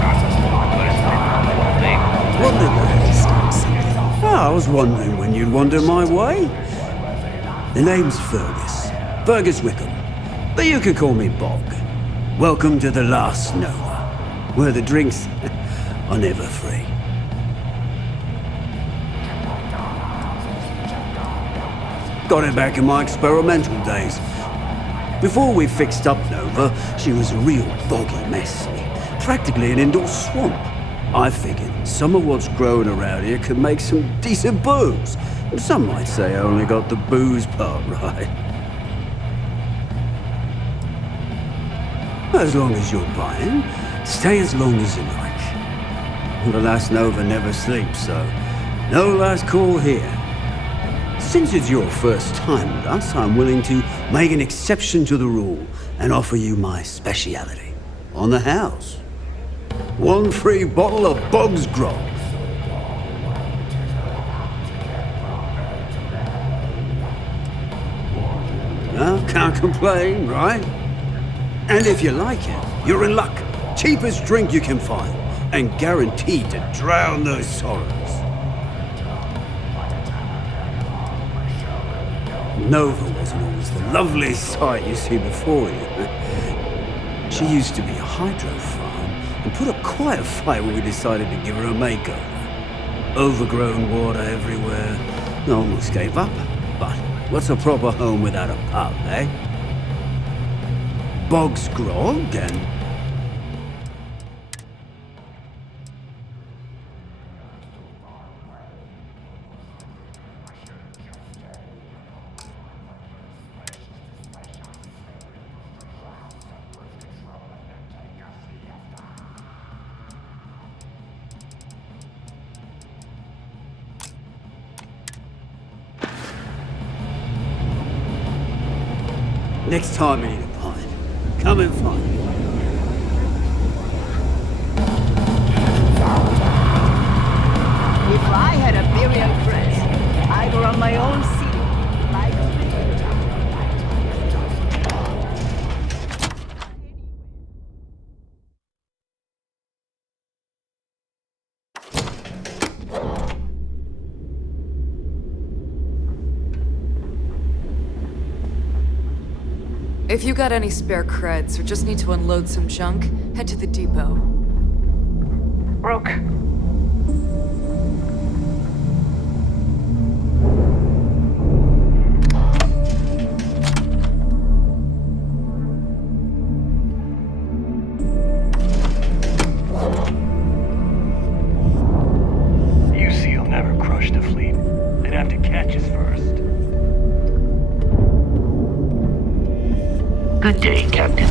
I was wondering when you'd wander my way. The name's Fergus Wickham. But you can call me Bog. Welcome to the last Nova, where the drinks are never free. Got it back in my experimental days. Before we fixed up Nova, she was a real boggy mess. Practically an indoor swamp. I figured some of what's growing around here could make some decent booze. Some might say I only got the booze part right. As long as you're buying, stay as long as you like. The last Nova never sleeps, so no last call here. Since it's your first time with us, I'm willing to make an exception to the rule and offer you my speciality. On the house. 1 free bottle of Bog's Grog. Well, can't complain, right? And if you like it, you're in luck. Cheapest drink you can find, and guaranteed to drown those sorrows. Nova wasn't always the lovely sight you see before you. She used to be a hydro farm and put up quite a fight when we decided to give her a makeover. Overgrown water everywhere. I almost gave up. But what's a proper home without a pub, eh? Bog's Grog and... Next time you need a pint, come and find me. If I had a burial dress, I'd run my own city. Like If you got any spare creds or just need to unload some junk, head to the depot. Rook. You see, he'll never crush the fleet. They'd have to catch us first. Good day, Captain.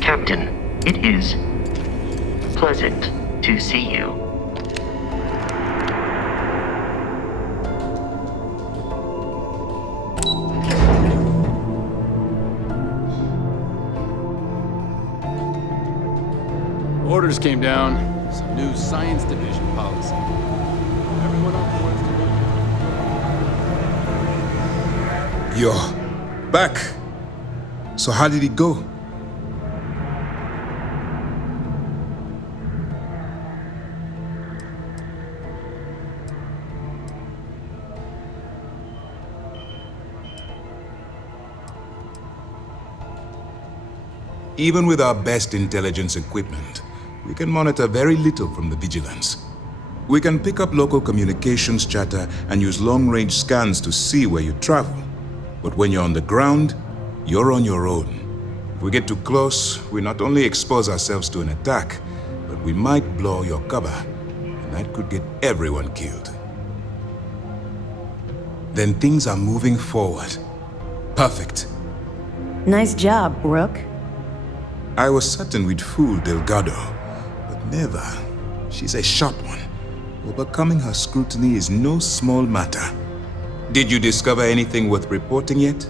Captain, it is pleasant to see you. Orders came down. Some new science division policy. Everyone on board's You're back. So how did it go? Even with our best intelligence equipment, we can monitor very little from the vigilance. We can pick up local communications chatter and use long-range scans to see where you travel. But when you're on the ground, you're on your own. If we get too close, we not only expose ourselves to an attack, but we might blow your cover, and that could get everyone killed. Then things are moving forward. Perfect. Nice job, Rook. I was certain we'd fool Delgado, but never. She's a sharp one. Overcoming her scrutiny is no small matter. Did you discover anything worth reporting yet?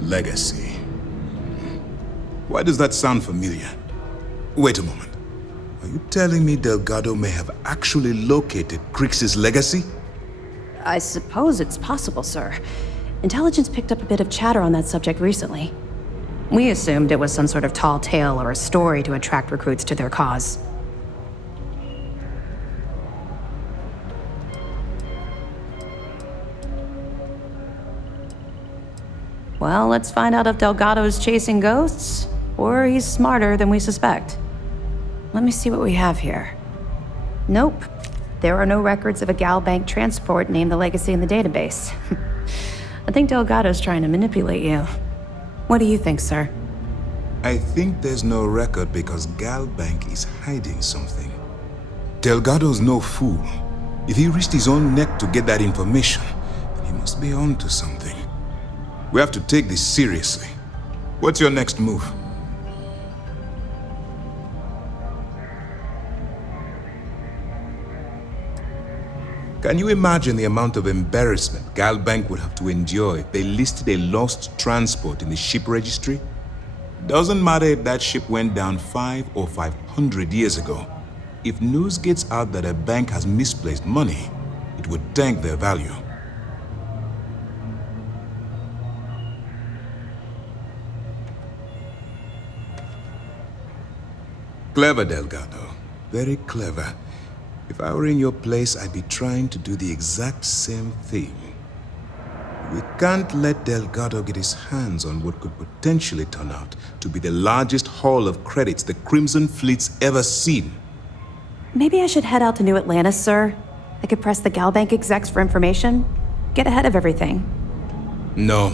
Legacy. Why does that sound familiar? Wait a moment. Are you telling me Delgado may have actually located Crix's legacy? I suppose it's possible, sir. Intelligence picked up a bit of chatter on that subject recently. We assumed it was some sort of tall tale or a story to attract recruits to their cause. Well, let's find out if Delgado's chasing ghosts, or he's smarter than we suspect. Let me see what we have here. Nope. There are no records of a Gal Bank transport named the Legacy in the database. I think Delgado's trying to manipulate you. What do you think, sir? I think there's no record because Gal Bank is hiding something. Delgado's no fool. If he risked his own neck to get that information, then he must be on to something. We have to take this seriously. What's your next move? Can you imagine the amount of embarrassment Gal Bank would have to endure if they listed a lost transport in the ship registry? Doesn't matter if that ship went down 5 or 500 years ago. If news gets out that a bank has misplaced money, it would tank their value. Clever, Delgado. Very clever. If I were in your place, I'd be trying to do the exact same thing. We can't let Delgado get his hands on what could potentially turn out to be the largest haul of credits the Crimson Fleet's ever seen. Maybe I should head out to New Atlantis, sir. I could press the Gal Bank execs for information. Get ahead of everything. No.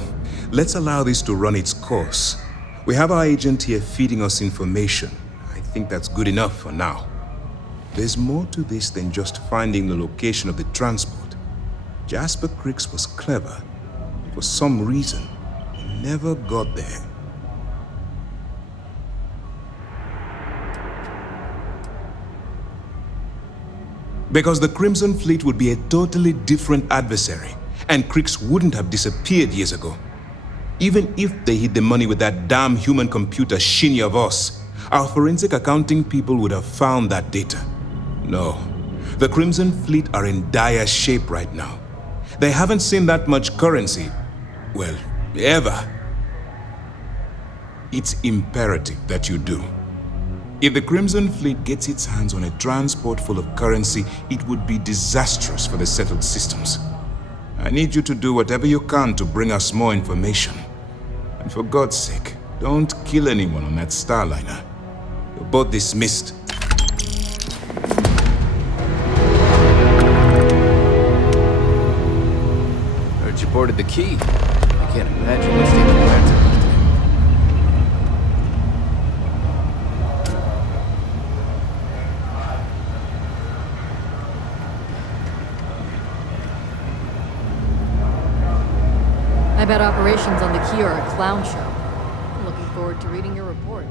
Let's allow this to run its course. We have our agent here feeding us information. I think that's good enough for now. There's more to this than just finding the location of the transport. Jasper Crix was clever. For some reason, he never got there. Because the Crimson Fleet would be a totally different adversary, and Crix wouldn't have disappeared years ago. Even if they hid the money with that damn human computer Shinya Voss, our forensic accounting people would have found that data. No, the Crimson Fleet are in dire shape right now. They haven't seen that much currency, well, ever. It's imperative that you do. If the Crimson Fleet gets its hands on a transport full of currency, it would be disastrous for the settled systems. I need you to do whatever you can to bring us more information. And for God's sake, don't kill anyone on that Starliner. You're both dismissed. Heard you boarded the key. I can't imagine what's taking the plans. I bet operations on the key are a clown show. I'm looking forward to reading your report.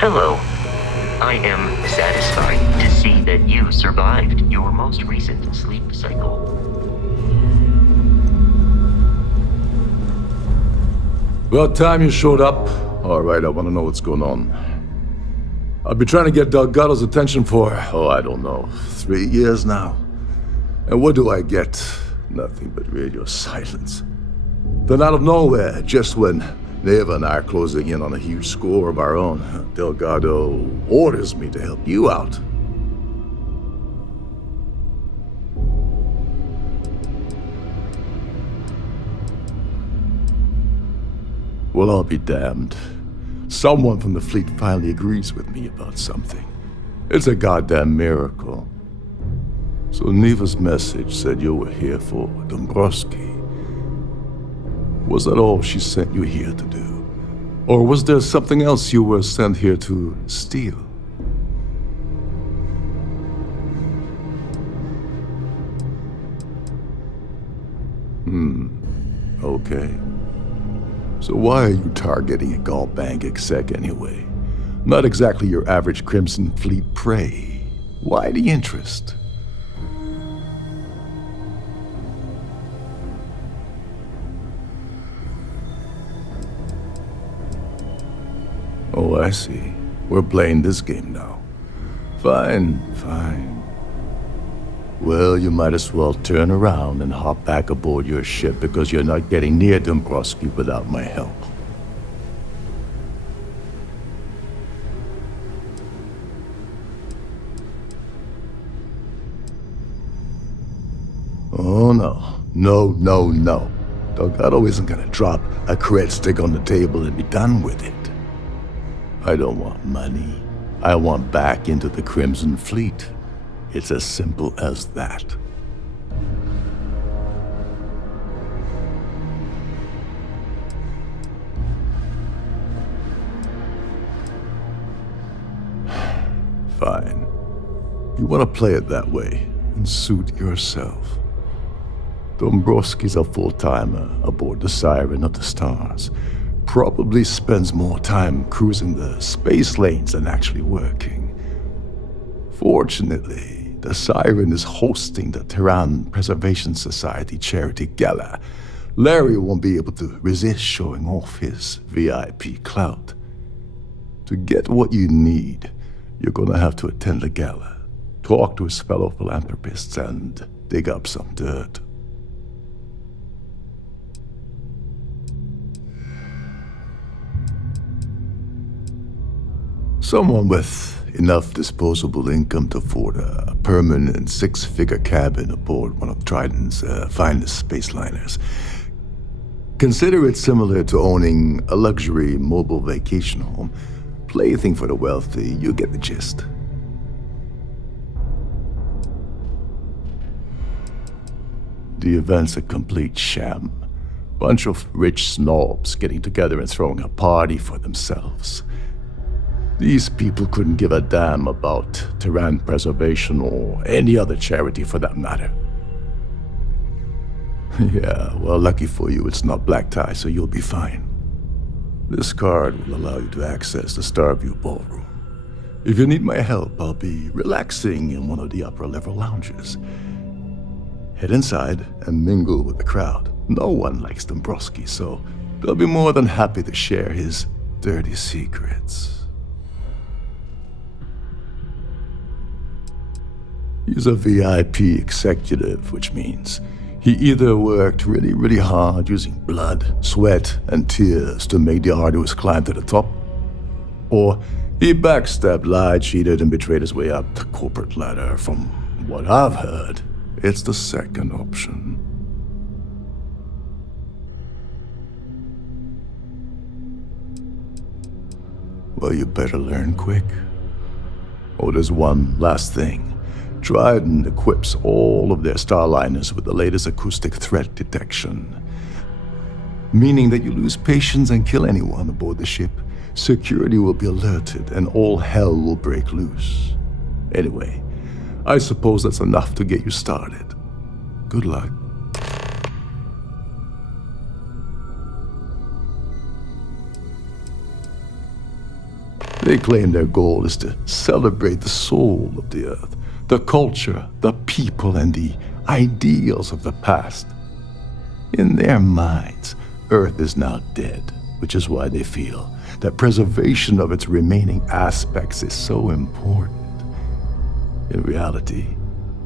Hello. I am satisfied to see that you survived your most recent sleep cycle. About time you showed up. All right, I want to know what's going on. I've been trying to get Delgado's attention for, I don't know, 3 years now. And what do I get? Nothing but radio silence. Then out of nowhere, just when Neva and I are closing in on a huge score of our own, Delgado orders me to help you out. Well, I'll be damned. Someone from the fleet finally agrees with me about something. It's a goddamn miracle. So Neva's message said you were here for Dombrowski. Was that all she sent you here to do? Or was there something else you were sent here to steal? Okay. So why are you targeting a Gallbank exec anyway? Not exactly your average Crimson Fleet prey. Why the interest? Oh, I see. We're playing this game now. Fine, fine. Well, you might as well turn around and hop back aboard your ship because you're not getting near Dombrowski without my help. Oh, no. No. Delgado isn't gonna drop a cred stick on the table and be done with it. I don't want money. I want back into the Crimson Fleet. It's as simple as that. Fine. You want to play it that way, and suit yourself. Dombrowski's a full-timer aboard the Siren of the Stars. Probably spends more time cruising the space lanes than actually working. Fortunately, the Siren is hosting the Terran Preservation Society charity gala. Larry won't be able to resist showing off his VIP clout. To get what you need, you're gonna have to attend the gala, talk to his fellow philanthropists, and dig up some dirt. Someone with enough disposable income to afford a permanent 6-figure cabin aboard one of Trident's finest space liners. Consider it similar to owning a luxury mobile vacation home. Plaything for the wealthy, you get the gist. The event's a complete sham. Bunch of rich snobs getting together and throwing a party for themselves. These people couldn't give a damn about Terran preservation or any other charity for that matter. Yeah, well, lucky for you, it's not black tie, so you'll be fine. This card will allow you to access the Starview ballroom. If you need my help, I'll be relaxing in one of the upper-level lounges. Head inside and mingle with the crowd. No one likes Dombrowski, so they'll be more than happy to share his dirty secrets. He's a VIP executive, which means he either worked really hard using blood, sweat, and tears to make the arduous climb to the top, or he backstabbed, lied, cheated, and betrayed his way up the corporate ladder. From what I've heard, it's the second option. Well, you better learn quick. Oh, there's one last thing. Trident equips all of their starliners with the latest acoustic threat detection. Meaning that you lose patience and kill anyone aboard the ship, security will be alerted and all hell will break loose. Anyway, I suppose that's enough to get you started. Good luck. They claim their goal is to celebrate the soul of the Earth, the culture, the people, and the ideals of the past. In their minds, Earth is now dead, which is why they feel that preservation of its remaining aspects is so important. In reality,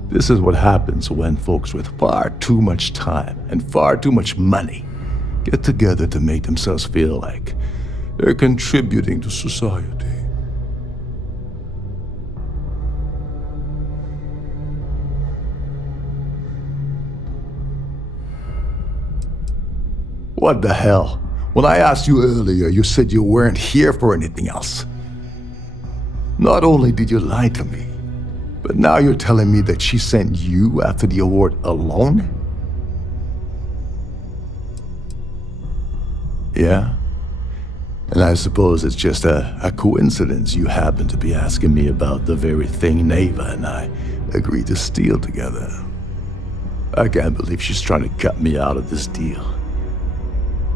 this is what happens when folks with far too much time and far too much money get together to make themselves feel like they're contributing to society. What the hell? When I asked you earlier, you said you weren't here for anything else. Not only did you lie to me, but now you're telling me that she sent you after the award alone? Yeah? And I suppose it's just a coincidence you happen to be asking me about the very thing Neva and I agreed to steal together. I can't believe she's trying to cut me out of this deal.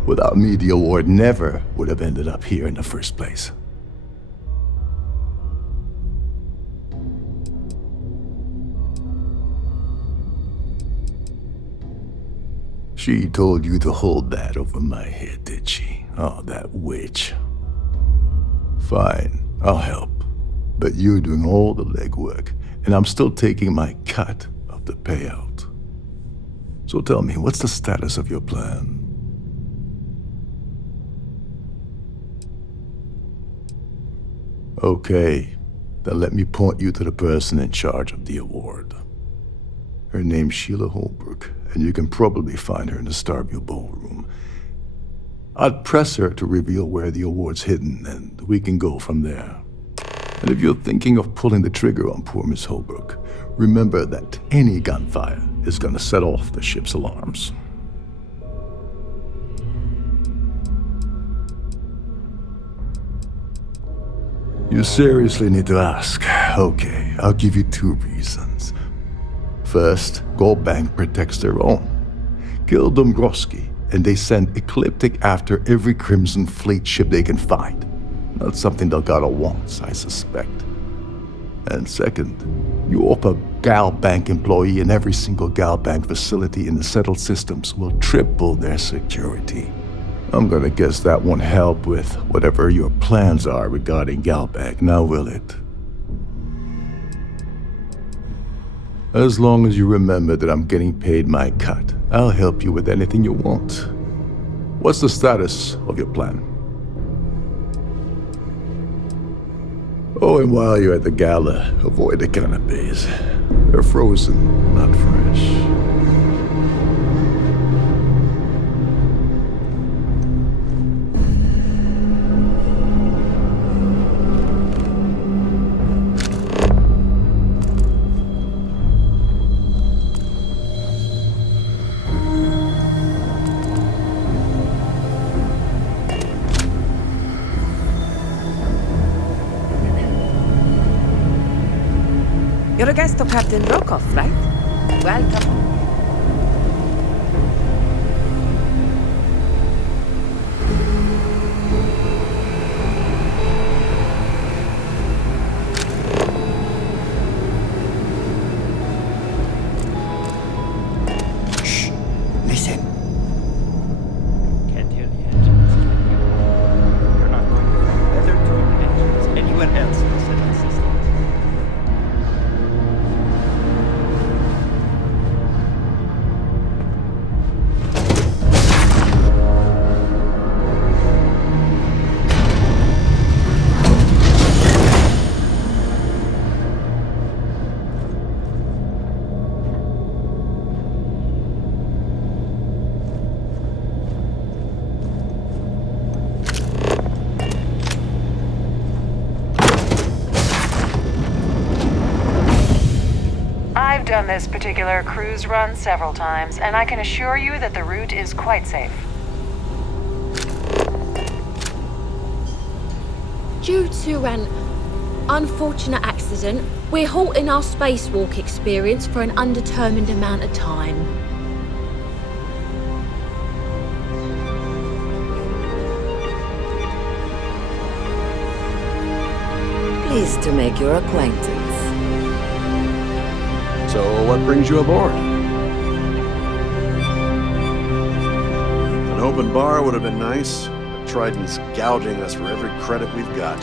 Without me, the award never would have ended up here in the first place. She told you to hold that over my head, did she? Oh, that witch. Fine, I'll help. But you're doing all the legwork, and I'm still taking my cut of the payout. So tell me, what's the status of your plan? Okay, then let me point you to the person in charge of the award. Her name's Sheila Holbrook, and you can probably find her in the Starfield ballroom. I'd press her to reveal where the award's hidden, and we can go from there. And if you're thinking of pulling the trigger on poor Miss Holbrook, remember that any gunfire is gonna set off the ship's alarms. You seriously need to ask. Okay, I'll give you 2 reasons. First, Gold Bank protects their own. Kill Dombrowski, and they send Ecliptic after every Crimson Fleet ship they can find. Not something Delgado wants, I suspect. And second, you offer Gal Bank employee in every single Gal Bank facility in the settled systems will triple their security. I'm gonna guess that won't help with whatever your plans are regarding Galbank, now will it? As long as you remember that I'm getting paid my cut, I'll help you with anything you want. What's the status of your plan? Oh, and while you're at the gala, avoid the canapes. They're frozen, not fresh. You're a guest of Captain Rokoff, right? Welcome. Shh. Listen. Can't hear the engines. You're not going to find better tuned engines anywhere else in the settled system. I've done this particular cruise run several times, and I can assure you that the route is quite safe. Due to an unfortunate accident, we're halting our spacewalk experience for an undetermined amount of time. Pleased to make your acquaintance. So, what brings you aboard? An open bar would have been nice, but Trident's gouging us for every credit we've got.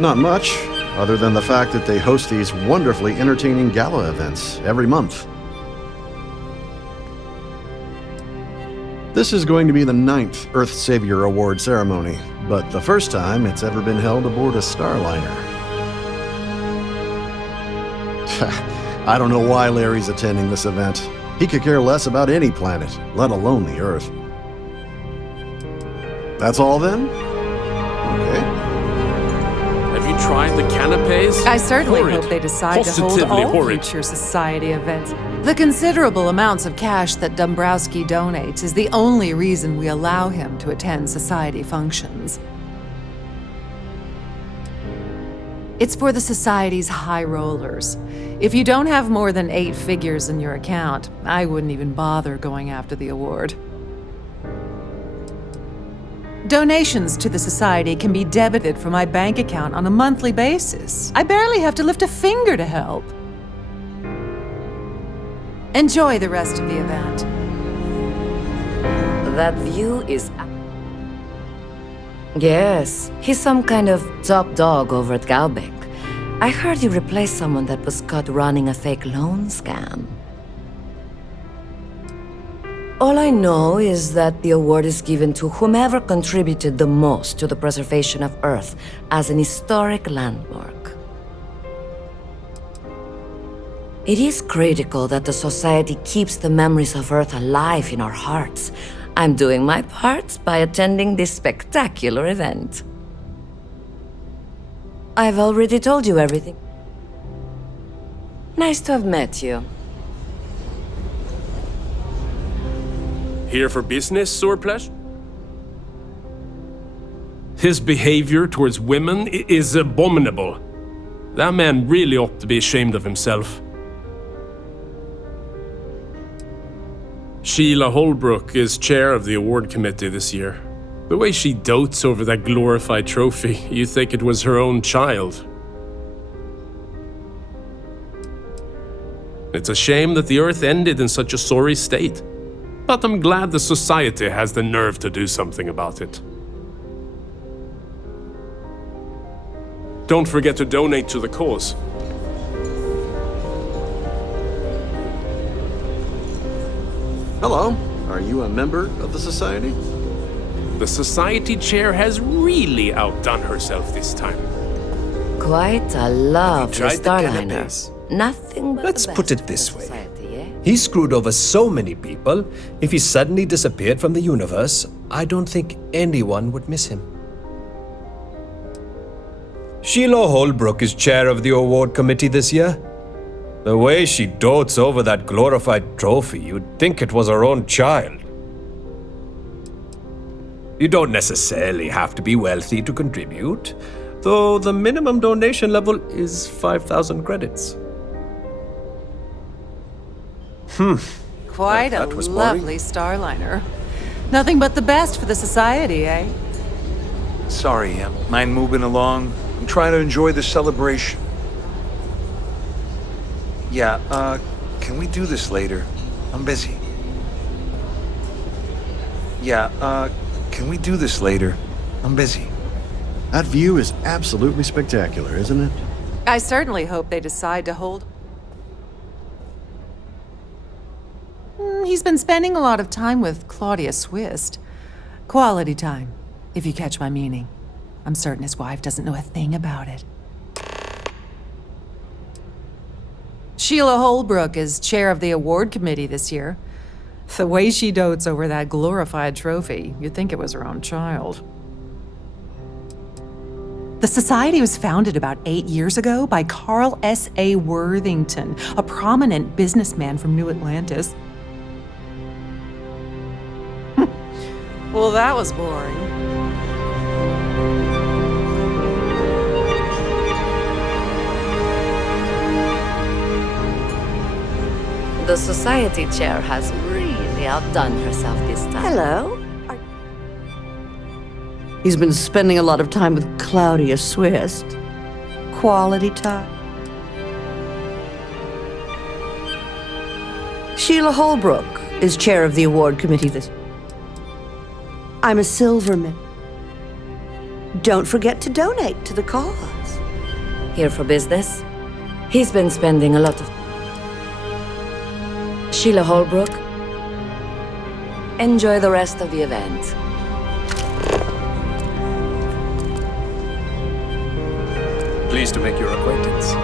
Not much, other than the fact that they host these wonderfully entertaining gala events every month. This is going to be the 9th Earth Savior Award ceremony, but the first time it's ever been held aboard a Starliner. I don't know why Larry's attending this event. He could care less about any planet, let alone the Earth. That's all then? Okay. Have you tried the canapes? I certainly Horrid. hope they decide to hold Positively all horrid. future society events. The considerable amounts of cash that Dombrowski donates is the only reason we allow him to attend society functions. It's for the society's high rollers. If you don't have more than 8 figures in your account, I wouldn't even bother going after the award. Donations to the society can be debited from my bank account on a monthly basis. I barely have to lift a finger to help. Enjoy the rest of the event. That view is... Yes, he's some kind of top dog over at Galbeck. I heard you replaced someone that was caught running a fake loan scam. All I know is that the award is given to whomever contributed the most to the preservation of Earth as an historic landmark. It is critical that the Society keeps the memories of Earth alive in our hearts. I'm doing my part by attending this spectacular event. I've already told you everything. Nice to have met you. Here for business or pleasure? His behavior towards women is abominable. That man really ought to be ashamed of himself. Sheila Holbrook is chair of the award committee this year. The way she dotes over that glorified trophy, you'd think it was her own child. It's a shame that the Earth ended in such a sorry state, but I'm glad the Society has the nerve to do something about it. Don't forget to donate to the cause. Hello. Are you a member of the Society? The Society chair has really outdone herself this time. Quite a lovely tried the Starliner. canapes? Nothing but Let's the put best it this for way. society, eh? He screwed over so many people, if he suddenly disappeared from the universe, I don't think anyone would miss him. Sheila Holbrook is chair of the award committee this year. The way she dotes over that glorified trophy, you'd think it was her own child. You don't necessarily have to be wealthy to contribute, though the minimum donation level is 5,000 credits. Quite a That was lovely Starliner. Nothing but the best for the Society, eh? Sorry, mind moving along? I'm trying to enjoy the celebration. Yeah, can we do this later? I'm busy. Yeah, can we do this later? I'm busy. That view is absolutely spectacular, isn't it? I certainly hope they decide to hold... He's been spending a lot of time with Claudia Swist. Quality time, if you catch my meaning. I'm certain his wife doesn't know a thing about it. Sheila Holbrook is chair of the award committee this year. The way she dotes over that glorified trophy, you'd think it was her own child. The Society was founded about 8 years ago by Carl S.A. Worthington, a prominent businessman from New Atlantis. Well, that was boring. The Society chair has really outdone herself this time. Hello. He's been spending a lot of time with Claudia Swist. Quality time. Sheila Holbrook is chair of the award committee this. I'm a Silverman. Don't forget to donate to the cause. Here for business? He's been spending a lot of... Sheila Holbrook, enjoy the rest of the event. Pleased to make your acquaintance.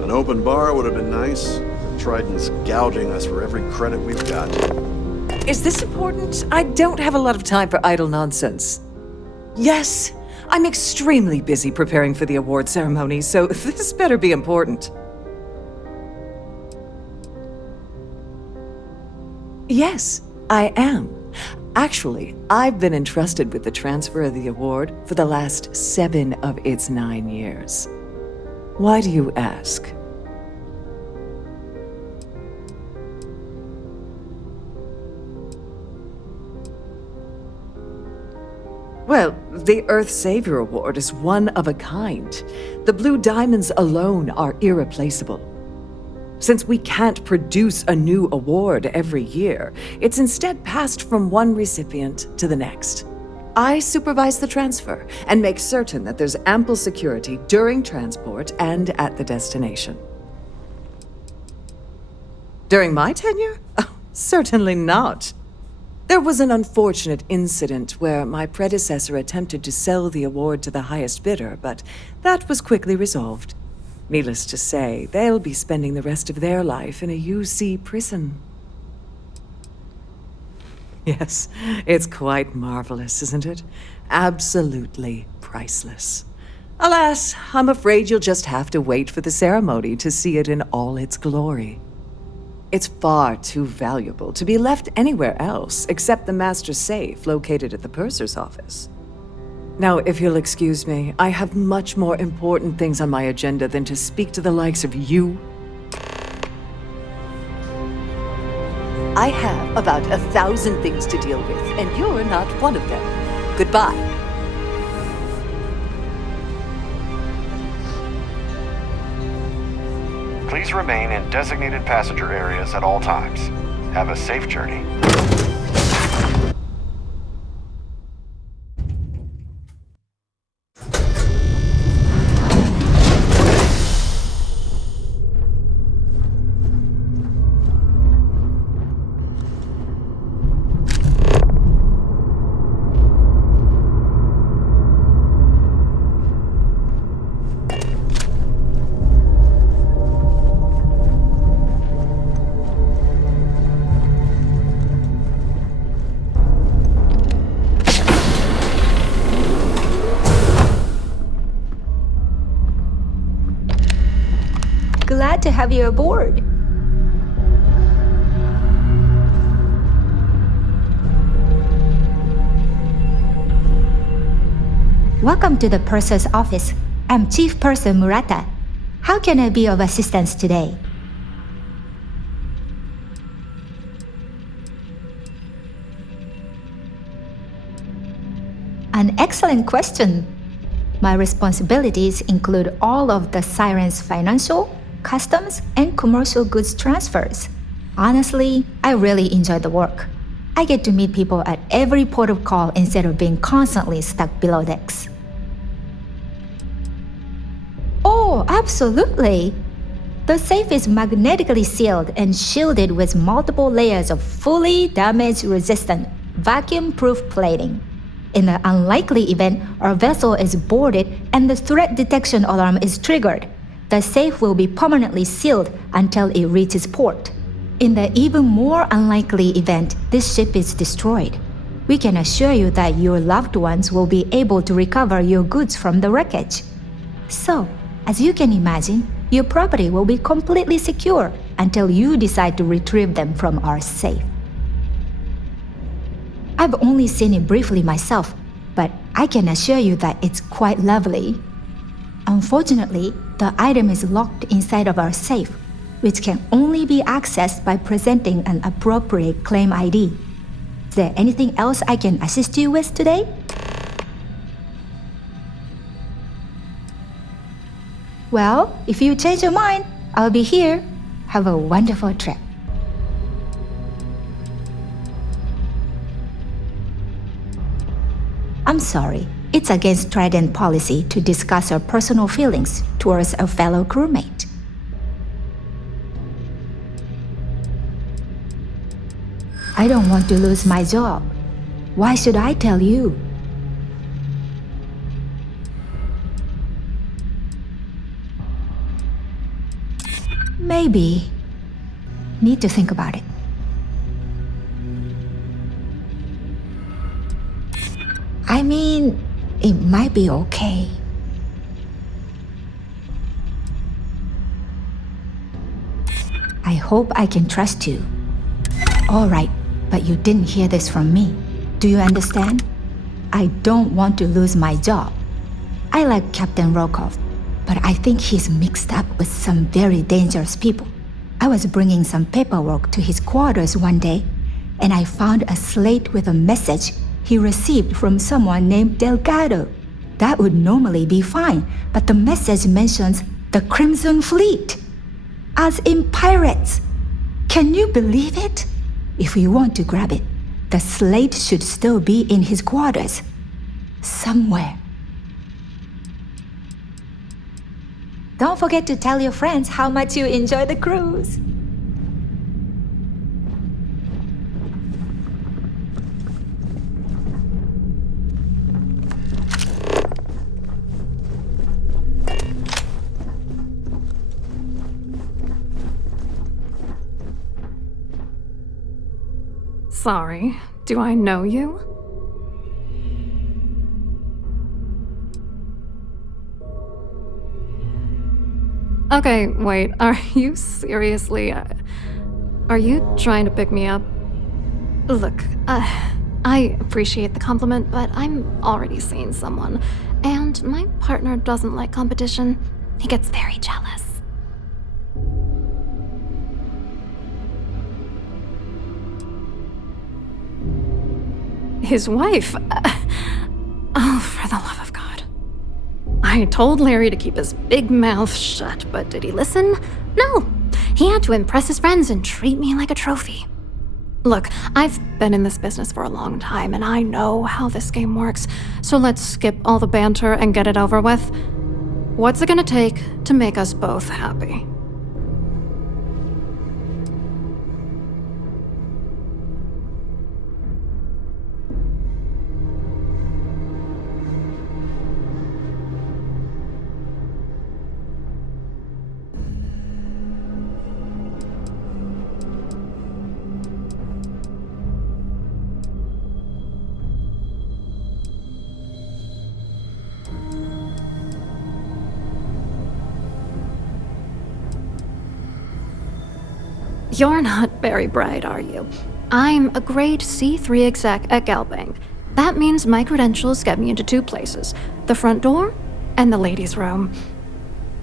An open bar would have been nice. Trident's gouging us for every credit we've got. Is this important? I don't have a lot of time for idle nonsense. Yes, I'm extremely busy preparing for the award ceremony, so this better be important. Yes, I am. Actually, I've been entrusted with the transfer of the award for the last 7 of its 9 years. Why do you ask? Well, the Earth Savior Award is one of a kind. The Blue Diamonds alone are irreplaceable. Since we can't produce a new award every year, it's instead passed from one recipient to the next. I supervise the transfer and make certain that there's ample security during transport and at the destination. During my tenure? Oh, certainly not. There was an unfortunate incident where my predecessor attempted to sell the award to the highest bidder, but that was quickly resolved. Needless to say, they'll be spending the rest of their life in a UC prison. Yes, it's quite marvelous, isn't it? Absolutely priceless. Alas, I'm afraid you'll just have to wait for the ceremony to see it in all its glory. It's far too valuable to be left anywhere else except the master safe located at the purser's office. Now, if you'll excuse me, I have much more important things on my agenda than to speak to the likes of you. I have about 1,000 things to deal with, and you're not one of them. Goodbye. Please remain in designated passenger areas at all times. Have a safe journey. Glad to have you aboard. Welcome to the purser's office. I'm Chief Purser Murata. How can I be of assistance today? An excellent question. My responsibilities include all of the Siren's financial, customs, and commercial goods transfers. Honestly, I really enjoy the work. I get to meet people at every port of call instead of being constantly stuck below decks. Oh, absolutely! The safe is magnetically sealed and shielded with multiple layers of fully damage-resistant, vacuum-proof plating. In the unlikely event our vessel is boarded and the threat detection alarm is triggered, the safe will be permanently sealed until it reaches port. In the even more unlikely event this ship is destroyed, we can assure you that your loved ones will be able to recover your goods from the wreckage. So, as you can imagine, your property will be completely secure until you decide to retrieve them from our safe. I've only seen it briefly myself, but I can assure you that it's quite lovely. Unfortunately, the item is locked inside of our safe, which can only be accessed by presenting an appropriate claim ID. Is there anything else I can assist you with today? Well, if you change your mind, I'll be here. Have a wonderful trip. I'm sorry, it's against Trident policy to discuss our personal feelings towards a fellow crewmate. I don't want to lose my job. Why should I tell you? Maybe. Need to think about it. I mean, it might be okay. I hope I can trust you. All right, but you didn't hear this from me. Do you understand? I don't want to lose my job. I like Captain Rokov, but I think he's mixed up with some very dangerous people. I was bringing some paperwork to his quarters one day, and I found a slate with a message he received from someone named Delgado. That would normally be fine, but the message mentions the Crimson Fleet, as in pirates. Can you believe it? If we want to grab it, the slate should still be in his quarters. Somewhere. Don't forget to tell your friends how much you enjoy the cruise. Sorry, do I know you? Okay, wait, are you seriously... are you trying to pick me up? Look, I appreciate the compliment, but I'm already seeing someone, and my partner doesn't like competition. He gets very jealous. His wife? Oh, for the love of God. I told Larry to keep his big mouth shut, but did he listen? No. He had to impress his friends and treat me like a trophy. Look, I've been in this business for a long time, and I know how this game works, so let's skip all the banter and get it over with. What's it gonna take to make us both happy? You're not very bright, are you? I'm a grade C3 exec at Galbank. That means my credentials get me into two places, the front door and the ladies' room.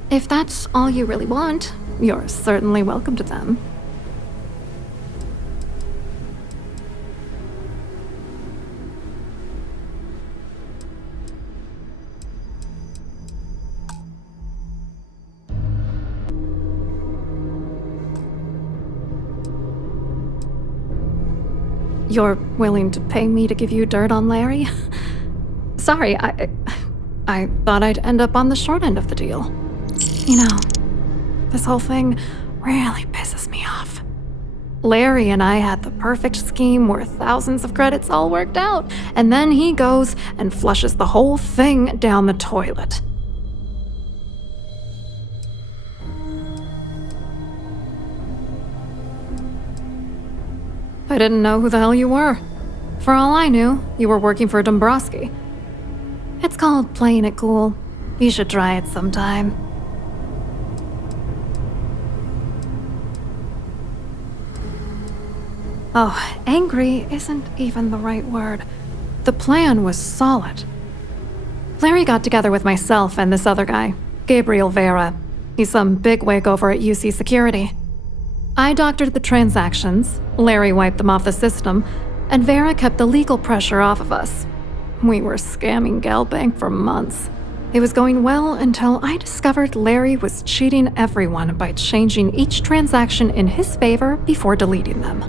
If that's all you really want, you're certainly welcome to them. You're willing to pay me to give you dirt on Larry? Sorry, I thought I'd end up on the short end of the deal. You know, this whole thing really pisses me off. Larry and I had the perfect scheme worth thousands of credits all worked out, and then he goes and flushes the whole thing down the toilet. I didn't know who the hell you were. For all I knew, you were working for Dombrowski. It's called playing it cool. You should try it sometime. Oh, angry isn't even the right word. The plan was solid. Larry got together with myself and this other guy, Gabriel Vera. He's some bigwig over at UC Security. I doctored the transactions, Larry wiped them off the system, and Vera kept the legal pressure off of us. We were scamming Galbank for months. It was going well until I discovered Larry was cheating everyone by changing each transaction in his favor before deleting them.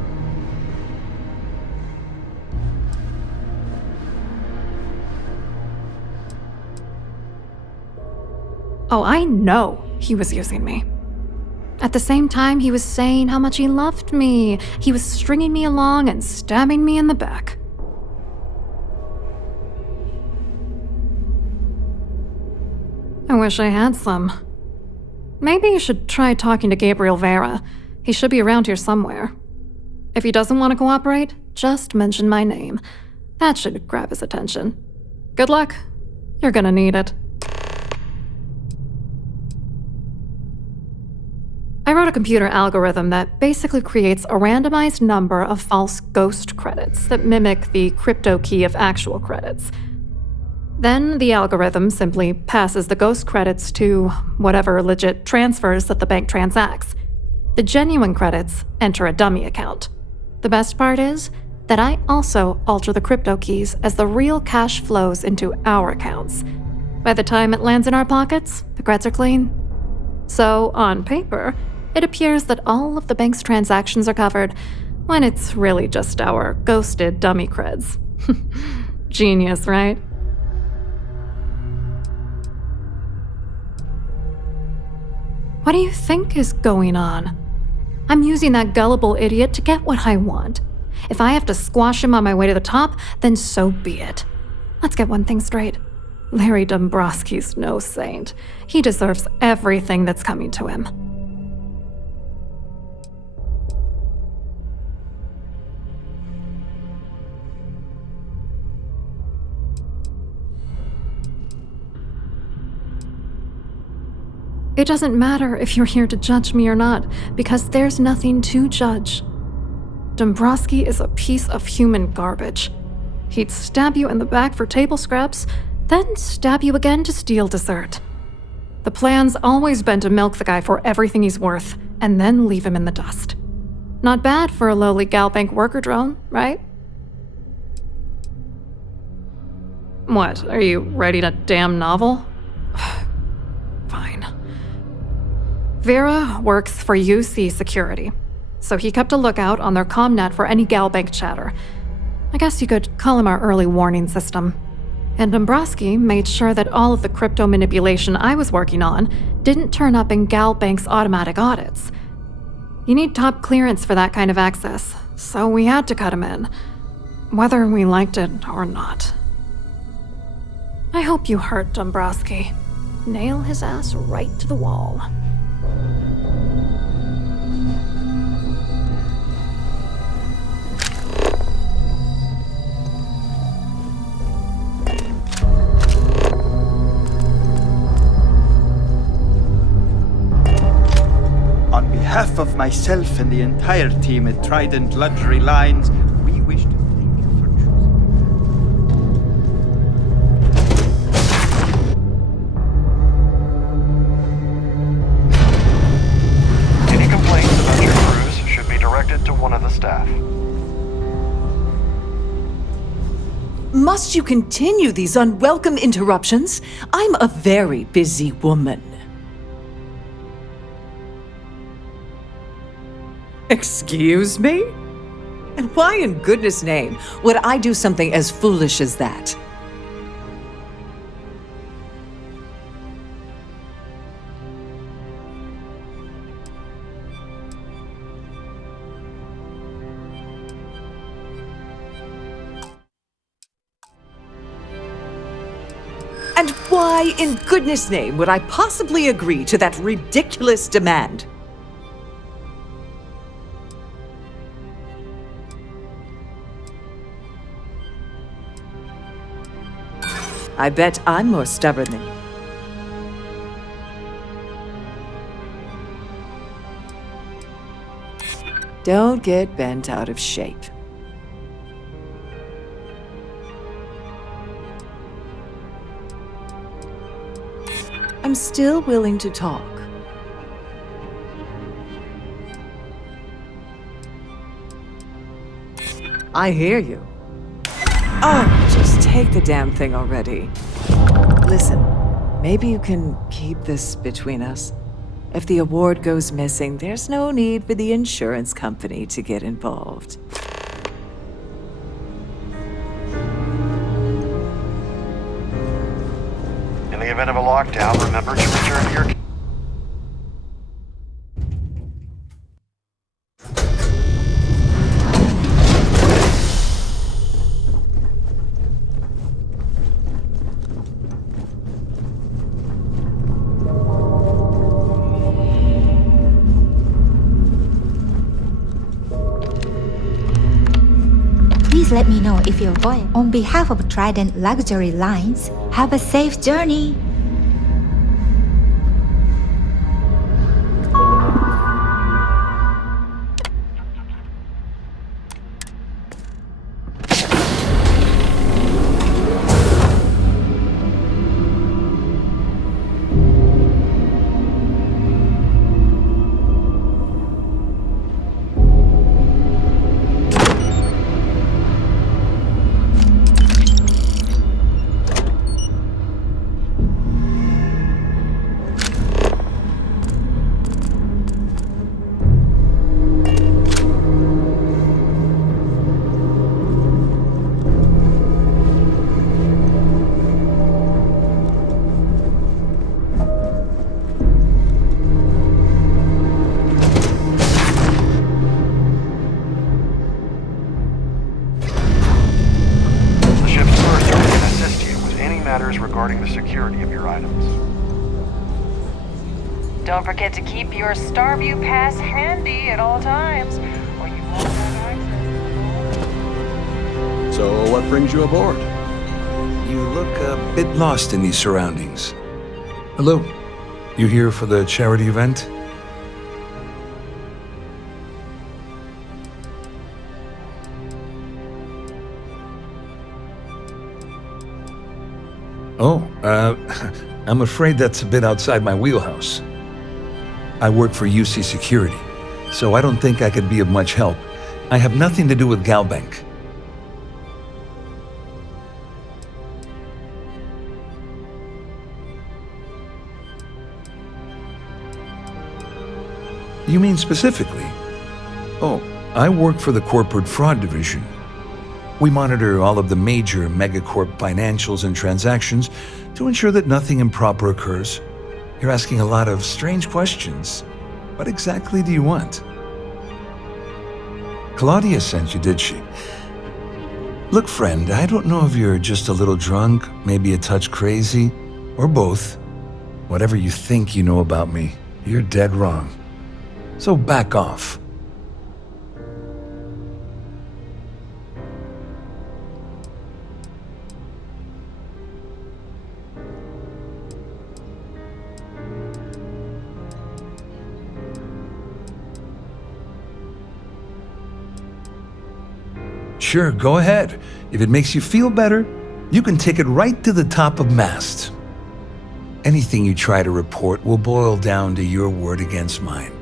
Oh, I know he was using me. At the same time, he was saying how much he loved me. He was stringing me along and stabbing me in the back. I wish I had some. Maybe you should try talking to Gabriel Vera. He should be around here somewhere. If he doesn't want to cooperate, just mention my name. That should grab his attention. Good luck. You're gonna need it. I wrote a computer algorithm that basically creates a randomized number of false ghost credits that mimic the crypto key of actual credits. Then the algorithm simply passes the ghost credits to whatever legit transfers that the bank transacts. The genuine credits enter a dummy account. The best part is that I also alter the crypto keys as the real cash flows into our accounts. By the time it lands in our pockets, the creds are clean. So, on paper, it appears that all of the bank's transactions are covered, when it's really just our ghosted dummy creds. Genius, right? What do you think is going on? I'm using that gullible idiot to get what I want. If I have to squash him on my way to the top, then so be it. Let's get one thing straight. Larry Dombrowski's no saint. He deserves everything that's coming to him. It doesn't matter if you're here to judge me or not, because there's nothing to judge. Dombrowski is a piece of human garbage. He'd stab you in the back for table scraps, then stab you again to steal dessert. The plan's always been to milk the guy for everything he's worth, and then leave him in the dust. Not bad for a lowly Galbank worker drone, right? What, are you writing a damn novel? Fine. Vera works for UC Security, so he kept a lookout on their commnet for any Galbank chatter. I guess you could call him our early warning system. And Dombrowski made sure that all of the crypto manipulation I was working on didn't turn up in Galbank's automatic audits. You need top clearance for that kind of access, so we had to cut him in, whether we liked it or not. I hope you hurt Dombrowski. Nail his ass right to the wall. On behalf of myself and the entire team at Trident Luxury Lines, we wish to thank you for choosing. Any complaints about your cruise should be directed to one of the staff. Must you continue these unwelcome interruptions? I'm a very busy woman. Excuse me? And why in goodness name would I do something as foolish as that? And why in goodness name would I possibly agree to that ridiculous demand? I bet I'm more stubborn than you. Don't get bent out of shape. I'm still willing to talk. I hear you. Oh, just take the damn thing already. Listen, maybe you can keep this between us. If the award goes missing, there's no need for the insurance company to get involved. In the event of a lockdown, remember to return to your... Please let me know if you're going. On behalf of Trident Luxury Lines, have a safe journey. Regarding the security of your items. Don't forget to keep your Starview pass handy at all times, or you won't have access. So, what brings you aboard? You look a bit lost in these surroundings. Hello. You here for the charity event? Oh, I'm afraid that's a bit outside my wheelhouse. I work for UC Security, so I don't think I could be of much help. I have nothing to do with Galbank. You mean specifically? Oh, I work for the Corporate Fraud Division. We monitor all of the major megacorp financials and transactions to ensure that nothing improper occurs. You're asking a lot of strange questions. What exactly do you want? Claudia sent you, did she? Look, friend, I don't know if you're just a little drunk, maybe a touch crazy, or both. Whatever you think you know about me, you're dead wrong. So back off. Sure, go ahead. If it makes you feel better, you can take it right to the top of mast. Anything you try to report will boil down to your word against mine.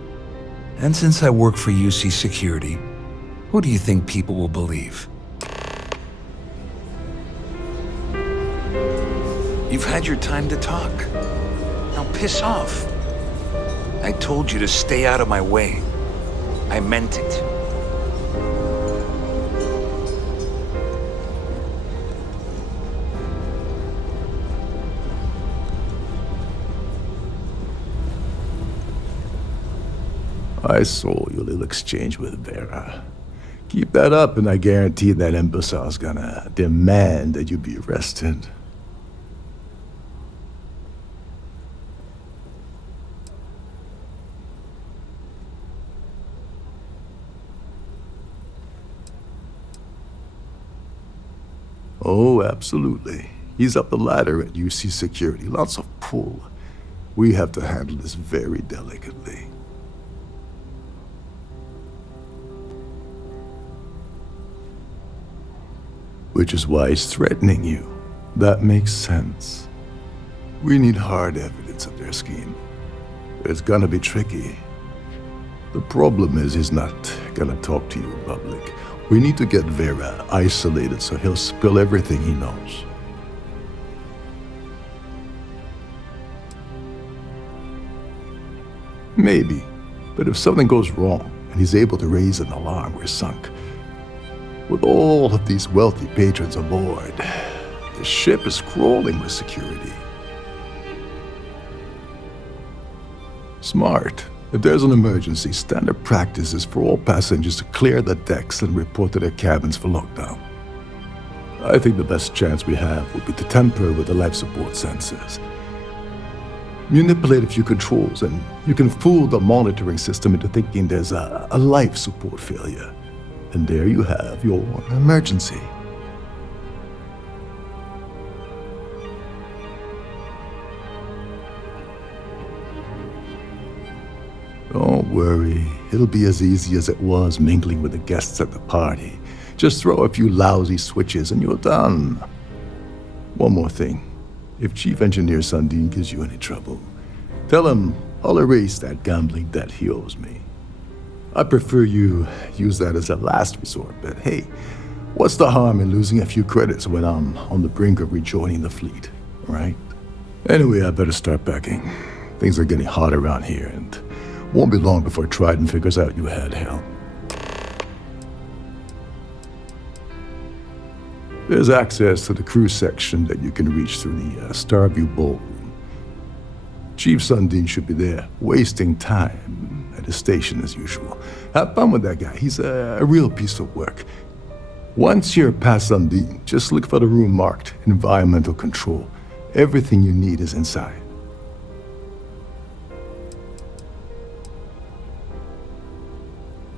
And since I work for UC Security, who do you think people will believe? You've had your time to talk. Now piss off. I told you to stay out of my way. I meant it. I saw your little exchange with Vera. Keep that up and I guarantee that imbecile's gonna demand that you be arrested. Oh, absolutely. He's up the ladder at UC Security. Lots of pull. We have to handle this very delicately. Which is why he's threatening you. That makes sense. We need hard evidence of their scheme. It's gonna be tricky. The problem is he's not gonna talk to you in public. We need to get Vera isolated so he'll spill everything he knows. Maybe, but if something goes wrong and he's able to raise an alarm, we're sunk. With all of these wealthy patrons aboard, the ship is crawling with security. Smart. If there's an emergency, standard practice is for all passengers to clear the decks and report to their cabins for lockdown. I think the best chance we have would be to tamper with the life support sensors. Manipulate a few controls and you can fool the monitoring system into thinking there's a life support failure. And there you have your emergency. Don't worry, it'll be as easy as it was mingling with the guests at the party. Just throw a few lousy switches and you're done. One more thing. If Chief Engineer Sundin gives you any trouble, tell him I'll erase that gambling debt he owes me. I prefer you use that as a last resort, but hey, what's the harm in losing a few credits when I'm on the brink of rejoining the fleet, right? Anyway, I better start packing. Things are getting hot around here, and won't be long before Trident figures out you had hell. There's access to the crew section that you can reach through the Starview Ballroom. Chief Sundin should be there, wasting time at his station as usual. Have fun with that guy. He's a real piece of work. Once you're past Sundin, just look for the room marked Environmental Control. Everything you need is inside.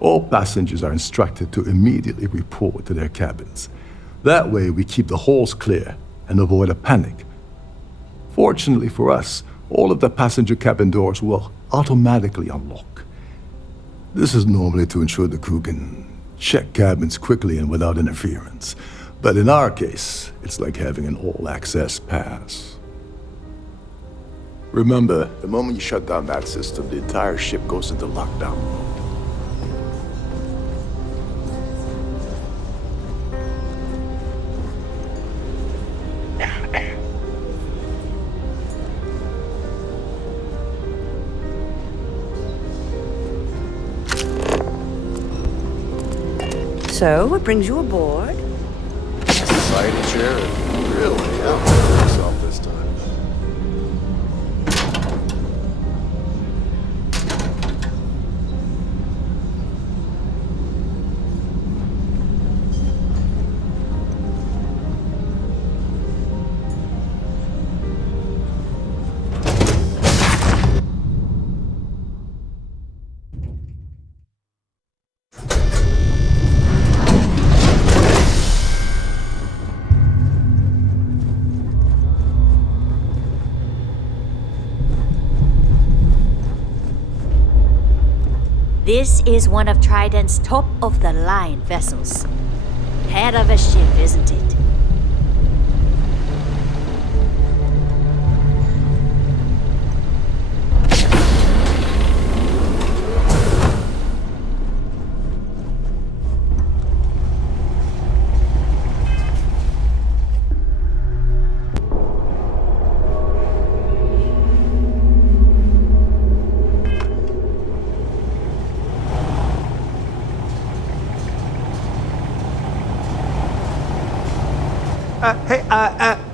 All passengers are instructed to immediately report to their cabins. That way we keep the halls clear and avoid a panic. Fortunately for us, all of the passenger cabin doors will automatically unlock. This is normally to ensure the crew can check cabins quickly and without interference. But in our case, it's like having an all-access pass. Remember, the moment you shut down that system, the entire ship goes into lockdown mode. So, what brings you aboard? Society chair really outdid itself this time. This is one of Trident's top-of-the-line vessels. Head of a ship, isn't it?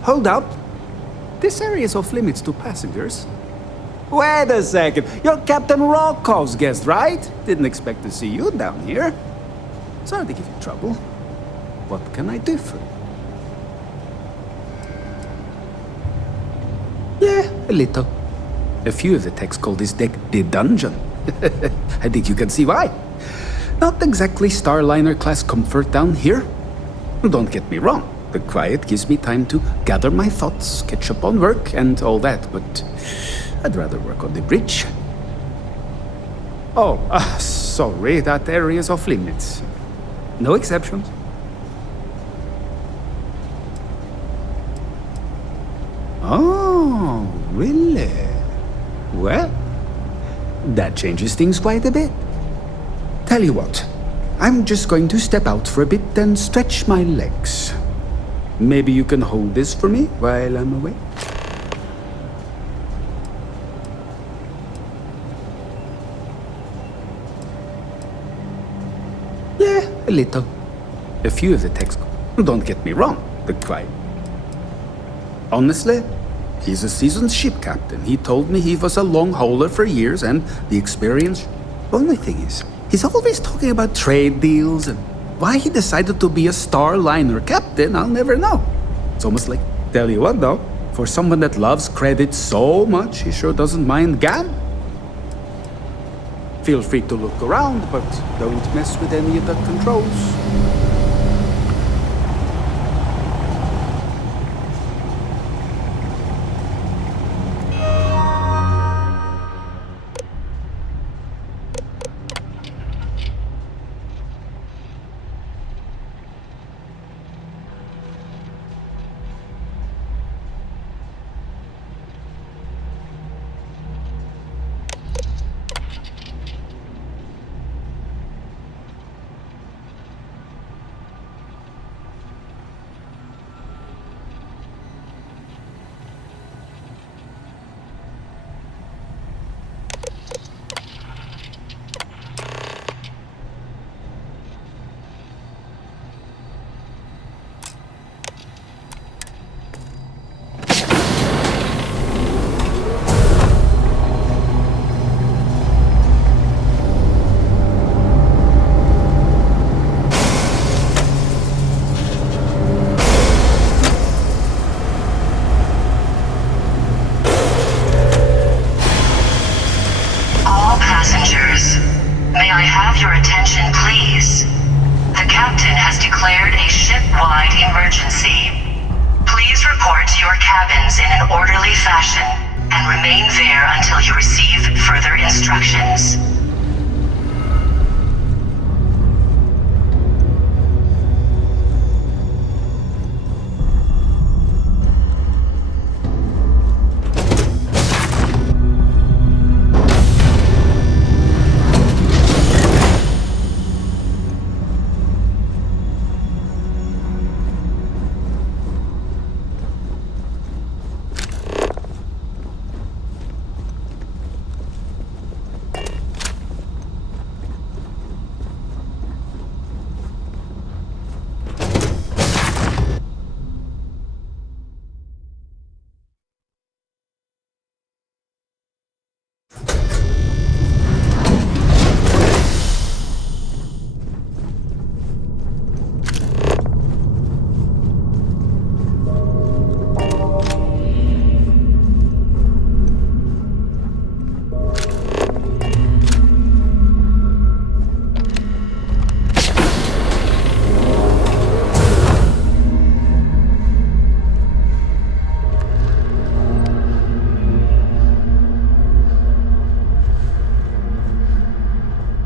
Hold up. This area is off limits to passengers. Wait a second. You're Captain Rocko's guest, right? Didn't expect to see you down here. Sorry to give you trouble. What can I do for you? Yeah, a little. A few of the techs call this deck the dungeon. I think you can see why. Not exactly Starliner class comfort down here. Don't get me wrong. The quiet gives me time to gather my thoughts, catch up on work, and all that, but I'd rather work on the bridge. Oh, sorry, that area is off limits. No exceptions. Oh, really? Well, that changes things quite a bit. Tell you what, I'm just going to step out for a bit and stretch my legs. Maybe you can hold this for me while I'm away? Yeah, a little. A few of the texts. Don't get me wrong, the quiet. Honestly, he's a seasoned ship captain. He told me he was a long hauler for years and the experience. Only thing is, he's always talking about trade deals and why he decided to be a Starliner captain, I'll never know. It's almost like, tell you what though, for someone that loves credit so much, he sure doesn't mind GAM. Feel free to look around, but don't mess with any of the controls.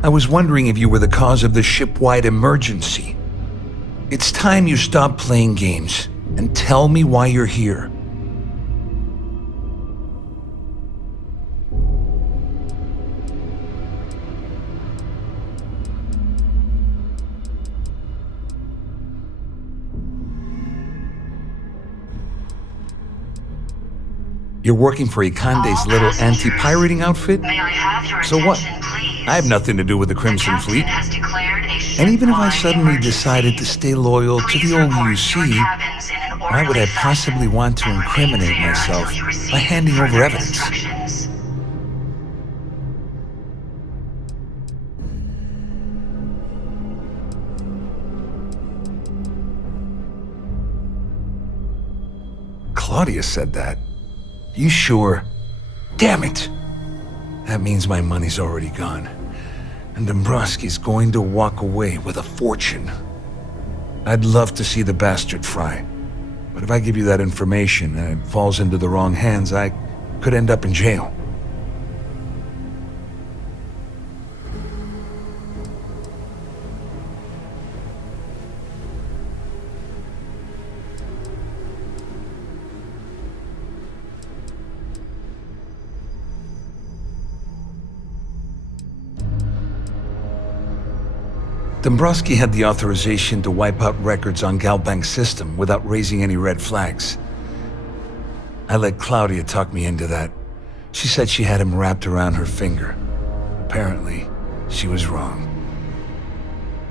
I was wondering if you were the cause of the ship-wide emergency. It's time you stop playing games and tell me why you're here. You're working for Ikande's little anti-pirating outfit? So what? I have nothing to do with the Crimson Fleet. And even if I suddenly decided to stay loyal to the old UC, why would I possibly want to incriminate myself by handing over evidence? Claudia said that. You sure? Damn it! That means my money's already gone. And Dombrowski's going to walk away with a fortune. I'd love to see the bastard fry, But if I give you that information and it falls into the wrong hands, I could end up in jail. Dombrowski had the authorization to wipe out records on Galbank's system without raising any red flags. I let Claudia talk me into that. She said she had him wrapped around her finger. Apparently, she was wrong.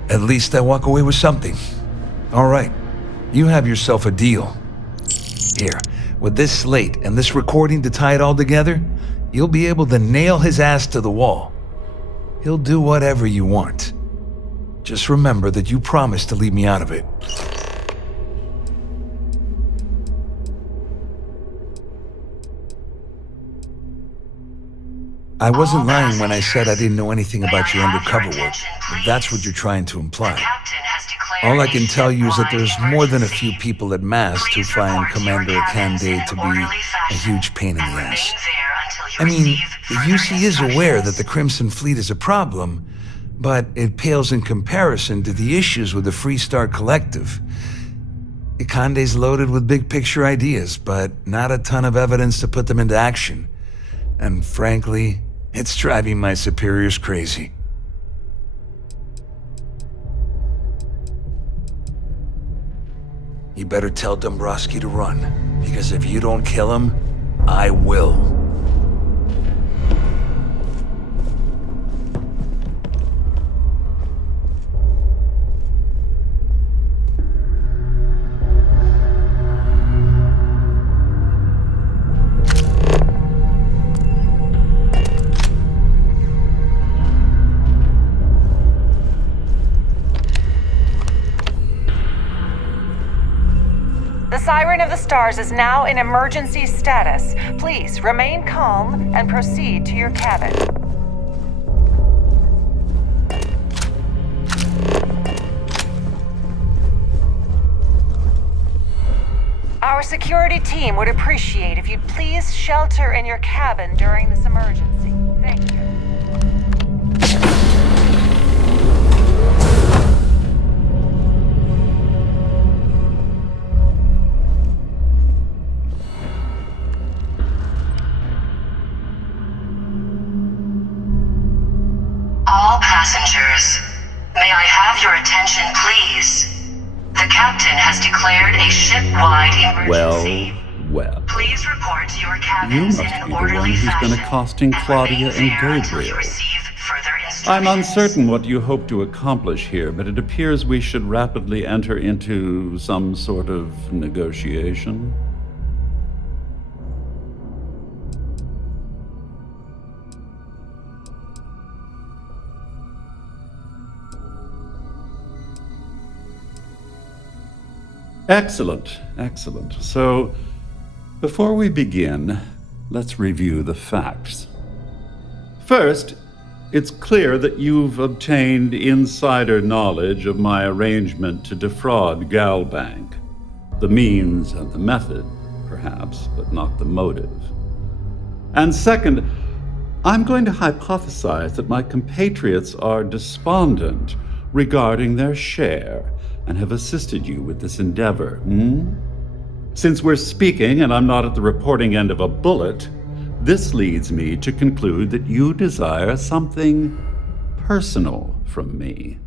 At least I walk away with something. All right, you have yourself a deal. Here, with this slate and this recording to tie it all together, you'll be able to nail his ass to the wall. He'll do whatever you want. Just remember that you promised to leave me out of it. I wasn't lying when I said I didn't know anything about your undercover work, if that's what you're trying to imply. All I can tell you is that there's more than a few people at Mast who find Commander Akande to be a huge pain in the ass. I mean, the UC is aware that the Crimson Fleet is a problem, but it pales in comparison to the issues with the Freestar Collective. Akande's loaded with big-picture ideas, but not a ton of evidence to put them into action. And frankly, it's driving my superiors crazy. You better tell Dombrowski to run, because if you don't kill him, I will. The Siren of the Stars is now in emergency status. Please remain calm and proceed to your cabin. Our security team would appreciate if you'd please shelter in your cabin during this emergency. Thank you. All passengers, may I have your attention, please? The captain has declared a ship-wide emergency. Well. Please report to your You cabins must in an be the orderly one who's fashion. been accosting Claudia and Gabriel. I'm uncertain what you hope to accomplish here, but it appears we should rapidly enter into some sort of negotiation. Excellent, excellent. So, before we begin, let's review the facts. First, it's clear that you've obtained insider knowledge of my arrangement to defraud Galbank. The means and the method, perhaps, but not the motive. And second, I'm going to hypothesize that my compatriots are despondent regarding their share and have assisted you with this endeavor, Since we're speaking and I'm not at the reporting end of a bullet, this leads me to conclude that you desire something personal from me.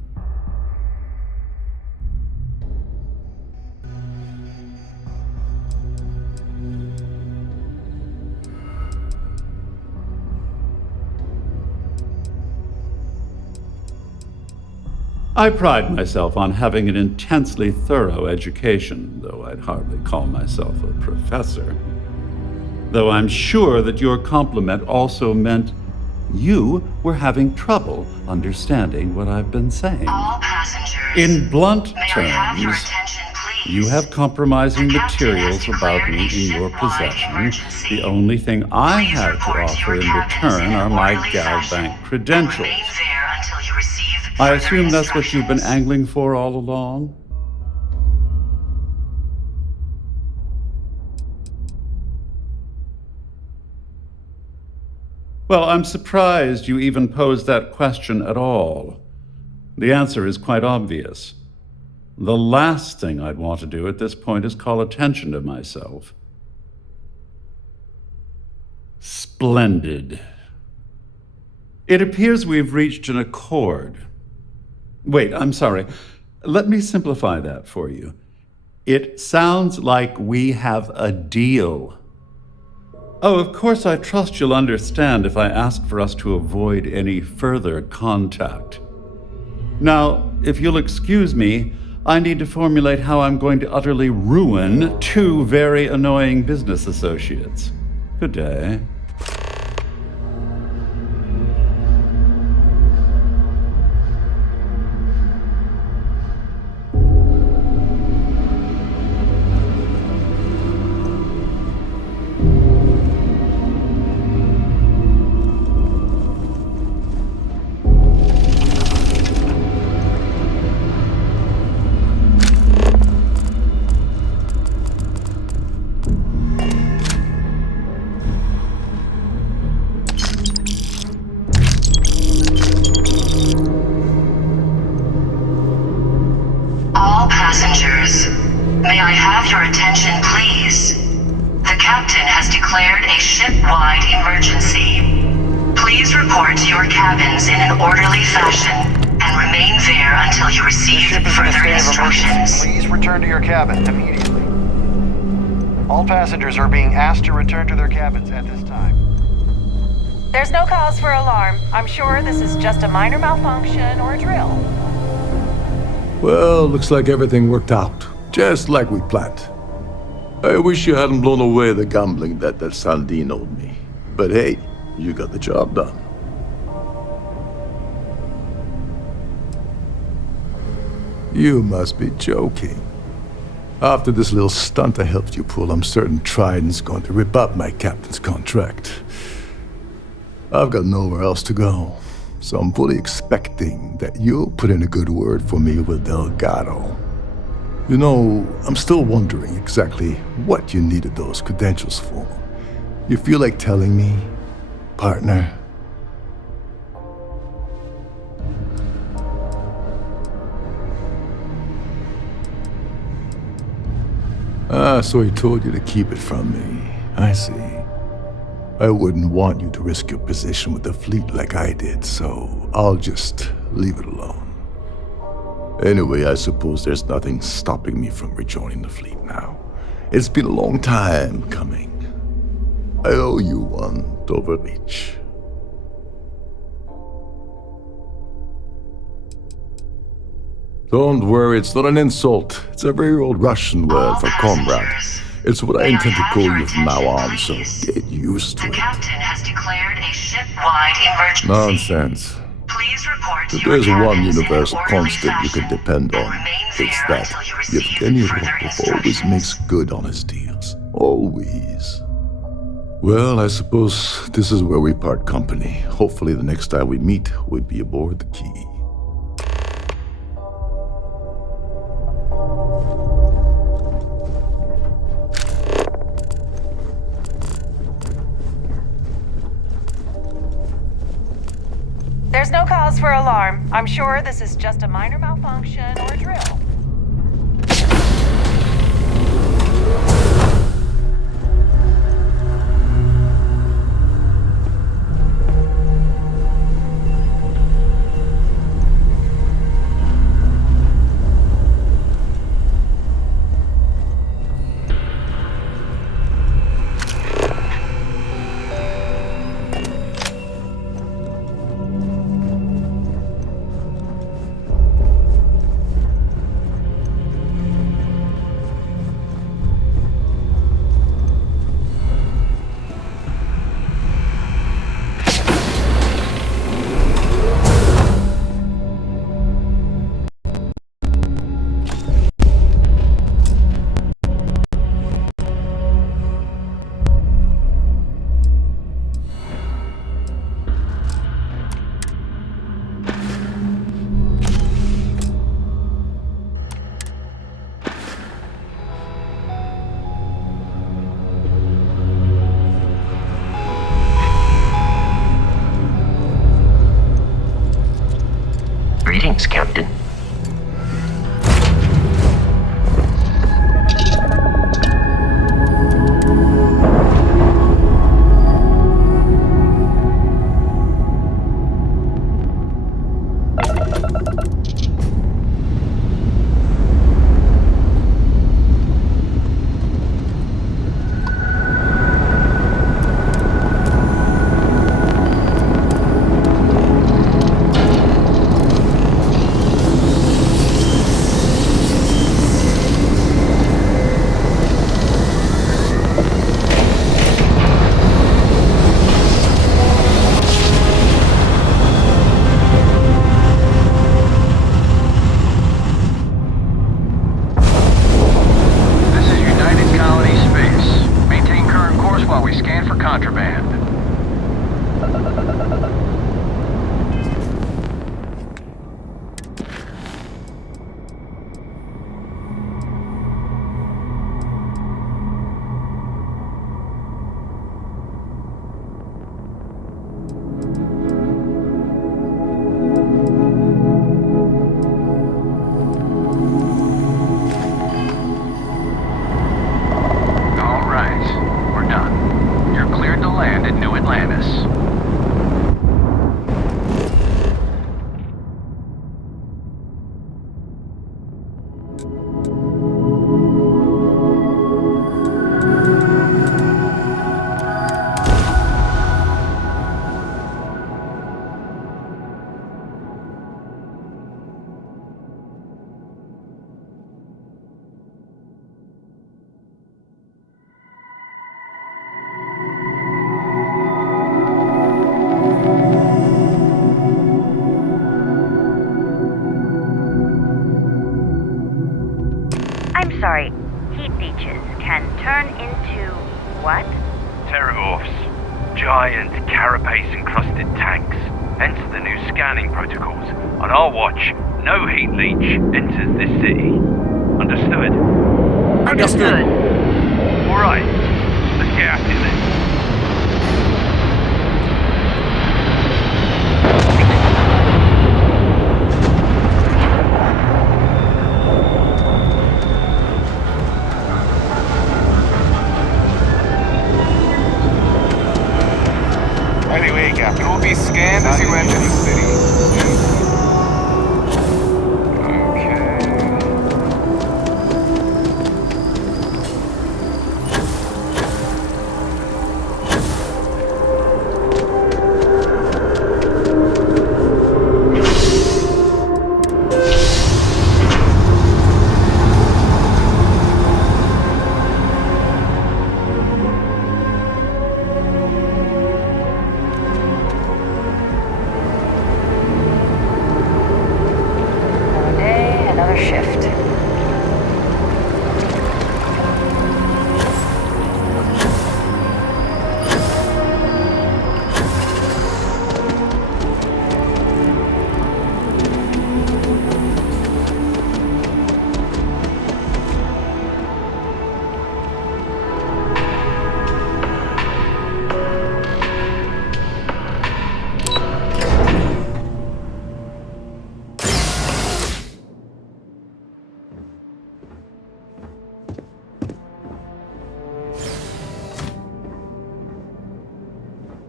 I pride myself on having an intensely thorough education, though I'd hardly call myself a professor. Though I'm sure that your compliment also meant you were having trouble understanding what I've been saying. All passengers, In blunt may I have your terms, attention, please? you have compromising materials about me in your possession. The only thing I have to offer in return are my Galbank credentials. Until you receive I assume that's what you've been angling for all along? Well, I'm surprised you even posed that question at all. The answer is quite obvious. The last thing I'd want to do at this point is call attention to myself. Splendid. It appears we've reached an accord. Wait, I'm sorry. Let me simplify that for you. It sounds like we have a deal. Oh, of course, I trust you'll understand if I ask for us to avoid any further contact. Now, if you'll excuse me, I need to formulate how I'm going to utterly ruin 2 very annoying business associates. Good day. May I have your attention, please? The captain has declared a ship-wide emergency. Please report to your cabins in an orderly fashion and remain there until you receive further instructions. Please return to your cabin immediately. All passengers are being asked to return to their cabins at this time. There's no cause for alarm. I'm sure this is just a minor malfunction or a drill. Well, looks like everything worked out, just like we planned. I wish you hadn't blown away the gambling debt that Sandine owed me. But hey, you got the job done. You must be joking. After this little stunt I helped you pull, I'm certain Trident's going to rip up my captain's contract. I've got nowhere else to go, so I'm fully expecting that you'll put in a good word for me with Delgado. You know, I'm still wondering exactly what you needed those credentials for. You feel like telling me, partner? Ah, so he told you to keep it from me. I see. I wouldn't want you to risk your position with the fleet like I did, so I'll just leave it alone. Anyway, I suppose there's nothing stopping me from rejoining the fleet now. It's been a long time coming. I owe you one, Overreach. Don't worry, it's not an insult. It's a very old Russian word for comrade. It's what I intend to call you from now on, so get used to it. The captain has declared a ship-wide emergency. Nonsense. Please report If there's one universal constant you can depend on, it's that Yevgeny Rokov always makes good on his deals. Always. Well, I suppose this is where we part company. Hopefully the next time we meet, we'll be aboard the Key. There's no cause for alarm. I'm sure this is just a minor malfunction or a drill. Greetings, Captain. Sorry, heat leeches can turn into what? Terramorphs. Giant carapace-encrusted tanks. Hence the new scanning protocols. On our watch, no heat leech enters this city. Understood? Understood. All right. Let's get at it then. Anyway, Captain, will be scanned as you enter the city.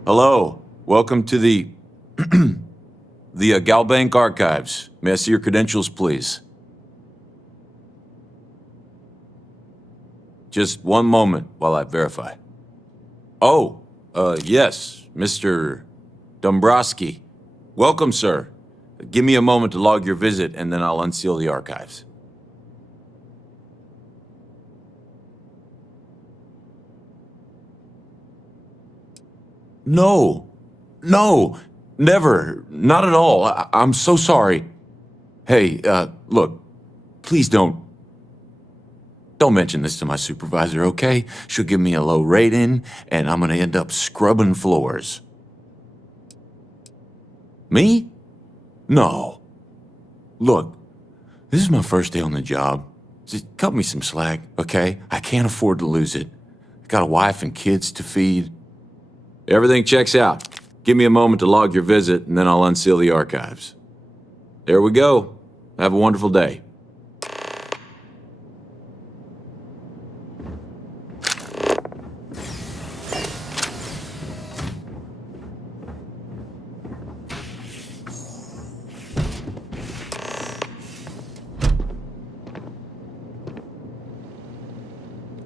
Hello, welcome to the Galbank Archives. May I see your credentials, please? Just one moment while I verify. Oh, yes, Mr. Dombrowski. Welcome, sir. Give me a moment to log your visit, and then I'll unseal the archives. No, never, not at all. I'm so sorry. Hey, look, please don't mention this to my supervisor, okay? She'll give me a low rating, and I'm gonna end up scrubbing floors. Me? No. Look, this is my first day on the job. Just cut me some slack, okay? I can't afford to lose it. I got a wife and kids to feed. Everything checks out. Give me a moment to log your visit, and then I'll unseal the archives. There we go. Have a wonderful day.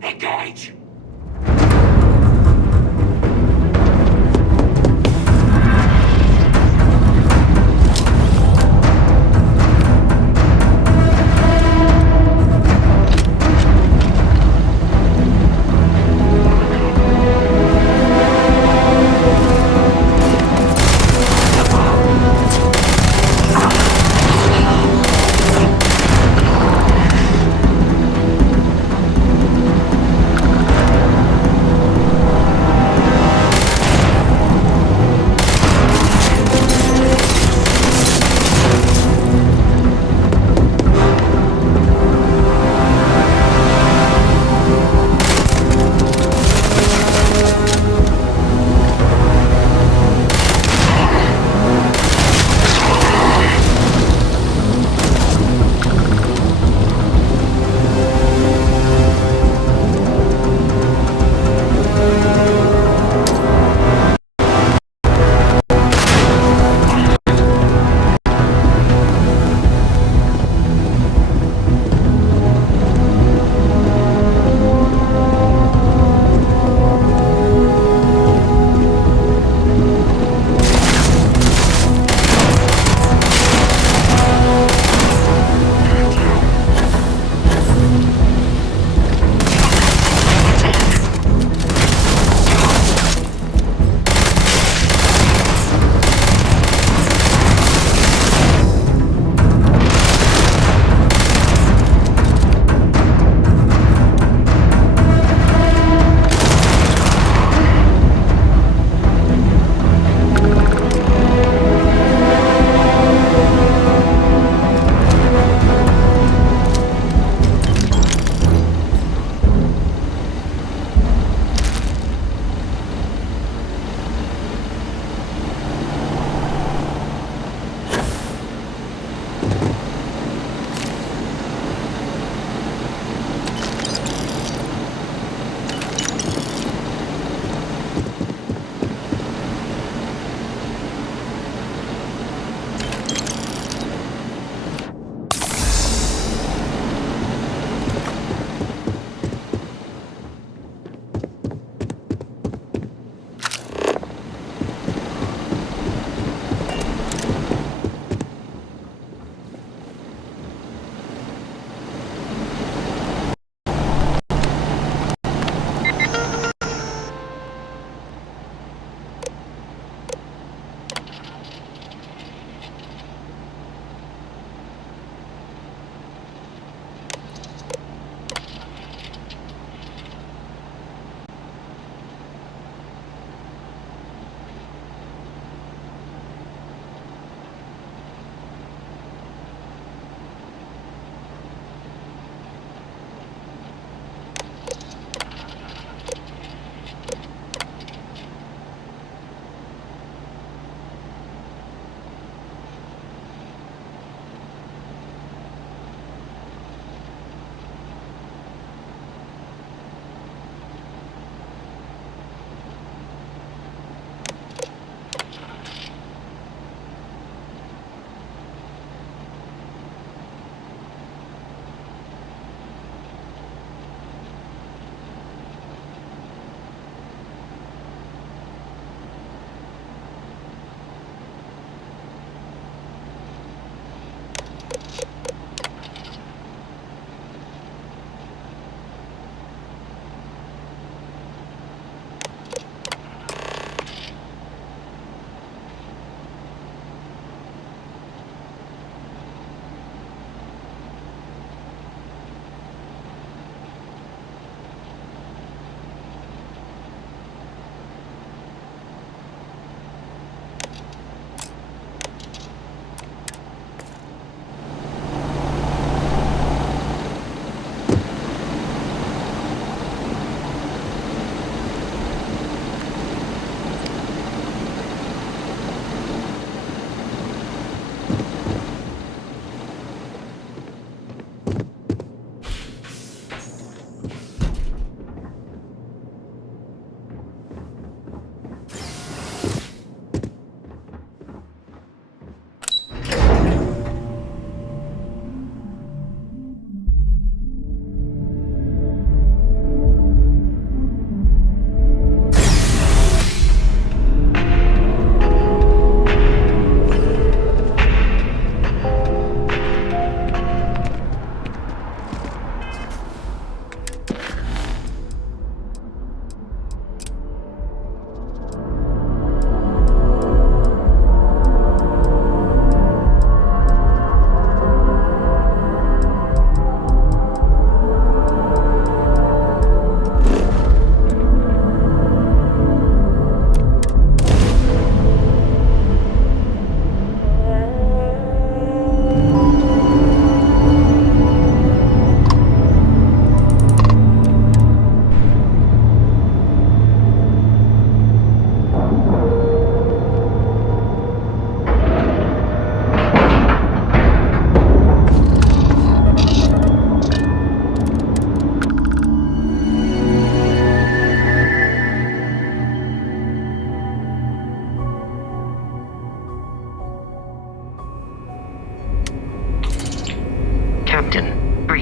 Engage.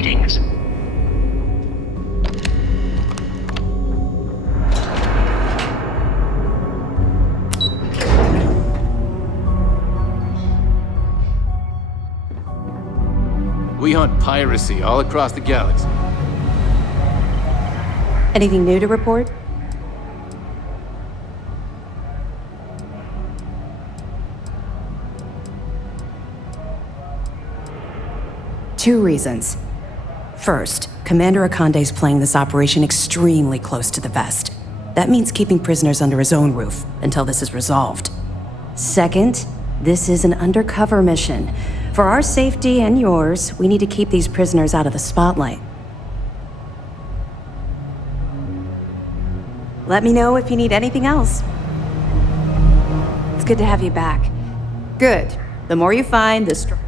readings. We hunt piracy all across the galaxy. Anything new to report? Two reasons. First, Commander Akande's playing this operation extremely close to the vest. That means keeping prisoners under his own roof until this is resolved. Second, this is an undercover mission. For our safety and yours, we need to keep these prisoners out of the spotlight. Let me know if you need anything else. It's good to have you back. Good. The more you find, the stronger.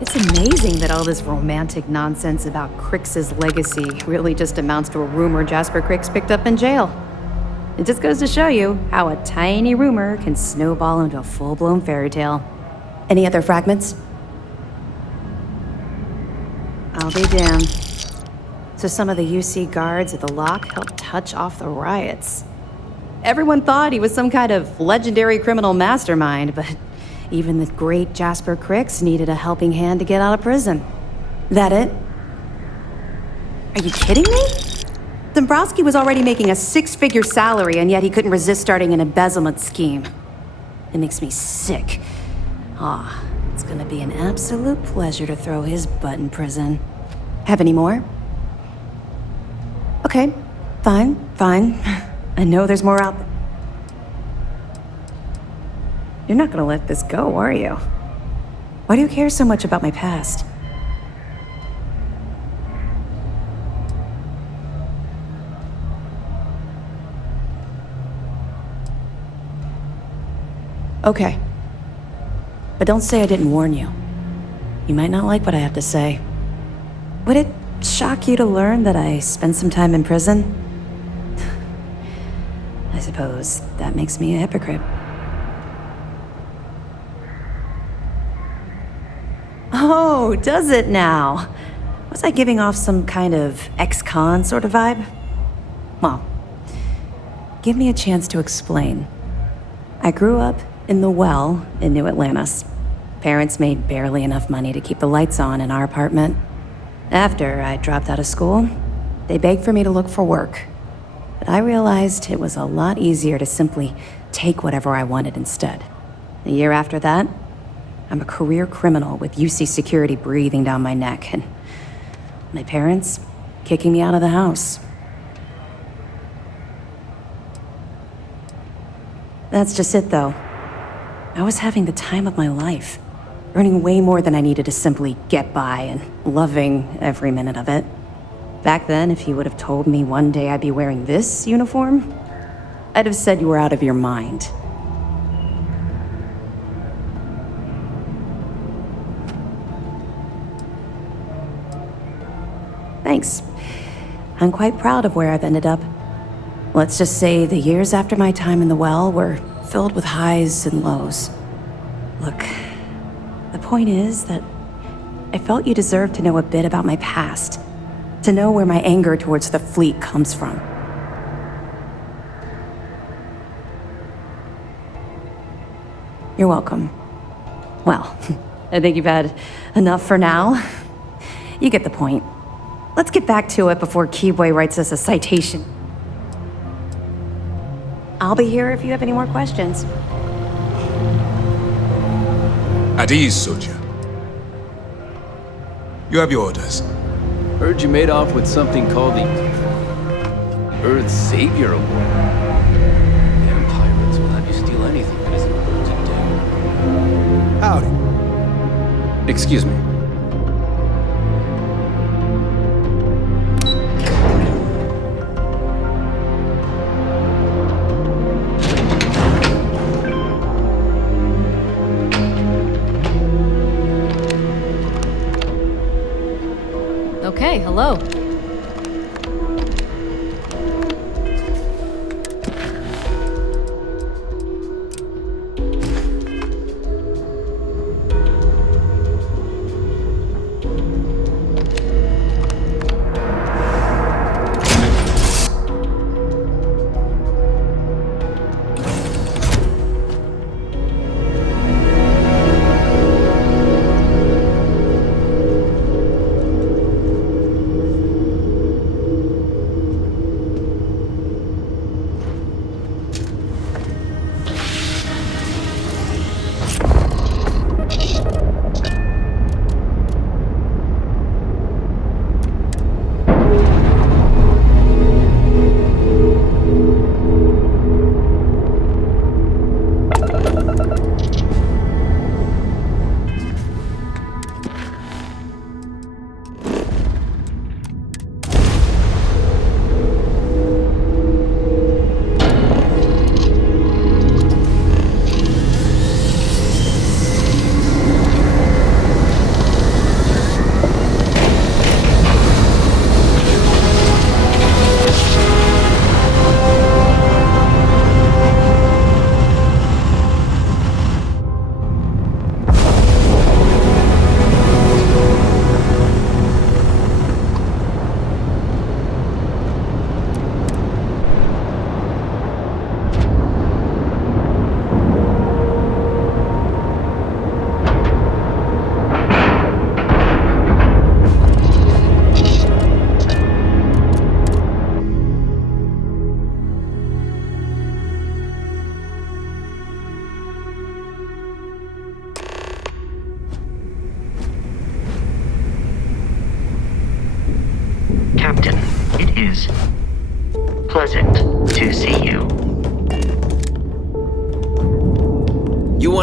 It's amazing that all this romantic nonsense about Crix's legacy really just amounts to a rumor Jasper Crix picked up in jail. It just goes to show you how a tiny rumor can snowball into a full-blown fairy tale. Any other fragments? I'll be damned. So some of the UC guards at the lock helped touch off the riots. Everyone thought he was some kind of legendary criminal mastermind, but even the great Jasper Crix needed a helping hand to get out of prison. That it? Are you kidding me? Dombrowski was already making a 6-figure salary, and yet he couldn't resist starting an embezzlement scheme. It makes me sick. It's gonna be an absolute pleasure to throw his butt in prison. Have any more? Okay, fine. I know there's more out there. You're not gonna let this go, are you? Why do you care so much about my past? Okay. But don't say I didn't warn you. You might not like what I have to say. Would it shock you to learn that I spent some time in prison? I suppose that makes me a hypocrite. Oh, does it now? Was I giving off some kind of ex-con sort of vibe? Well, give me a chance to explain. I grew up in the Well in New Atlantis. Parents made barely enough money to keep the lights on in our apartment. After I dropped out of school, they begged for me to look for work. But I realized it was a lot easier to simply take whatever I wanted instead. A year after that, I'm a career criminal with UC security breathing down my neck, and my parents kicking me out of the house. That's just it, though. I was having the time of my life, earning way more than I needed to simply get by and loving every minute of it. Back then, if you would have told me one day I'd be wearing this uniform, I'd have said you were out of your mind. Thanks. I'm quite proud of where I've ended up. Let's just say the years after my time in the Well were filled with highs and lows. Look, the point is that I felt you deserved to know a bit about my past, to know where my anger towards the fleet comes from. You're welcome. Well, I think you've had enough for now. You get the point. Let's get back to it before Keyboy writes us a citation. I'll be here if you have any more questions. At ease, soldier. You have your orders. Heard you made off with something called the Earth Savior Award. Damn pirates will have you steal anything that isn't to do. Howdy. Excuse me. Okay, hello.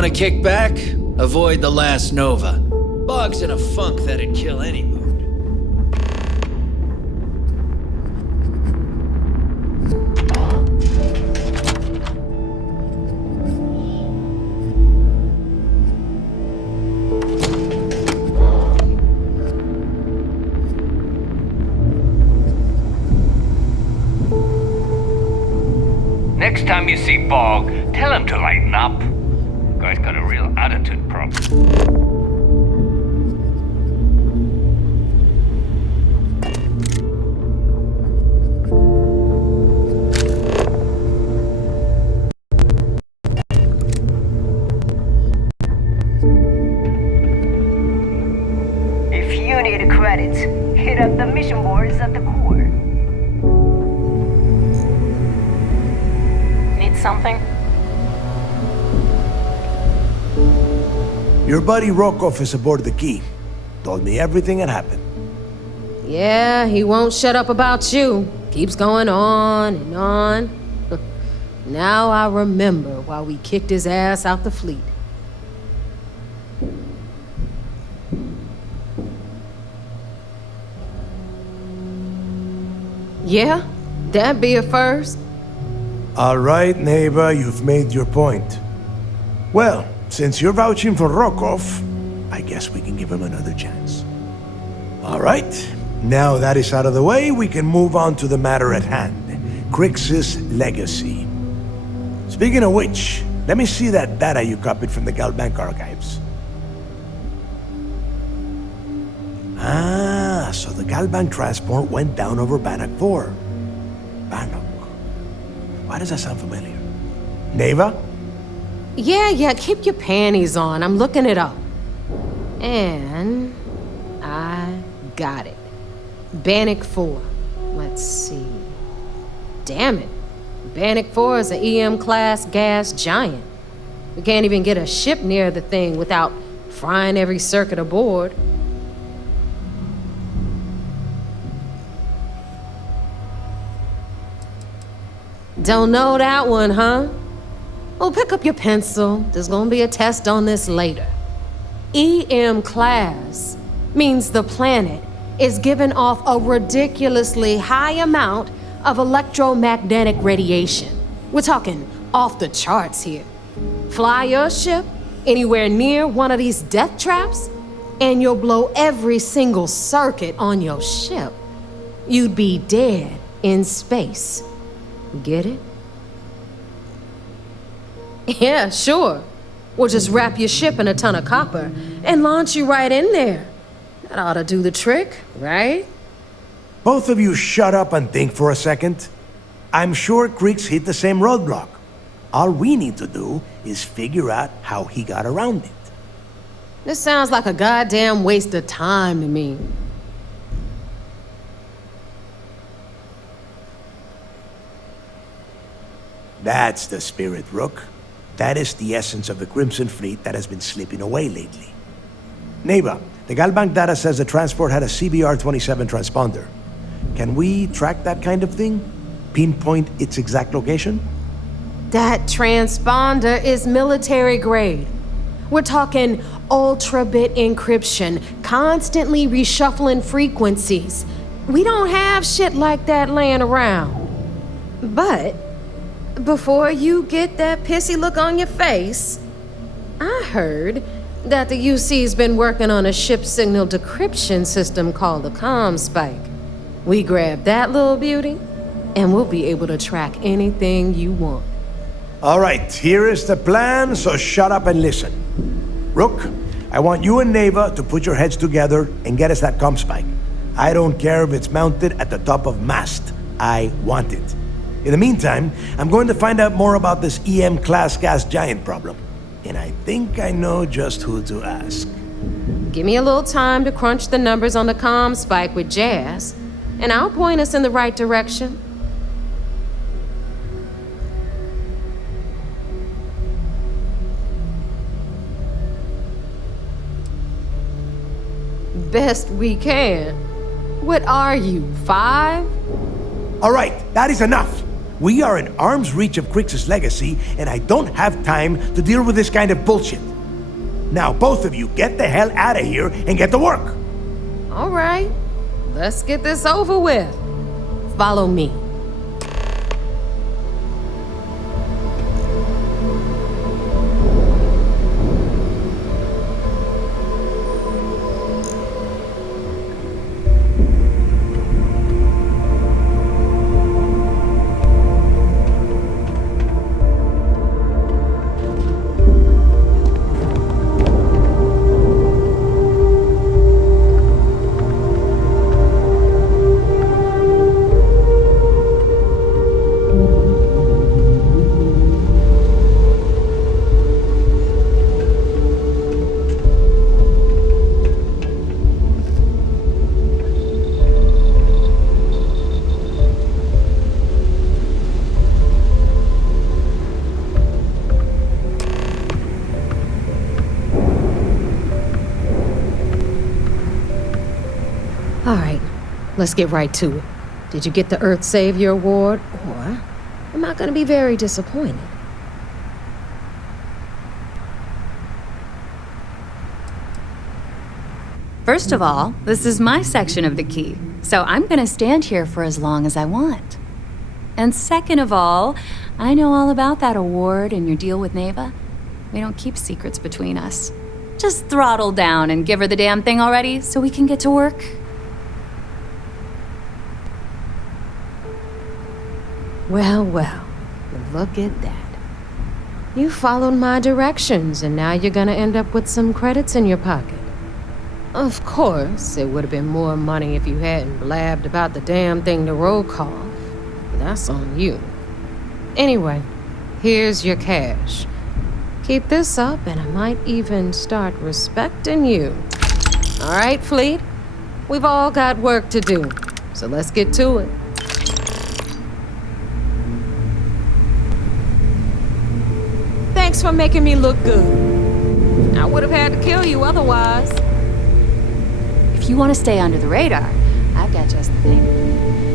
Want to kick back? Avoid the last nova. Bog's in a funk that'd kill any mood. Next time you see Bog, tell him to lighten up. Guy's got a real attitude problem. If you need credits, hit up the mission boards at the core. Need something? Your buddy Rokov is aboard the Key. Told me everything that happened. Yeah, he won't shut up about you. Keeps going on and on. Now I remember why we kicked his ass out the fleet. Yeah, that'd be a first. All right, neighbor, you've made your point. Well, since you're vouching for Rokov, I guess we can give him another chance. All right, now that is out of the way, we can move on to the matter at hand. Crix's legacy. Speaking of which, let me see that data you copied from the Galbank archives. Ah, so the Galbank transport went down over Bannock 4. Bannock. Why does that sound familiar? Neva? Yeah, keep your panties on. I'm looking it up. And I got it. Bannock 4. Let's see. Damn it. Bannock 4 is an EM-class gas giant. We can't even get a ship near the thing without frying every circuit aboard. Don't know that one, huh? Well, pick up your pencil. There's gonna be a test on this later. EM class means the planet is giving off a ridiculously high amount of electromagnetic radiation. We're talking off the charts here. Fly your ship anywhere near one of these death traps, and you'll blow every single circuit on your ship. You'd be dead in space. Get it? Yeah, sure. We'll just wrap your ship in a ton of copper and launch you right in there. That ought to do the trick, right? Both of you shut up and think for a second. I'm sure Crix hit the same roadblock. All we need to do is figure out how he got around it. This sounds like a goddamn waste of time to me. That's the spirit, Rook. That is the essence of the Crimson Fleet that has been slipping away lately. Neva, the Galbank data says the transport had a CBR-27 transponder. Can we track that kind of thing? Pinpoint its exact location? That transponder is military grade. We're talking ultra-bit encryption, constantly reshuffling frequencies. We don't have shit like that laying around. But before you get that pissy look on your face, I heard that the UC's been working on a ship signal decryption system called the ComSpike. We grab that little beauty, and we'll be able to track anything you want. All right, here is the plan, so shut up and listen. Rook, I want you and Neva to put your heads together and get us that ComSpike. I don't care if it's mounted at the top of mast. I want it. In the meantime, I'm going to find out more about this EM-class gas giant problem. And I think I know just who to ask. Give me a little time to crunch the numbers on the ComSpike with Jazz, and I'll point us in the right direction. Best we can. What are you, 5? All right, that is enough. We are in arm's reach of Crix's legacy, and I don't have time to deal with this kind of bullshit. Now, both of you, get the hell out of here and get to work. All right, let's get this over with. Follow me. All right, let's get right to it. Did you get the Earth Savior Award, or am I gonna be very disappointed? First of all, this is my section of the key, so I'm gonna stand here for as long as I want. And second of all, I know all about that award and your deal with Neva. We don't keep secrets between us. Just throttle down and give her the damn thing already so we can get to work. Well, look at that. You followed my directions, and now you're gonna end up with some credits in your pocket. Of course, it would have been more money if you hadn't blabbed about the damn thing to roll call. That's on you. Anyway, here's your cash. Keep this up, and I might even start respecting you. All right, Fleet? We've all got work to do, so let's get to it. Thanks for making me look good. I would have had to kill you otherwise. If you want to stay under the radar, I've got just the thing.